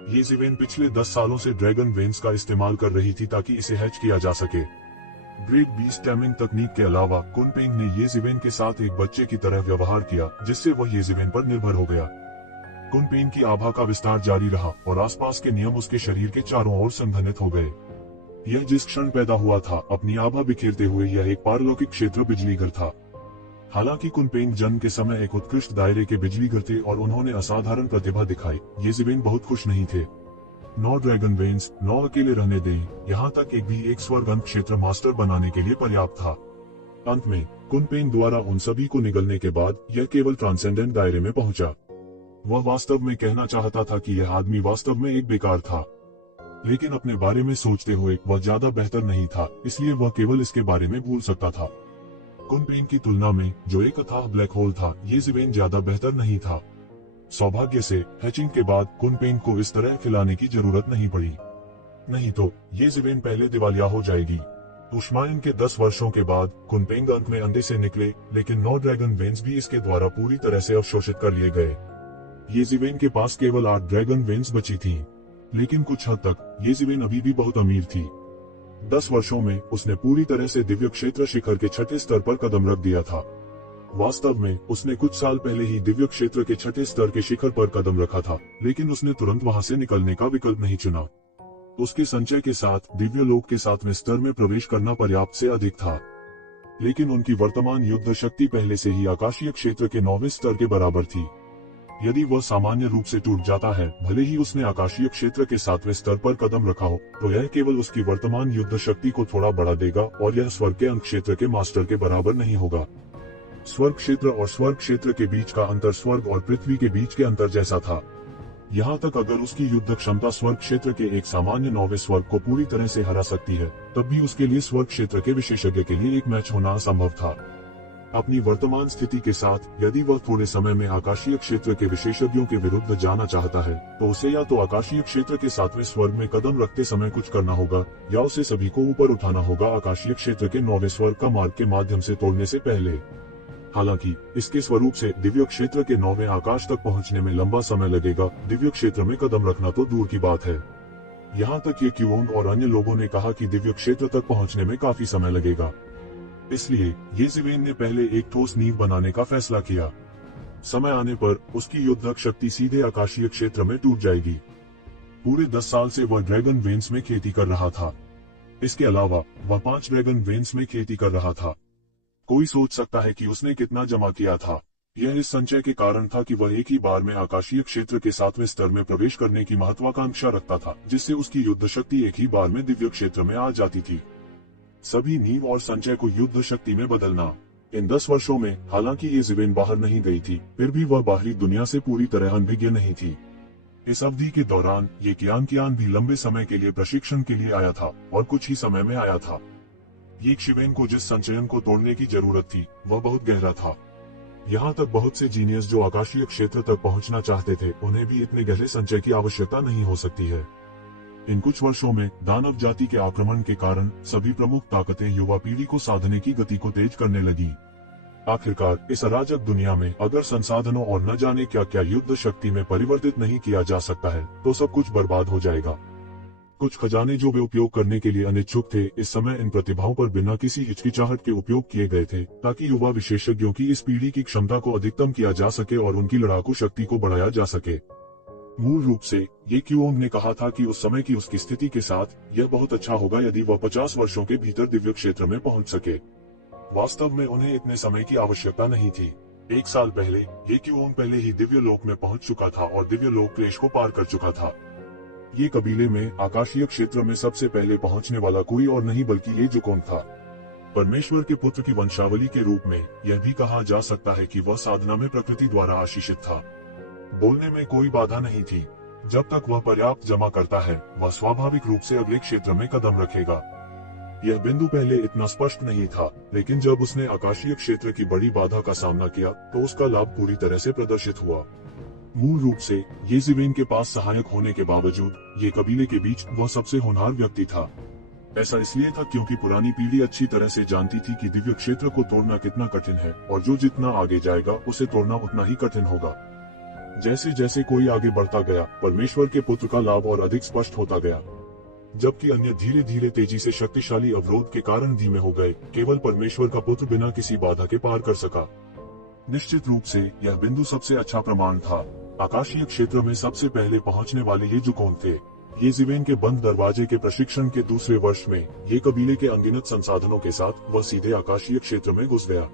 ये शिवेन पिछले 10 सालों से ड्रैगन वेन्स का इस्तेमाल कर रही थी ताकि इसे हैच किया जा सके। ग्रेट बीस्ट टैमिंग तकनीक के अलावा कुनपेंग ने ये शिवेन के साथ एक बच्चे की तरह व्यवहार किया, जिससे वह ये शिवेन पर निर्भर हो गया। कुनपेंग की आभा का विस्तार जारी रहा और आसपास के नियम उसके शरीर के चारों ओर संघनित हो गए। यह जिस क्षण पैदा हुआ था, अपनी आभा बिखेरते हुए यह एक पारलौकिक क्षेत्र बिजलीघर था। हालांकि कुनपेंग जन्म के समय एक उत्कृष्ट दायरे के बिजलीघर थे और उन्होंने असाधारण प्रतिभा दिखाई, ये शिवेन बहुत खुश नहीं थे। 9 ड्रैगन वेन्स, 9 अकेले रहने दें, यहाँ तक एक स्वर्ग अंत क्षेत्र मास्टर बनाने के लिए पर्याप्त था। अंत में कुनपेंग द्वारा उन सभी को निगलने के बाद यह केवल ट्रांसेंडेंट दायरे में पहुंचा। वह वास्तव में कहना चाहता था कि यह आदमी वास्तव में एक बेकार था, लेकिन अपने बारे में सोचते हुए वह ज्यादा बेहतर नहीं था, इसलिए वह केवल इसके बारे में भूल सकता था। कुनपेंग की तुलना में जो एक अथाह ब्लैक होल था, ये शिवेन ज्यादा बेहतर नहीं था। सौभाग्य से हैचिंग के बाद कुनपेंग को इस तरह खिलाने की जरूरत नहीं पड़ी, नहीं तो ये शिवेन पहले दिवालिया हो जाएगी। उष्मायन के 10 वर्षों के बाद कुनपेंग अंत में अंडे से निकले, लेकिन 9 ड्रैगन वेन्स भी इसके द्वारा पूरी तरह से अवशोषित कर लिए गए। ये शिवेन के पास केवल 8 ड्रैगन वेन्स बची थी, लेकिन कुछ हद तक ये शिवेन अभी भी बहुत अमीर थी। 10 वर्षों में उसने पूरी तरह से दिव्य क्षेत्र शिखर के 6ठे स्तर पर कदम रख दिया था। वास्तव में उसने कुछ साल पहले ही दिव्य क्षेत्र के 6ठे स्तर के शिखर पर कदम रखा था, लेकिन उसने तुरंत वहां से निकलने का विकल्प नहीं चुना। उसके संचय के साथ दिव्य लोक के 7वें स्तर में प्रवेश करना पर्याप्त से अधिक था, लेकिन उनकी वर्तमान युद्ध शक्ति पहले से ही आकाशीय क्षेत्र के 9वें स्तर के बराबर थी। यदि वह सामान्य रूप से टूट जाता है, भले ही उसने आकाशीय क्षेत्र के 7वें स्तर पर कदम रखा हो, तो यह केवल उसकी वर्तमान युद्ध शक्ति को थोड़ा बढ़ा देगा और यह स्वर्ग के अंत क्षेत्र के मास्टर के बराबर नहीं होगा। स्वर्ग क्षेत्र और स्वर्ग क्षेत्र के बीच का अंतर स्वर्ग और पृथ्वी के बीच के अंतर जैसा था। यहाँ तक अगर उसकी युद्ध क्षमता स्वर्ग क्षेत्र के एक सामान्य 9वें स्वर्ग को पूरी तरह से हरा सकती है, तब भी उसके लिए स्वर्ग क्षेत्र के विशेषज्ञ के लिए एक मैच होना असंभव था। अपनी वर्तमान स्थिति के साथ यदि वह थोड़े समय में आकाशीय क्षेत्र के विशेषज्ञों के विरुद्ध जाना चाहता है, तो उसे या तो आकाशीय क्षेत्र के 7वें स्वर्ग में कदम रखते समय कुछ करना होगा, या उसे सभी को ऊपर उठाना होगा आकाशीय क्षेत्र के 9वें स्वर्ग का मार्ग के माध्यम से तोड़ने से पहले। हालांकि इसके स्वरूप से दिव्य क्षेत्र के 9वें आकाश तक पहुंचने में लंबा समय लगेगा, दिव्य क्षेत्र में कदम रखना तो दूर की बात है। यहाँ तक कि क्यूओंग और अन्य लोगों ने कहा कि दिव्य क्षेत्र तक पहुंचने में काफी समय लगेगा। इसलिए ये शिवेन ने पहले एक ठोस नींव बनाने का फैसला किया। समय आने पर उसकी युद्धक शक्ति सीधे आकाशीय क्षेत्र में टूट जाएगी। पूरे 10 साल से वह ड्रैगन वेन्स में खेती कर रहा था। इसके अलावा वह 5 ड्रैगन वेन्स में खेती कर रहा था। कोई सोच सकता है कि उसने कितना जमा किया था। यह इस संचय के कारण था कि वह एक ही बार में आकाशीय क्षेत्र के 7वें स्तर में प्रवेश करने की महत्वाकांक्षा रखता था, जिससे उसकी युद्ध शक्ति एक ही बार में दिव्य क्षेत्र में आ जाती थी। सभी नींव और संचय को युद्ध शक्ति में बदलना। इन 10 वर्षों में हालांकि ये शिवेन बाहर नहीं गई थी, फिर भी वह बाहरी दुनिया से पूरी तरह अनभिज्ञ नहीं थी। इस अवधि के दौरान ये कियान भी लंबे समय के लिए प्रशिक्षण के लिए आया था और कुछ ही समय में आया था। ये शिवेन को जिस संचयन को तोड़ने की जरूरत थी वह बहुत गहरा था। यहाँ तक बहुत से जीनियस जो आकाशीय क्षेत्र तक पहुँचना चाहते थे, उन्हें भी इतने गहरे संचय की आवश्यकता नहीं हो सकती है। इन कुछ वर्षों में दानव जाति के आक्रमण के कारण सभी प्रमुख ताकतें युवा पीढ़ी को साधने की गति को तेज करने लगी। आखिरकार इस अराजक दुनिया में अगर संसाधनों और न जाने क्या क्या युद्ध शक्ति में परिवर्तित नहीं किया जा सकता है, तो सब कुछ बर्बाद हो जाएगा। कुछ खजाने जो वे उपयोग करने के लिए अनिच्छुक थे, इस समय इन प्रतिभाओं पर बिना किसी हिचकिचाहट के उपयोग किए गए थे, ताकि युवा विशेषज्ञों की इस पीढ़ी की क्षमता को अधिकतम किया जा सके और उनकी लड़ाकू शक्ति को बढ़ाया जा सके। मूल रूप से ये क्यूओंग ने कहा था कि उस समय की उसकी स्थिति के साथ यह बहुत अच्छा होगा यदि वह 50 वर्षों के भीतर दिव्य क्षेत्र में पहुंच सके। वास्तव में उन्हें इतने समय की आवश्यकता नहीं थी। 1 साल पहले ये क्यूओंग पहले ही दिव्य लोक में पहुंच चुका था और दिव्य लोक क्लेश को पार कर चुका था। ये कबीले में आकाशीय क्षेत्र में सबसे पहले पहुंचने वाला कोई और नहीं बल्कि ये जुकोंग था। परमेश्वर के पुत्र की वंशावली के रूप में यह भी कहा जा सकता है कि वह साधना में प्रकृति द्वारा आशीषित था। बोलने में कोई बाधा नहीं थी। जब तक वह पर्याप्त जमा करता है, वह स्वाभाविक रूप से अगले क्षेत्र में कदम रखेगा। यह बिंदु पहले इतना स्पष्ट नहीं था, लेकिन जब उसने आकाशीय क्षेत्र की बड़ी बाधा का सामना किया तो उसका लाभ पूरी तरह से प्रदर्शित हुआ। मूल रूप से येज़ेबेल के पास सहायक होने के बावजूद ये कबीले के बीच वह सबसे होनहार व्यक्ति था। ऐसा इसलिए था क्योंकि पुरानी पीढ़ी अच्छी तरह से जानती थी कि दिव्य क्षेत्र को तोड़ना कितना कठिन है, और जो जितना आगे जाएगा उसे तोड़ना उतना ही कठिन होगा। जैसे जैसे कोई आगे बढ़ता गया, परमेश्वर के पुत्र का लाभ और अधिक स्पष्ट होता गया, जबकि अन्य धीरे धीरे तेजी से शक्तिशाली अवरोध के कारण धीमे हो गए। केवल परमेश्वर का पुत्र बिना किसी बाधा के पार कर सका। निश्चित रूप से यह बिंदु सबसे अच्छा प्रमाण था। आकाशीय क्षेत्र में सबसे पहले पहुंचने वाले ये जुकोन थे। येज़ेबेल के बंद दरवाजे के प्रशिक्षण के दूसरे वर्ष में ये कबीले के अनगिनत संसाधनों के साथ वह सीधे आकाशीय क्षेत्र में घुस गया।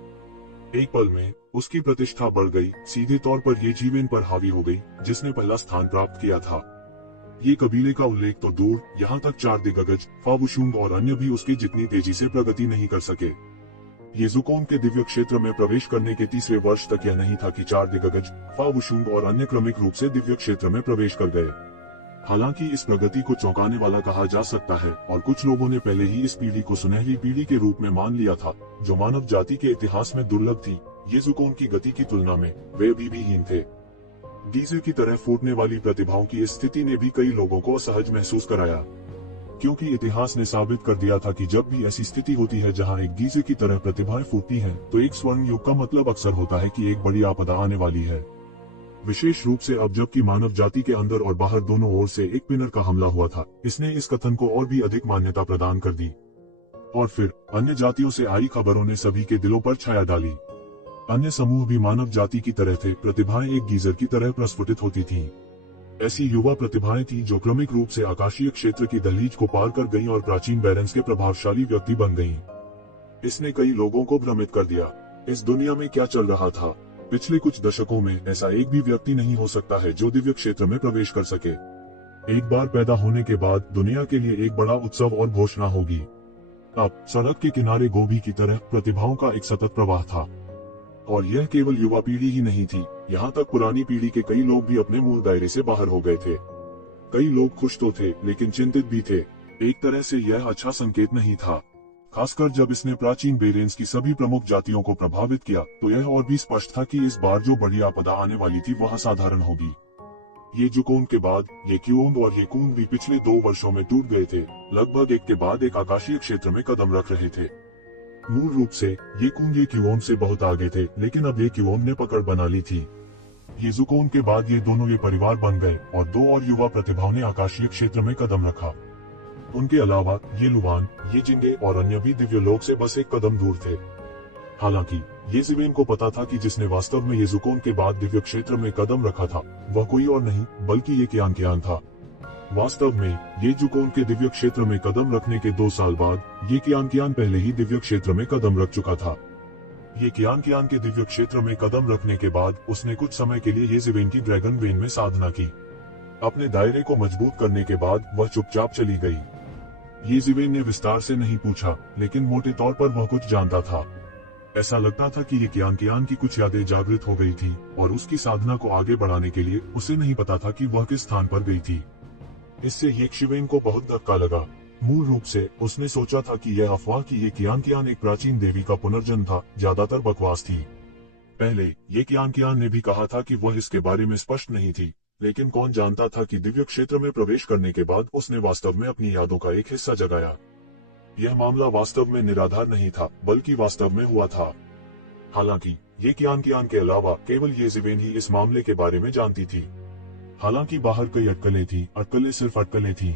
एक पल में उसकी प्रतिष्ठा बढ़ गई, सीधे तौर पर येज़ेबेल पर हावी हो गई, जिसने पहला स्थान प्राप्त किया था। ये कबीले का उल्लेख तो दूर, यहाँ तक 4 दिग्गज, फावुशुंग और अन्य भी उसकी जितनी तेजी से प्रगति नहीं कर सके। ये जुकोन के दिव्य क्षेत्र में प्रवेश करने के तीसरे वर्ष तक यह नहीं था कि 4 दिग्गज, फावुशुंग और अन्य क्रमिक रूप से दिव्य क्षेत्र में प्रवेश कर गए। हालांकि इस प्रगति को चौंकाने वाला कहा जा सकता है, और कुछ लोगों ने पहले ही इस पीढ़ी को सुनहरी पीढ़ी के रूप में मान लिया था, जो मानव जाति के इतिहास में दुर्लभ थी। ये जुकोन की गति की तुलना में वे अभी भी हीन थे। गीजे की तरह फूटने वाली प्रतिभाओं की इस स्थिति ने भी कई लोगों को असहज महसूस कराया, क्योंकि इतिहास ने साबित कर दिया था कि जब भी ऐसी स्थिति होती है जहां एक गीजे की तरह प्रतिभाएं फूटती हैं, तो एक स्वर्ण युग का मतलब अक्सर होता है कि एक बड़ी आपदा आने वाली है। विशेष रूप से अब जबकि मानव जाति के अंदर और बाहर दोनों ओर से एक पिनर का हमला हुआ था, इसने इस कथन को और भी अधिक मान्यता प्रदान कर दी। और फिर अन्य जातियों से आई खबरों ने सभी के दिलों पर छाया डाली। अन्य समूह भी मानव जाति की तरह थे। प्रतिभाएं एक गीजर की तरह प्रस्फुटित होती थीं। ऐसी युवा प्रतिभाएं थीं जो क्रमिक रूप से आकाशीय क्षेत्र की दहलीज को पार कर गईं और प्राचीन बैरन्स के प्रभावशाली व्यक्ति बन गईं। इसने कई लोगों को भ्रमित कर दिया। इस दुनिया में क्या चल रहा था? पिछले कुछ दशकों में ऐसा एक भी व्यक्ति नहीं हो सकता है जो दिव्य क्षेत्र में प्रवेश कर सके। एक बार पैदा होने के बाद दुनिया के लिए एक बड़ा उत्सव और घोषणा होगी। अब सड़क के किनारे गोभी की तरह प्रतिभाओं का एक सतत प्रवाह था, और यह केवल युवा पीढ़ी ही नहीं थी, यहाँ तक पुरानी पीढ़ी के कई लोग भी अपने मूल दायरे से बाहर हो गए थे। कई लोग खुश तो थे, लेकिन चिंतित भी थे। एक तरह से यह अच्छा संकेत नहीं था, खासकर जब इसने प्राचीन बेरेंस की सभी प्रमुख जातियों को प्रभावित किया। तो यह और भी स्पष्ट था कि इस बार जो बड़ी आपदा आने वाली थी वह असाधारण होगी। ये जुकोन के बाद ये क्यूओंग और ये कूंग भी पिछले 2 वर्षों में टूट गए थे, लगभग एक के बाद एक आकाशीय क्षेत्र में कदम रख रहे थे। मूल रूप से ये कूंग ये क्यूओंग से बहुत आगे थे, लेकिन अब ये क्यूओंग ने पकड़ बना ली थी। ये जुकोन के बाद ये दोनों ये परिवार बन गए, और 2 और युवा प्रतिभाओं ने आकाशीय क्षेत्र में कदम रखा। उनके अलावा ये लुवान, ये जिंगे और अन्य भी दिव्य लोक से बस एक कदम दूर थे। हालांकि येज़ेबेल को पता था कि जिसने वास्तव में ये जुकोन के बाद दिव्य क्षेत्र में कदम रखा था, वह कोई और नहीं बल्कि ये कियान था। वास्तव में ये जुकोन के दिव्य क्षेत्र में कदम रखने के 2 साल बाद ये कियान पहले ही दिव्य क्षेत्र में कदम रख चुका था। ये कियान के दिव्य क्षेत्र में कदम रखने के बाद उसने कुछ समय के लिए येज़ेबेल की ड्रैगन वेन में साधना की। अपने दायरे को मजबूत करने के बाद वह चुपचाप चली गई। येज़ेबेल ने विस्तार से नहीं पूछा, लेकिन मोटे तौर पर वह कुछ जानता था। ऐसा लगता था कि ये कियान की कुछ यादें जागृत हो गई थी, और उसकी साधना को आगे बढ़ाने के लिए उसे नहीं पता था कि वह किस स्थान पर गई थी। इससे येज़ेबेल को बहुत धक्का लगा। मूल रूप से उसने सोचा था कि यह अफवाह कि ये कियान एक प्राचीन देवी का पुनर्जन्म था, ज्यादातर बकवास थी। पहले ये कियान ने भी कहा था कि वह इसके बारे में स्पष्ट नहीं थी, लेकिन कौन जानता था कि दिव्य क्षेत्र में प्रवेश करने के बाद उसने वास्तव में अपनी यादों का एक हिस्सा जगाया। यह मामला वास्तव में निराधार नहीं था, बल्कि वास्तव में हुआ था। हालांकि ये कियान के अलावा केवल येज़ेबेल ही इस मामले के बारे में जानती थी। हालांकि बाहर कई अटकलें थीं, अटकलें सिर्फ अटकलें थीं।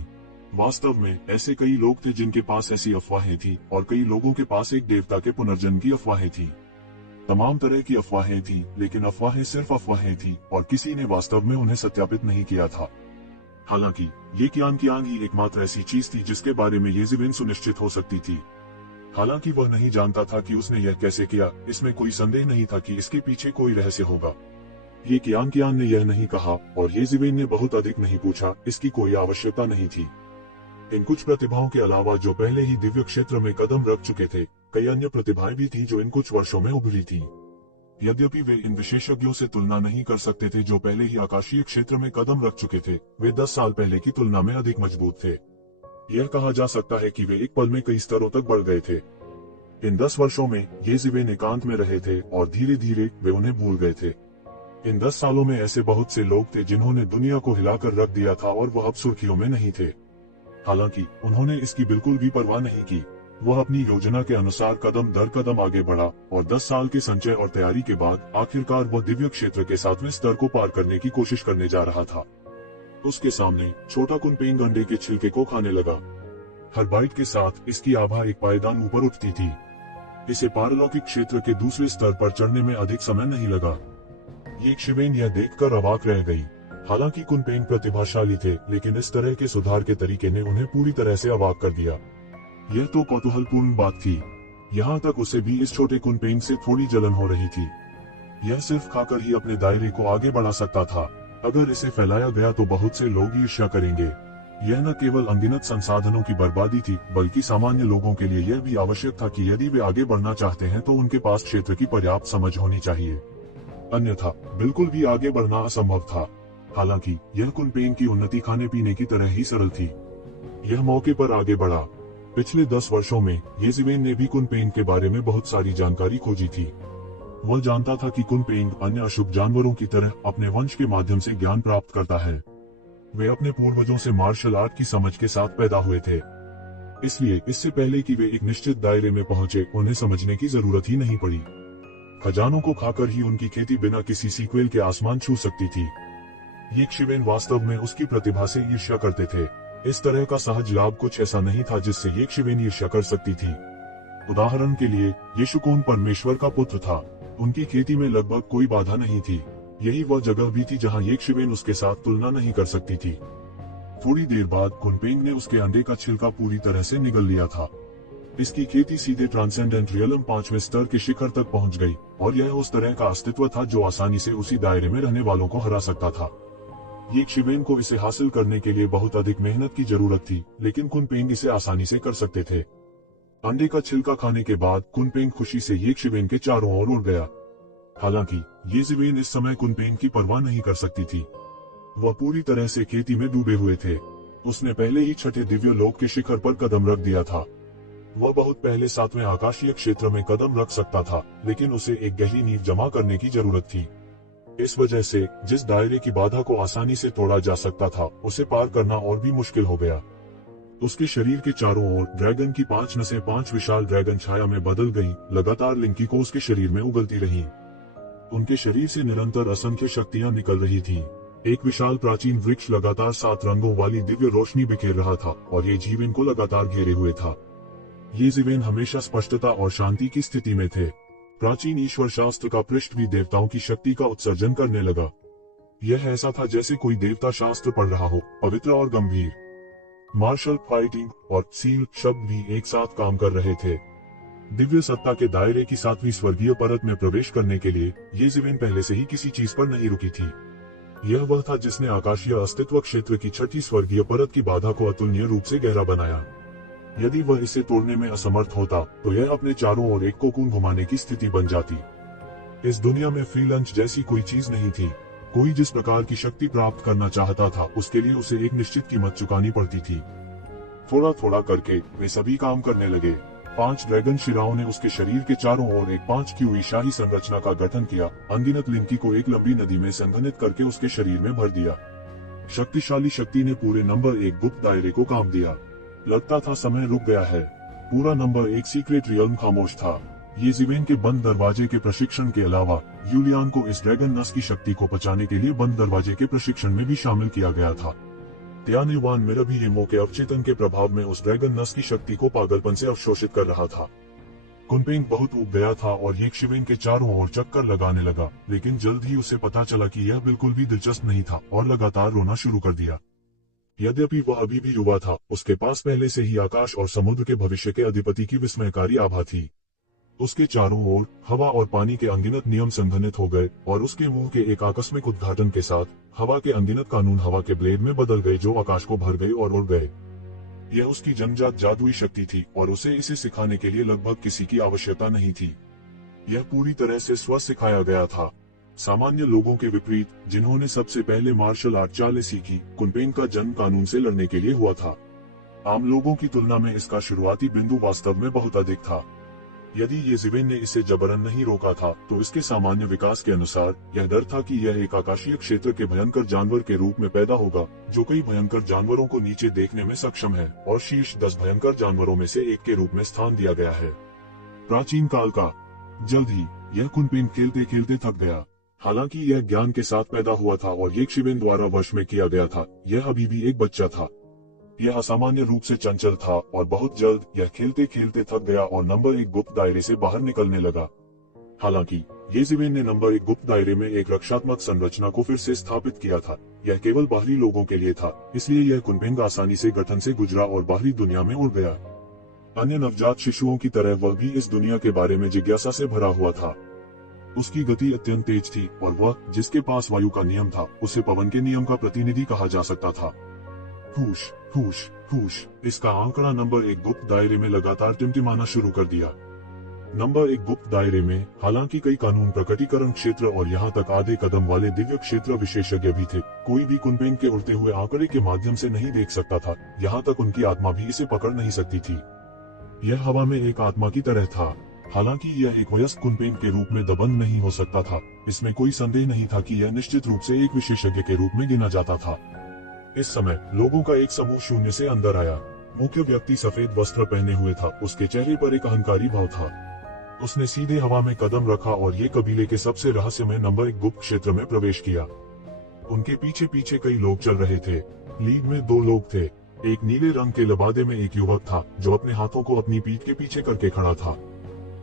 वास्तव में ऐसे कई लोग थे जिनके पास ऐसी अफवाहें थी, और कई लोगों के पास एक देवता के पुनर्जन्म की अफवाहें थी। तमाम तरह की अफवाहें थी, लेकिन अफवाहें सिर्फ अफवाहें थी, और किसी ने वास्तव में उन्हें सत्यापित नहीं किया था। हालांकि ये कियान ही एकमात्र ऐसी चीज थी जिसके बारे में येज़ेबेल सुनिश्चित हो सकती थी। हालांकि वह नहीं जानता था कि उसने यह कैसे किया। इसमें कोई संदेह नहीं था कि इसके पीछे कोई रहस्य होगा। ये कियान ने यह नहीं कहा, और येज़ेबेल ने बहुत अधिक नहीं पूछा। इसकी कोई आवश्यकता नहीं थी। इन कुछ प्रतिभाओं के अलावा जो पहले ही दिव्य क्षेत्र में कदम रख चुके थे, कई अन्य प्रतिभाएं भी थीं जो इन कुछ वर्षों में उभरी थीं। यद्यपि वे इन विशेषज्ञों से तुलना नहीं कर सकते थे जो पहले ही आकाशीय क्षेत्र में कदम रख चुके थे, वे 10 साल पहले की तुलना में अधिक मजबूत थे। यह कहा जा सकता है कि वे एक पल में कई स्तरों तक बढ़ गए थे। इन 10 वर्षों में ये जीवेन एकांत में रहे थे और धीरे धीरे वे उन्हें भूल गए थे। इन 10 सालों में ऐसे बहुत से लोग थे जिन्होंने दुनिया को हिलाकर रख दिया था और वह अब सुर्खियों में नहीं थे। हालांकि उन्होंने इसकी बिल्कुल भी परवाह नहीं की। वह अपनी योजना के अनुसार कदम दर कदम आगे बढ़ा और 10 साल के संचय और तैयारी के बाद आखिरकार वह दिव्य क्षेत्र के 7वें स्तर को पार करने की कोशिश करने जा रहा था। उसके सामने छोटा कुनपेंग अंडे के छिलके को खाने लगा। हर बाइट के साथ इसकी आभा एक पायदान ऊपर उठती थी। इसे पारलौकिक क्षेत्र के दूसरे स्तर पर चढ़ने में अधिक समय नहीं लगा। ये शिवेन यह देखकर अवाक रह गई। हालांकि कुनपेंग प्रतिभाशाली थे, लेकिन इस तरह के सुधार के तरीके ने उन्हें पूरी तरह से अवाक कर दिया। यह तो कौतूहलपूर्ण बात थी। यहाँ तक उसे भी इस छोटे कुनपेंग से थोड़ी जलन हो रही थी। यह सिर्फ खाकर ही अपने दायरे को आगे बढ़ा सकता था। अगर इसे फैलाया गया तो बहुत से लोग ईर्ष्या करेंगे। यह न केवल अनगिनत संसाधनों की बर्बादी थी, बल्कि सामान्य लोगों के लिए यह भी आवश्यक था कि यदि वे आगे बढ़ना चाहते हैं तो उनके पास क्षेत्र की पर्याप्त समझ होनी चाहिए। अन्यथा बिल्कुल भी आगे बढ़ना असंभव था। हालांकि यह कुनपेंग की उन्नति खाने पीने की तरह ही सरल थी। यह मौके पर आगे बढ़ा। पिछले 10 वर्षों में येजीवेन ने भी कुनपेंग के बारे में बहुत सारी जानकारी खोजी थी। वह जानता था कि कुनपेंग अन्य अशुभ जानवरों की तरह अपने वंश के माध्यम से ज्ञान प्राप्त करता है। वे अपने पूर्वजों से मार्शल आर्ट की समझ के साथ पैदा हुए थे, इसलिए इससे पहले कि वे एक निश्चित दायरे में पहुंचे उन्हें समझने की जरूरत ही नहीं पड़ी। खजानों को खाकर ही उनकी खेती बिना किसी सीक्वेल के आसमान छू सकती थी। ये शिवेन वास्तव में उसकी प्रतिभा से ईर्ष्या करते थे। इस तरह का सहज लाभ कुछ ऐसा नहीं था जिससे ये शिवेन ईर्ष्या कर सकती थी। उदाहरण के लिए यीशुकून परमेश्वर का पुत्र था। उनकी खेती में लगभग कोई बाधा नहीं थी। यही वह जगह भी थी जहां ये शिवेन उसके साथ तुलना नहीं कर सकती थी। थोड़ी देर बाद कुनपेंग ने उसके अंडे का छिलका पूरी तरह से निगल लिया था। इसकी खेती सीधे ट्रांसेंडेंट रियलम 5वें स्तर के शिखर तक पहुंच गई और यह उस तरह का अस्तित्व था जो आसानी से उसी दायरे में रहने वालों को हरा सकता था। ये शिवेन को इसे हासिल करने के लिए बहुत अधिक मेहनत की जरूरत थी, लेकिन कुनपेंग इसे आसानी से कर सकते थे। अंडे का छिलका खाने के बाद कुनपेंग खुशी से ये शिवेन के चारों ओर उड़ गया। हालांकि ये शिवेन इस समय कुनपेंग की परवाह नहीं कर सकती थी। वह पूरी तरह से खेती में डूबे हुए थे। उसने पहले ही छठे दिव्य लोक के शिखर पर कदम रख दिया था। वह बहुत पहले 7वें आकाशीय क्षेत्र में कदम रख सकता था, लेकिन उसे एक गहरी नींव जमा करने की जरूरत थी। इस वजह से जिस दायरे की बाधा को आसानी से तोड़ा जा सकता था, उसे पार करना और भी मुश्किल हो गया। उसके शरीर के चारों ओर ड्रैगन की 5 नसें 5 विशाल ड्रैगन छाया में बदल गईं, लगातार लिंकी को उसके शरीर में उगलती रहीं। उनके शरीर से निरंतर असंख्य शक्तियां निकल रही थीं। एक विशाल प्राचीन वृक्ष लगातार 7 रंगों वाली दिव्य रोशनी बिखेर रहा था और ये जीवन को लगातार घेरे हुए था। ये जीवन हमेशा स्पष्टता और शांति की स्थिति में थे। प्राचीन ईश्वर शास्त्र का पृष्ठ भी देवताओं की शक्ति का उत्सर्जन करने लगा। यह ऐसा था जैसे कोई देवता शास्त्र पढ़ रहा हो, पवित्र और गंभीर। मार्शल, फाइटिंग और सील शब्द भी एक साथ काम कर रहे थे। दिव्य सत्ता के दायरे की 7वीं स्वर्गीय परत में प्रवेश करने के लिए ये जीवन पहले से ही किसी चीज पर नहीं रुकी थी। यह वह था जिसने आकाशीय अस्तित्व क्षेत्र की 6ठी स्वर्गीय परत की बाधा को अतुलनीय रूप से गहरा बनाया। यदि वह इसे तोड़ने में असमर्थ होता तो यह अपने चारों ओर एक कोकून घुमाने की स्थिति बन जाती। इस दुनिया में फ्री लंच जैसी कोई चीज नहीं थी। कोई जिस प्रकार की शक्ति प्राप्त करना चाहता था, उसके लिए उसे एक निश्चित कीमत चुकानी पड़ती थी। थोड़ा थोड़ा करके वे सभी काम करने लगे। 5 ड्रैगन शिराओं ने उसके शरीर के चारों ओर एक 5 क्यूई शाही संरचना का गठन किया। अनगिनत लिंकी को एक लंबी नदी में संघनित करके उसके शरीर में भर दिया। शक्तिशाली शक्ति ने पूरे नंबर 1 गुप्त दायरे को काम दिया। लगता था समय रुक गया है। पूरा नंबर 1 सीक्रेट रियल्म खामोश था। ये जीवेन के बंद दरवाजे के प्रशिक्षण के अलावा यूलियान को इस ड्रैगन नस की शक्ति को पचाने के लिए बंद दरवाजे के प्रशिक्षण में भी शामिल किया गया था। त्यानेवान मेरा भी हेमो के अवचेतन के प्रभाव में उस ड्रैगन नस की शक्ति को पागलपन से अवशोषित कर रहा था। कुनपेंग बहुत ऊब गया था और ये शिवेन के चारों ओर चक्कर लगाने लगा, लेकिन जल्द ही उसे पता चला कि यह बिल्कुल भी दिलचस्प नहीं था और लगातार रोना शुरू कर दिया। यद्यपि वह अभी भी युवा था, उसके पास पहले से ही आकाश और समुद्र के भविष्य के अधिपति की विस्मयकारी आभा थी। उसके चारों ओर हवा और पानी के अनगिनत नियम संघनित हो गए और उसके मुंह के एक आकस्मिक उद्घाटन के साथ हवा के अनगिनत कानून हवा के ब्लेड में बदल गए जो आकाश को भर गए और उड़ गए। यह उसकी जन्मजात जादुई शक्ति थी और उसे इसे सिखाने के लिए लगभग किसी की आवश्यकता नहीं थी। यह पूरी तरह से स्व सिखाया गया था। सामान्य लोगों के विपरीत, जिन्होंने सबसे पहले मार्शल आर्ट चालें सीखी, कुनपेन का जन्म कानून से लड़ने के लिए हुआ था। आम लोगों की तुलना में इसका शुरुआती बिंदु वास्तव में बहुत अधिक था। यदि ये जिवेन ने इसे जबरन नहीं रोका था, तो इसके सामान्य विकास के अनुसार यह डर था कि यह एक आकाशीय क्षेत्र के भयंकर जानवर के रूप में पैदा होगा, जो कई भयंकर जानवरों को नीचे देखने में सक्षम है और शीर्ष 10 भयंकर जानवरों में से एक के रूप में स्थान दिया गया है। प्राचीन काल का। जल्द ही यह कुनपेन खेलते खेलते थक गया। हालांकि यह ज्ञान के साथ पैदा हुआ था और ये शिवेन द्वारा वश में किया गया था, यह अभी भी एक बच्चा था। यह असामान्य रूप से चंचल था और बहुत जल्द यह खेलते खेलते थक गया और नंबर 1 गुप्त दायरे से बाहर निकलने लगा। हालांकि ये जिवेन ने नंबर 1 गुप्त दायरे में एक रक्षात्मक संरचना को फिर से स्थापित किया था। यह केवल बाहरी लोगों के लिए था, इसलिए यह कुनपेन आसानी से गठन से गुजरा और बाहरी दुनिया में उड़ गया। अन्य नवजात शिशुओं की तरह वह भी इस दुनिया के बारे में जिज्ञासा से भरा हुआ था। उसकी गति अत्यंत तेज थी और वह, जिसके पास वायु का नियम था, उसे पवन के नियम का प्रतिनिधि कहा जा सकता था। फूश फूश फूश। इसका आंकड़ा नंबर 1 गुप्त दायरे में लगातार टिमटिमाना शुरू कर दिया। नंबर 1 गुप्त दायरे में हालांकि कई कानून प्रकटीकरण क्षेत्र और यहाँ तक आधे कदम वाले दिव्य क्षेत्र विशेषज्ञ भी थे, कोई भी कुनपेन के उड़ते हुए आंकड़े के माध्यम से नहीं देख सकता था। यहाँ तक उनकी आत्मा भी इसे पकड़ नहीं सकती थी। यह हवा में एक आत्मा की तरह था। हालांकि यह एक वयस्क कुनपेन के रूप में दबंग नहीं हो सकता था, इसमें कोई संदेह नहीं था कि यह निश्चित रूप से एक विशेषज्ञ के रूप में गिना जाता था। इस समय लोगों का एक समूह शून्य से अंदर आया। मुख्य व्यक्ति सफेद वस्त्र पहने हुए था, उसके चेहरे पर एक अहंकारी भाव था। उसने सीधे हवा में कदम रखा और ये कबीले के सबसे रहस्यमय नंबर 1 गुप्त क्षेत्र में प्रवेश किया। उनके पीछे पीछे कई लोग चल रहे थे। लीड में 2 लोग थे। एक नीले रंग के लबादे में एक युवक था, जो अपने हाथों को अपनी पीठ के पीछे करके खड़ा था।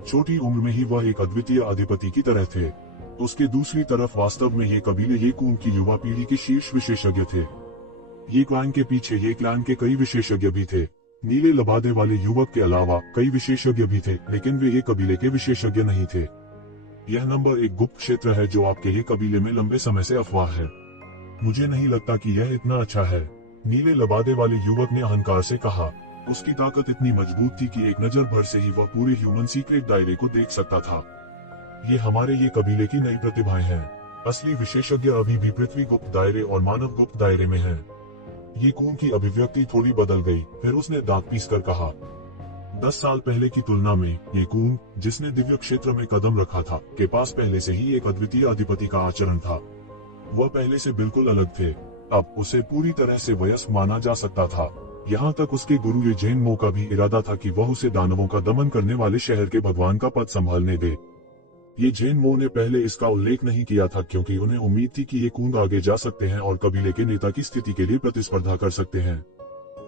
छोटी उम्र में ही वह एक अद्वितीय अधिपति की तरह थे। उसके दूसरी तरफ वास्तव में ये कबीले ये कून की युवा पीढ़ी के शीर्ष विशेषज्ञ थे। ये क्लैन के पीछे ये क्लैन के कई विशेषज्ञ भी थे। नीले लबादे वाले युवक के अलावा कई विशेषज्ञ भी थे, लेकिन वे ये कबीले के विशेषज्ञ नहीं थे। यह नंबर 1 गुप्त क्षेत्र है जो आपके ये कबीले में लंबे समय से अफवाह है। मुझे नहीं लगता कि यह इतना अच्छा है, नीले लबादे वाले युवक ने अहंकार से कहा। उसकी ताकत इतनी मजबूत थी कि एक नजर भर से ही वह पूरे ह्यूमन सीक्रेट दायरे को देख सकता था। ये हमारे ये कबीले की नई प्रतिभाएं हैं। असली विशेषज्ञ अभी भी पृथ्वी गुप्त दायरे और मानव गुप्त दायरे में हैं। ये कून की अभिव्यक्ति थोड़ी बदल गई। फिर उसने दांत पीसकर कहा, 10 साल पहले की तुलना में ये कून, जिसने दिव्य क्षेत्र में कदम रखा था, के पास पहले से ही एक अद्वितीय अधिपति का आचरण था। वह पहले से बिल्कुल अलग थे। अब उसे पूरी तरह से वयस्क माना जा सकता था। यहाँ तक उसके गुरु ये जेन मो का भी इरादा था कि वह उसे दानवों का दमन करने वाले शहर के भगवान का पद संभालने दे। ये जेन मो ने पहले इसका उल्लेख नहीं किया था, क्योंकि उन्हें उम्मीद थी कि ये कूंद आगे जा सकते हैं और कबीले के नेता की स्थिति के लिए प्रतिस्पर्धा कर सकते हैं।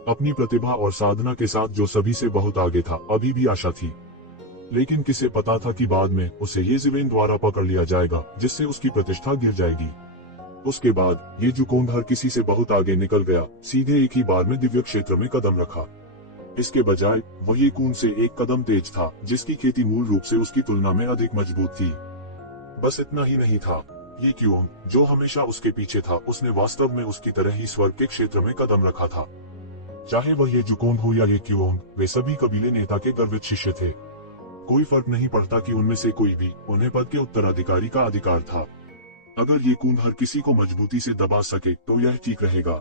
अपनी प्रतिभा और साधना के साथ जो सभी से बहुत आगे था, अभी भी आशा थी। लेकिन किसे पता था कि बाद में उसे ये जिवेन द्वारा पकड़ लिया जाएगा, जिससे उसकी प्रतिष्ठा गिर जाएगी। उसके बाद ये जुकोंग हर किसी से बहुत आगे निकल गया, सीधे एक ही बार में दिव्य क्षेत्र में कदम रखा। इसके बजाय वह ये कून से एक कदम तेज था, जिसकी खेती मूल रूप से उसकी तुलना में अधिक मजबूत थी। बस इतना ही नहीं था, ये क्योंग, जो हमेशा उसके पीछे था, उसने वास्तव में उसकी तरह ही स्वर्ग के क्षेत्र में कदम रखा था। चाहे वह ये जुकोंग हो या ये क्योंग, वे सभी कबीले नेता के गर्वित शिष्य थे। कोई फर्क नहीं पड़ता कि उनमें से कोई भी, उन्हें पद के उत्तराधिकारी का अधिकार था। अगर ये कून हर किसी को मजबूती से दबा सके तो यह ठीक रहेगा।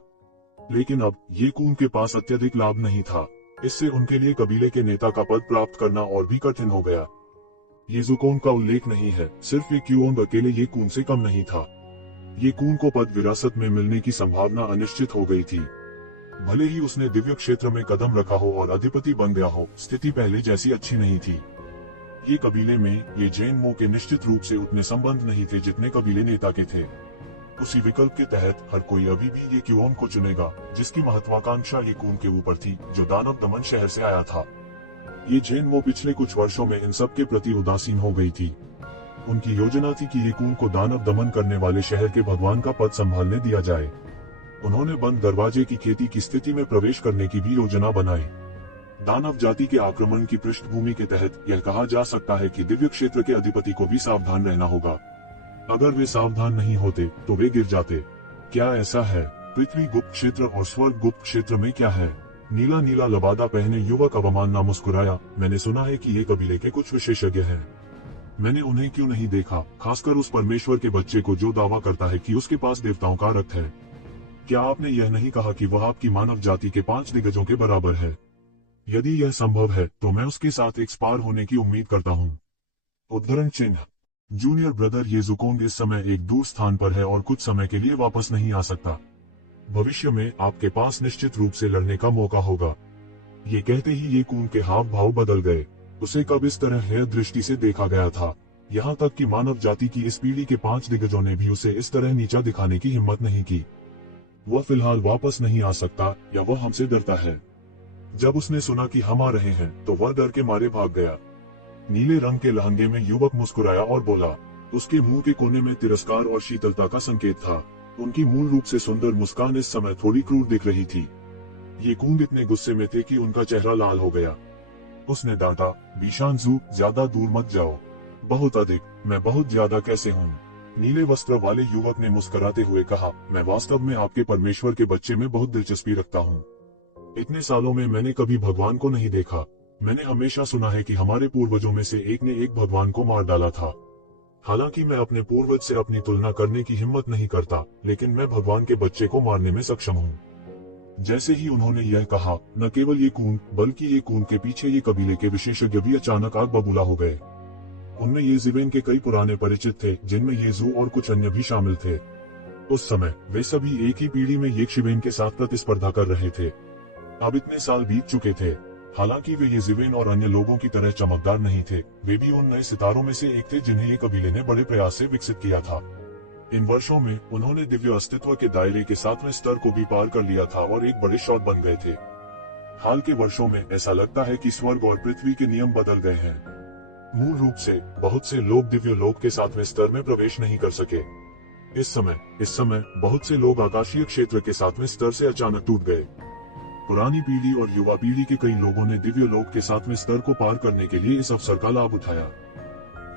लेकिन अब ये कून के पास अत्यधिक लाभ नहीं था। इससे उनके लिए कबीले के नेता का पद प्राप्त करना और भी कठिन हो गया। ये जुकोंग का उल्लेख नहीं है, सिर्फ ये क्योंग अकेले ये कून से कम नहीं था। ये कून को पद विरासत में मिलने की संभावना अनिश्चित हो गई थी। भले ही उसने दिव्य क्षेत्र में कदम रखा हो और अधिपति बन गया हो, स्थिति पहले जैसी अच्छी नहीं थी। ये कबीले में ये जेन मो के निश्चित रूप से उतने संबंध नहीं थे जितने कबीले नेता के थे। उसी विकल्प के तहत हर कोई अभी भी ये क्योंग को चुनेगा, जिसकी महत्वाकांक्षा ये कून के ऊपर थी, जो दानव दमन शहर से आया था। ये जेन मो पिछले कुछ वर्षों में इन सब के प्रति उदासीन हो गई थी। उनकी योजना थी कि ये कून को दानव दमन करने वाले शहर के भगवान का पद संभालने दिया जाए। उन्होंने बंद दरवाजे की खेती की स्थिति में प्रवेश करने की भी योजना बनाई। दानव जाति के आक्रमण की पृष्ठभूमि के तहत यह कहा जा सकता है कि दिव्य क्षेत्र के अधिपति को भी सावधान रहना होगा। अगर वे सावधान नहीं होते तो वे गिर जाते। क्या ऐसा है? पृथ्वी गुप्त क्षेत्र और स्वर्ग गुप्त क्षेत्र में क्या है? नीला नीला लबादा पहने युवक अवमान ना मुस्कुराया। मैंने सुना है कि ये कबीले के कुछ विशेषज्ञ हैं। मैंने उन्हें क्यों नहीं देखा, खासकर उस परमेश्वर के बच्चे को जो दावा करता है कि उसके पास देवताओं का रक्त है। क्या आपने यह नहीं कहा कि वह आपकी मानव जाति के 5 दिग्गजों के बराबर है? यदि यह संभव है तो मैं उसके साथ एक स्पार होने की उम्मीद करता हूँ। उद्धरण चिन्ह। जूनियर ब्रदर येजुकोंग इस समय एक दूर स्थान पर है और कुछ समय के लिए वापस नहीं आ सकता। भविष्य में आपके पास निश्चित रूप से लड़ने का मौका होगा। ये कहते ही ये कून के हाव भाव बदल गए। उसे कब इस तरह हेय दृष्टि से देखा गया था? यहाँ तक कि मानव जाति की इस पीढ़ी के 5 दिग्गजों ने भी उसे इस तरह नीचा दिखाने की हिम्मत नहीं की। वह फिलहाल वापस नहीं आ सकता, या वह हमसे डरता है। जब उसने सुना कि हम आ रहे हैं तो वह डर के मारे भाग गया। नीले रंग के लहंगे में युवक मुस्कुराया और बोला। उसके मुंह के कोने में तिरस्कार और शीतलता का संकेत था। उनकी मूल रूप से सुंदर मुस्कान इस समय थोड़ी क्रूर दिख रही थी। ये कूंग इतने गुस्से में थे कि उनका चेहरा लाल हो गया। उसने डांटा, बीशांजू, ज्यादा दूर मत जाओ। बहुत अधिक? मैं बहुत ज्यादा कैसे हूँ? नीले वस्त्र वाले युवक ने मुस्कुराते हुए कहा, मैं वास्तव में आपके परमेश्वर के बच्चे में बहुत दिलचस्पी रखता हूँ। इतने सालों में मैंने कभी भगवान को नहीं देखा। मैंने हमेशा सुना है कि हमारे पूर्वजों में से एक ने एक भगवान को मार डाला था। हालांकि मैं अपने पूर्वज से अपनी तुलना करने की हिम्मत नहीं करता, लेकिन मैं भगवान के बच्चे को मारने में सक्षम हूँ। जैसे ही उन्होंने यह कहा, न केवल ये कून बल्कि ये कून के पीछे ये कबीले के विशेषज्ञ भी अचानक आग बबूला हो गए। उनमें येजिवेन के कई पुराने परिचित थे, जिनमें येजू और कुछ अन्य भी शामिल थे। उस समय वे सभी एक ही पीढ़ी में येशिवेन के साथ प्रतिस्पर्धा कर रहे थे। अब इतने साल बीत चुके थे। हालांकि वे येजिवेन और अन्य लोगों की तरह चमकदार नहीं थे, वे भी उन नए सितारों में से एक थे जिन्हें ये कबीले ने बड़े प्रयास से विकसित किया था। इन वर्षों में उन्होंने दिव्य अस्तित्व के दायरे के 7वें स्तर को भी पार कर लिया था और एक बड़े शॉट बन गए थे। हाल के वर्षों में ऐसा लगता है कि स्वर्ग और पृथ्वी के नियम बदल गए हैं। मूल रूप से बहुत से लोग दिव्य लोक के 7वें स्तर में प्रवेश नहीं कर सके। इस समय बहुत से लोग आकाशीय क्षेत्र के 7वें स्तर से अचानक टूट गए। पुरानी पीढ़ी और युवा पीढ़ी के कई लोगों ने दिव्य लोक के 7वें स्तर को पार करने के लिए इस अवसर का लाभ उठाया।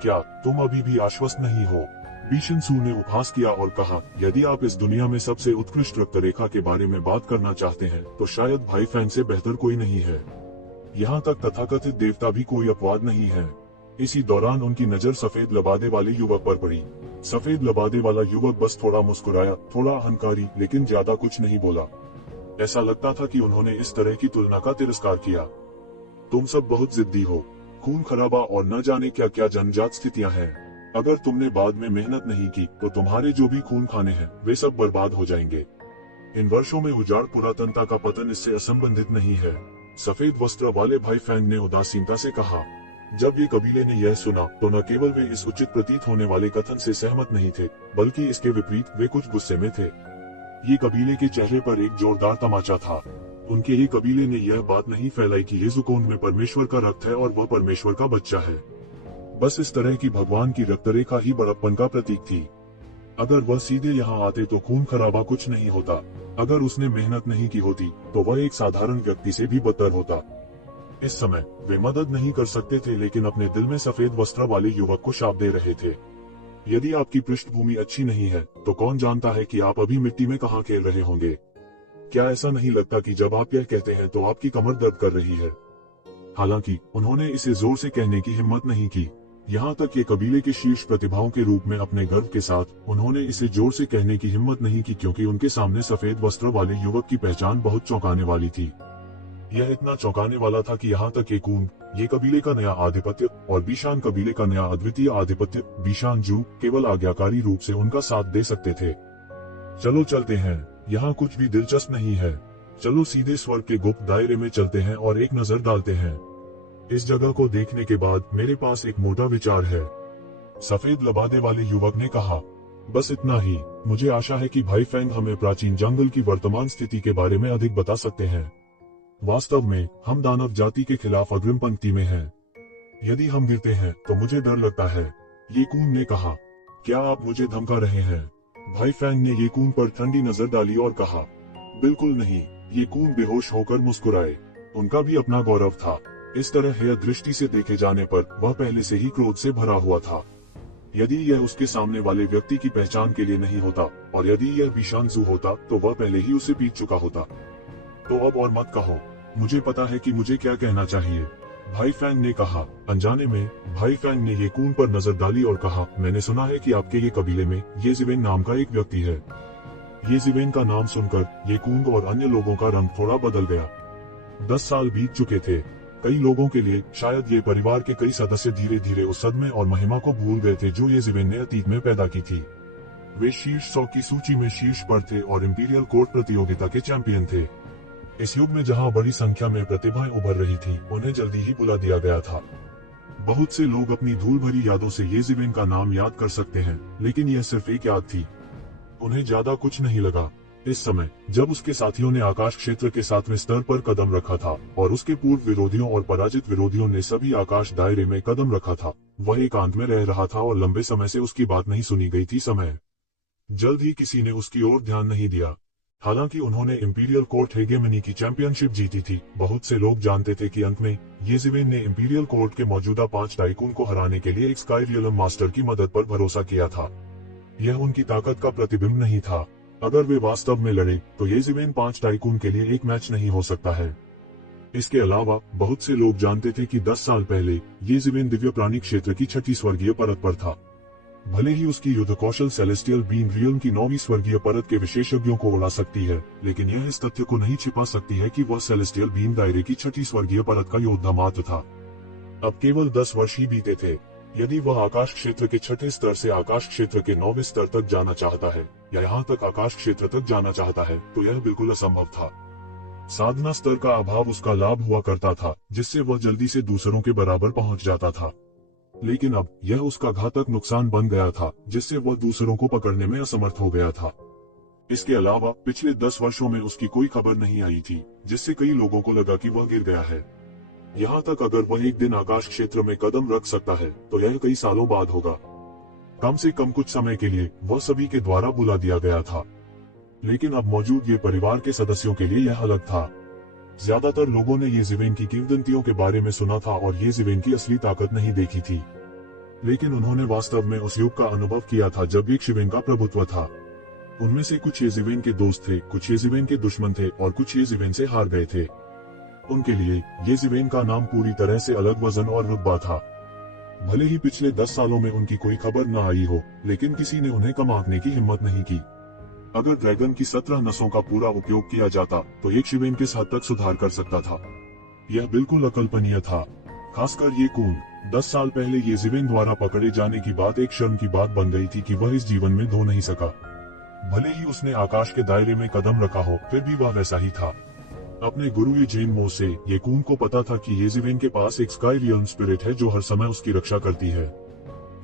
क्या तुम अभी भी आश्वस्त नहीं हो? बीशनसू ने उपहास किया और कहा, यदि आप इस दुनिया में सबसे उत्कृष्ट रक्त रेखा के बारे में बात करना चाहते हैं तो शायद भाई फैन से बेहतर कोई नहीं है। यहाँ तक तथाकथित देवता भी कोई अपवाद नहीं है। इसी दौरान उनकी नजर सफेद लबादे वाले युवक पर पड़ी। सफेद लबादे वाला युवक बस थोड़ा मुस्कुराया, थोड़ा अहंकारी, लेकिन ज्यादा कुछ नहीं बोला। ऐसा लगता था कि उन्होंने इस तरह की तुलना का तिरस्कार किया। तुम सब बहुत जिद्दी हो, खून खराबा और न जाने क्या क्या जन्मजात स्थितियां हैं। अगर तुमने बाद में मेहनत नहीं की तो तुम्हारे जो भी खून खाने हैं वे सब बर्बाद हो जाएंगे। इन वर्षों में उजाड़ पुरातनता का पतन इससे असंबंधित नहीं है। सफेद वस्त्र वाले भाई फैंग ने उदासीनता से कहा। जब ये कबीले ने यह सुना तो न केवल वे इस उचित प्रतीत होने वाले कथन से सहमत नहीं थे, बल्कि इसके विपरीत वे कुछ गुस्से में थे। ये कबीले के चेहरे पर एक जोरदार तमाचा था। उनके ये कबीले ने यह बात नहीं फैलाई कि येजुकोंग में परमेश्वर का रक्त है और वह परमेश्वर का बच्चा है। बस इस तरह की भगवान की रक्तरेखा ही बड़प्पन का प्रतीक थी। अगर वह सीधे यहाँ आते तो खून खराबा कुछ नहीं होता। अगर उसने मेहनत नहीं की होती तो वह एक साधारण व्यक्ति से भी बदतर होता। इस समय वे मदद नहीं कर सकते थे, लेकिन अपने दिल में सफेद वस्त्र वाले युवक को शाप दे रहे थे। यदि आपकी पृष्ठभूमि अच्छी नहीं है तो कौन जानता है कि आप अभी मिट्टी में कहाँ खेल रहे होंगे। क्या ऐसा नहीं लगता कि जब आप यह कहते हैं तो आपकी कमर दर्द कर रही है? हालांकि उन्होंने इसे जोर से कहने की हिम्मत नहीं की। यहाँ तक कि कबीले के शीर्ष प्रतिभाओं के रूप में अपने गर्व के साथ उन्होंने इसे जोर से कहने की हिम्मत नहीं की, क्योंकि उनके सामने सफेद वस्त्र वाले युवक की पहचान बहुत चौंकाने वाली थी। यह इतना चौंकाने वाला था कि यहाँ तक कि कून, ये कबीले का नया आधिपत्य, और बीशान कबीले का नया अद्वितीय आधिपत्य, बीशानजू, केवल आज्ञाकारी रूप से उनका साथ दे सकते थे। चलो चलते हैं, यहाँ कुछ भी दिलचस्प नहीं है। चलो सीधे स्वर्ग के गुप्त दायरे में चलते हैं और एक नजर डालते हैं। इस जगह को देखने के बाद मेरे पास एक मोटा विचार है, सफेद लबादे वाले युवक ने कहा। बस इतना ही। मुझे आशा है कि भाई फैंग हमें प्राचीन जंगल की वर्तमान स्थिति के बारे में अधिक बता सकते हैं। वास्तव में हम दानव जाति के खिलाफ अग्रिम पंक्ति में हैं। यदि हम गिरते हैं तो मुझे डर लगता है, ये कून ने कहा। क्या आप मुझे धमका रहे हैं? भाई फैंग ने ये कून पर ठंडी नजर डाली और कहा, बिल्कुल नहीं। ये कून बेहोश होकर मुस्कुराए। उनका भी अपना गौरव था। इस तरह हेय दृष्टि से देखे जाने पर वह पहले से ही क्रोध से भरा हुआ था। यदि यह उसके सामने वाले व्यक्ति की पहचान के लिए नहीं होता, और यदि यह बीशांजू होता तो वह पहले ही उसे पीट चुका होता। तो अब और मत कहो, मुझे पता है कि मुझे क्या कहना चाहिए। भाई फैंग ने कहा। अनजाने में भाई फैंग ने ये कून पर नजर डाली और कहा, मैंने सुना है कि आपके ये कबीले में ये जिवेन नाम का एक व्यक्ति है। ये जिवेन का नाम सुनकर ये कून और अन्य लोगों का रंग थोड़ा बदल गया। 10 साल बीत चुके थे। कई लोगों के लिए शायद ये परिवार के कई सदस्य धीरे धीरे उस सदमे और महिमा को भूल गए थे जो ये जिवेन ने अतीत में पैदा की थी। वे शीर्ष 100 की सूची में शीर्ष पर थे और इंपीरियल कोर्ट प्रतियोगिता के चैंपियन थे। इस युग में जहां बड़ी संख्या में प्रतिभाएं उभर रही थी, उन्हें जल्दी ही बुला दिया गया था। बहुत से लोग अपनी धूल भरी यादों से ये जिवेन का नाम याद कर सकते हैं, लेकिन यह सिर्फ एक याद थी। उन्हें ज्यादा कुछ नहीं लगा। इस समय जब उसके साथियों ने आकाश क्षेत्र के 7वें स्तर पर कदम रखा था और उसके पूर्व विरोधियों और पराजित विरोधियों ने सभी आकाश दायरे में कदम रखा था, वह एकांत में रह रहा था और लंबे समय से उसकी बात नहीं सुनी गई थी। समय जल्द ही किसी ने उसकी ओर ध्यान नहीं दिया। हालांकि उन्होंने इंपीरियल कोर्ट हेगेमनी की चैंपियनशिप जीती थी, बहुत से लोग जानते थे कि अंत में ये जिवेन ने इंपीरियल कोर्ट के मौजूदा 5 टाइकून को हराने के लिए एक स्काई रियलम मास्टर की मदद पर भरोसा किया था। यह उनकी ताकत का प्रतिबिंब नहीं था। अगर वे वास्तव में लड़े तो ये जिवेन 5 टाइकून के लिए एक मैच नहीं हो सकता है। इसके अलावा बहुत से लोग जानते थे कि 10 साल पहले ये जिवेन दिव्य प्राणी क्षेत्र की 6ठी स्वर्गीय परत पर था। भले ही उसकी युद्ध कौशल सेलेस्टियल बीम रियल्म की 9वीं स्वर्गीय परत के विशेषज्ञों को उड़ा सकती है, लेकिन यह इस तथ्य को नहीं छिपा सकती है कि वह सेलेस्टियल बीम दायरे की 6ठी स्वर्गीय परत का योद्धा मात्र था। अब केवल 10 वर्ष ही बीते थे। यदि वह आकाश क्षेत्र के 6ठे स्तर से आकाश क्षेत्र के 9वें स्तर तक जाना चाहता है या यहाँ तक आकाश क्षेत्र तक जाना चाहता है, तो यह बिल्कुल असंभव था। साधना स्तर का अभाव उसका लाभ हुआ करता था, जिससे वह जल्दी से दूसरों के बराबर पहुंच जाता था। लेकिन अब यह उसका घातक नुकसान बन गया था, जिससे वह दूसरों को पकड़ने में असमर्थ हो गया था। इसके अलावा पिछले 10 वर्षों में उसकी कोई खबर नहीं आई थी, जिससे कई लोगों को लगा कि वह गिर गया है। यहाँ तक अगर वह एक दिन आकाश क्षेत्र में कदम रख सकता है, तो यह कई सालों बाद होगा। कम से कम कुछ समय के लिए वह सभी के द्वारा बुला दिया गया था, लेकिन अब मौजूद ये परिवार के सदस्यों के लिए यह अलग था। ज्यादातर लोगों ने ये जिवेन की किंवदंतियों के बारे में सुना था और ये जिवेन की असली ताकत नहीं देखी थी, लेकिन उन्होंने वास्तव में उस युग का अनुभव किया था जब एक शिवेन का प्रभुत्व था। उनमें से कुछ ये जिवेन के दोस्त थे, कुछ ये जिवेन के दुश्मन थे और कुछ ये जिवेन से हार गए थे। उनके लिए ये जिवेन का नाम पूरी तरह से अलग वजन और रुतबा था। भले ही पिछले 10 सालों में उनकी कोई खबर न आई हो, लेकिन किसी ने उन्हें कम आंकने की हिम्मत नहीं की। अगर ड्रैगन की 17 नसों का पूरा उपयोग किया जाता तो एक शिवेन किस हद तक सुधार कर सकता था, यह बिल्कुल अकल्पनीय था। खासकर ये कून 10 साल पहले ये जिवेन द्वारा पकड़े जाने की बात एक शर्म की बात बन गई थी कि वह इस जीवन में धो नहीं सका। भले ही उसने आकाश के दायरे में कदम रखा हो, फिर भी वह वैसा ही था। अपने गुरु ये जेन मो से ये कून को पता था कि ये जिवेन के पास एक स्काई रियल्म स्पिरिट है जो हर समय उसकी रक्षा करती है।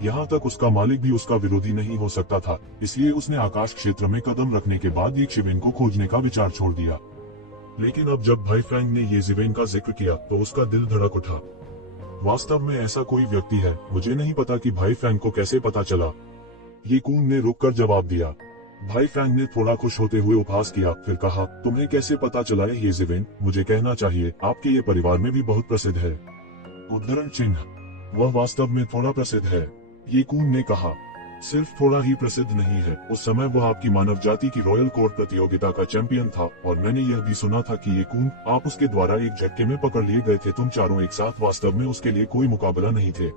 यहाँ तक उसका मालिक भी उसका विरोधी नहीं हो सकता था, इसलिए उसने आकाश क्षेत्र में कदम रखने के बाद एक शिवेन को खोजने का विचार छोड़ दिया। लेकिन अब जब भाई फैंग ने ये जिवेन का जिक्र किया तो उसका दिल धड़क उठा। वास्तव में ऐसा कोई व्यक्ति है, मुझे नहीं पता कि भाई फैंग को कैसे पता चला। ये कून ने रुककर जवाब दिया। भाई फैंग ने थोड़ा खुश होते हुए उपहास किया, फिर कहा, तुम्हें कैसे पता चला है ये जिवेन? मुझे कहना चाहिए आपके ये परिवार में भी बहुत प्रसिद्ध है। उद्धरण चिन्ह, वह वास्तव में थोड़ा प्रसिद्ध है, ये कून ने कहा। सिर्फ थोड़ा ही प्रसिद्ध नहीं है, उस समय वह आपकी मानव जाति की रॉयल कोर्ट प्रतियोगिता का चैंपियन था और मैंने यह भी सुना था कि ये कून आप उसके द्वारा एक झटके में पकड़ लिए गए थे। तुम चारों एक साथ वास्तव में उसके लिए कोई मुकाबला नहीं थे।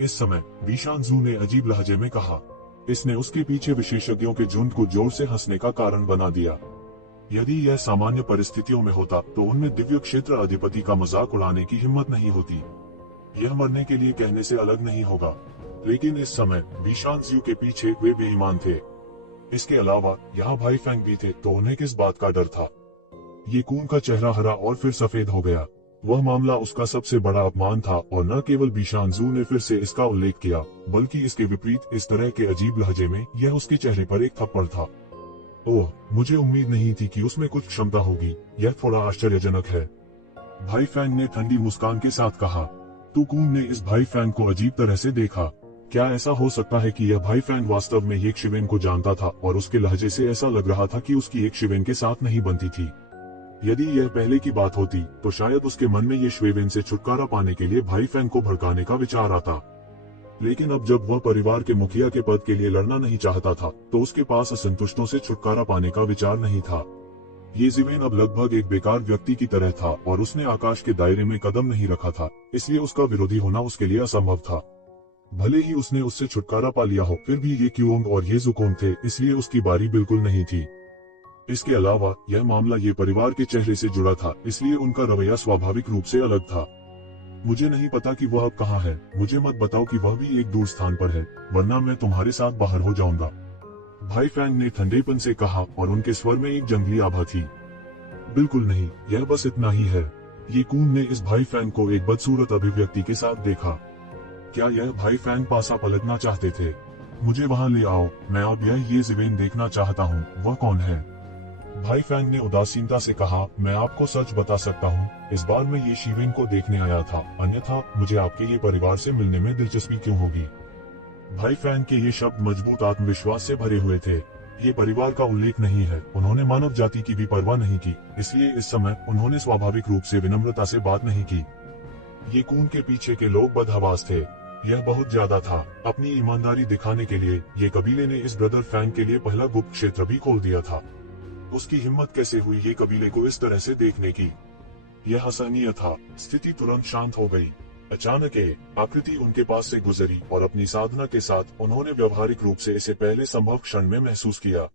इस समय बीशानजू ने अजीब लहजे में कहा। इसने उसके पीछे विशेषज्ञों के झुंड को जोर से हंसने का कारण बना दिया। यदि यह सामान्य परिस्थितियों में होता तो उनमें दिव्य क्षेत्र अधिपति का मजाक उड़ाने की हिम्मत नहीं होती। यह मरने के लिए कहने से अलग नहीं होगा, लेकिन इस समय बीशानजू के पीछे वे बेईमान थे। इसके अलावा यहाँ भाई फैंग भी थे, तो उन्हें किस बात का डर था? ये कून का चेहरा हरा और फिर सफेद हो गया। वह मामला उसका सबसे बड़ा अपमान था और न केवल बीशानजू ने फिर से इसका उल्लेख किया, बल्कि इसके विपरीत इस तरह के अजीब लहजे में यह उसके चेहरे पर एक थप्पड़ था। ओह, मुझे उम्मीद नहीं थी कि उसमें कुछ क्षमता होगी, यह थोड़ा आश्चर्यजनक है, भाई फैंग ने ठंडी मुस्कान के साथ कहा। तू कून ने इस भाई फैंग को अजीब तरह से देखा। क्या ऐसा हो सकता है कि यह भाई फैंग वास्तव में एक शिवेन को जानता था और उसके लहजे से ऐसा लग रहा था कि उसकी एक शिवेन के साथ नहीं बनती थी? यदि यह पहले की बात होती तो शायद उसके मन में ये श्वेवेन से छुटकारा पाने के लिए भाई फैंग को भड़काने का विचार आता। लेकिन अब जब वह परिवार के मुखिया के पद के लिए लड़ना नहीं चाहता था, तो उसके पास असंतुष्टों से छुटकारा पाने का विचार नहीं था। ये जिवेन अब लगभग एक बेकार व्यक्ति की तरह था और उसने आकाश के दायरे में कदम नहीं रखा था, इसलिए उसका विरोधी होना उसके लिए असंभव था। भले ही उसने उससे छुटकारा पा लिया हो, फिर भी ये क्यूओंग और ये जुकोंग थे, इसलिए उसकी बारी बिल्कुल नहीं थी। इसके अलावा यह मामला ये परिवार के चेहरे से जुड़ा था, इसलिए उनका रवैया स्वाभाविक रूप से अलग था। मुझे नहीं पता कि वह अब कहाँ है, मुझे मत बताओ कि वह भी एक दूर स्थान पर है, वरना मैं तुम्हारे साथ बाहर हो जाऊंगा, भाई फैंग ने ठंडेपन से कहा और उनके स्वर में एक जंगली आभा थी। बिल्कुल नहीं, यह बस इतना ही है। ये कून ने इस भाई फैंग को एक बदसूरत अभिव्यक्ति के साथ देखा। क्या यह भाई फैंग पासा पलटना चाहते थे? मुझे वहां ले आओ, मैं अब ये जिवेन देखना चाहता हूँ, वह कौन है? भाई फैंग ने उदासीनता से कहा, मैं आपको सच बता सकता हूँ, इस बार मैं ये शिवेन को देखने आया था, अन्यथा मुझे आपके ये परिवार से मिलने में दिलचस्पी क्यों होगी? भाई फैंग के ये शब्द मजबूत आत्मविश्वास से भरे हुए थे। ये परिवार का उल्लेख नहीं है, उन्होंने मानव जाति की भी परवाह नहीं की, इसलिए इस समय उन्होंने स्वाभाविक रूप से विनम्रता से बात नहीं की। ये कून के पीछे के लोग बदहवास थे, यह बहुत ज्यादा था। अपनी ईमानदारी दिखाने के लिए ये कबीले ने इस ब्रदर फैंग के लिए पहला गुप्त क्षेत्र भी खोल दिया था। उसकी हिम्मत कैसे हुई ये कबीले को इस तरह से देखने की? यह असहनीय था। स्थिति तुरंत शांत हो गई। अचानक आकृति उनके पास से गुजरी और अपनी साधना के साथ उन्होंने व्यवहारिक रूप से इसे पहले संभव क्षण में महसूस किया।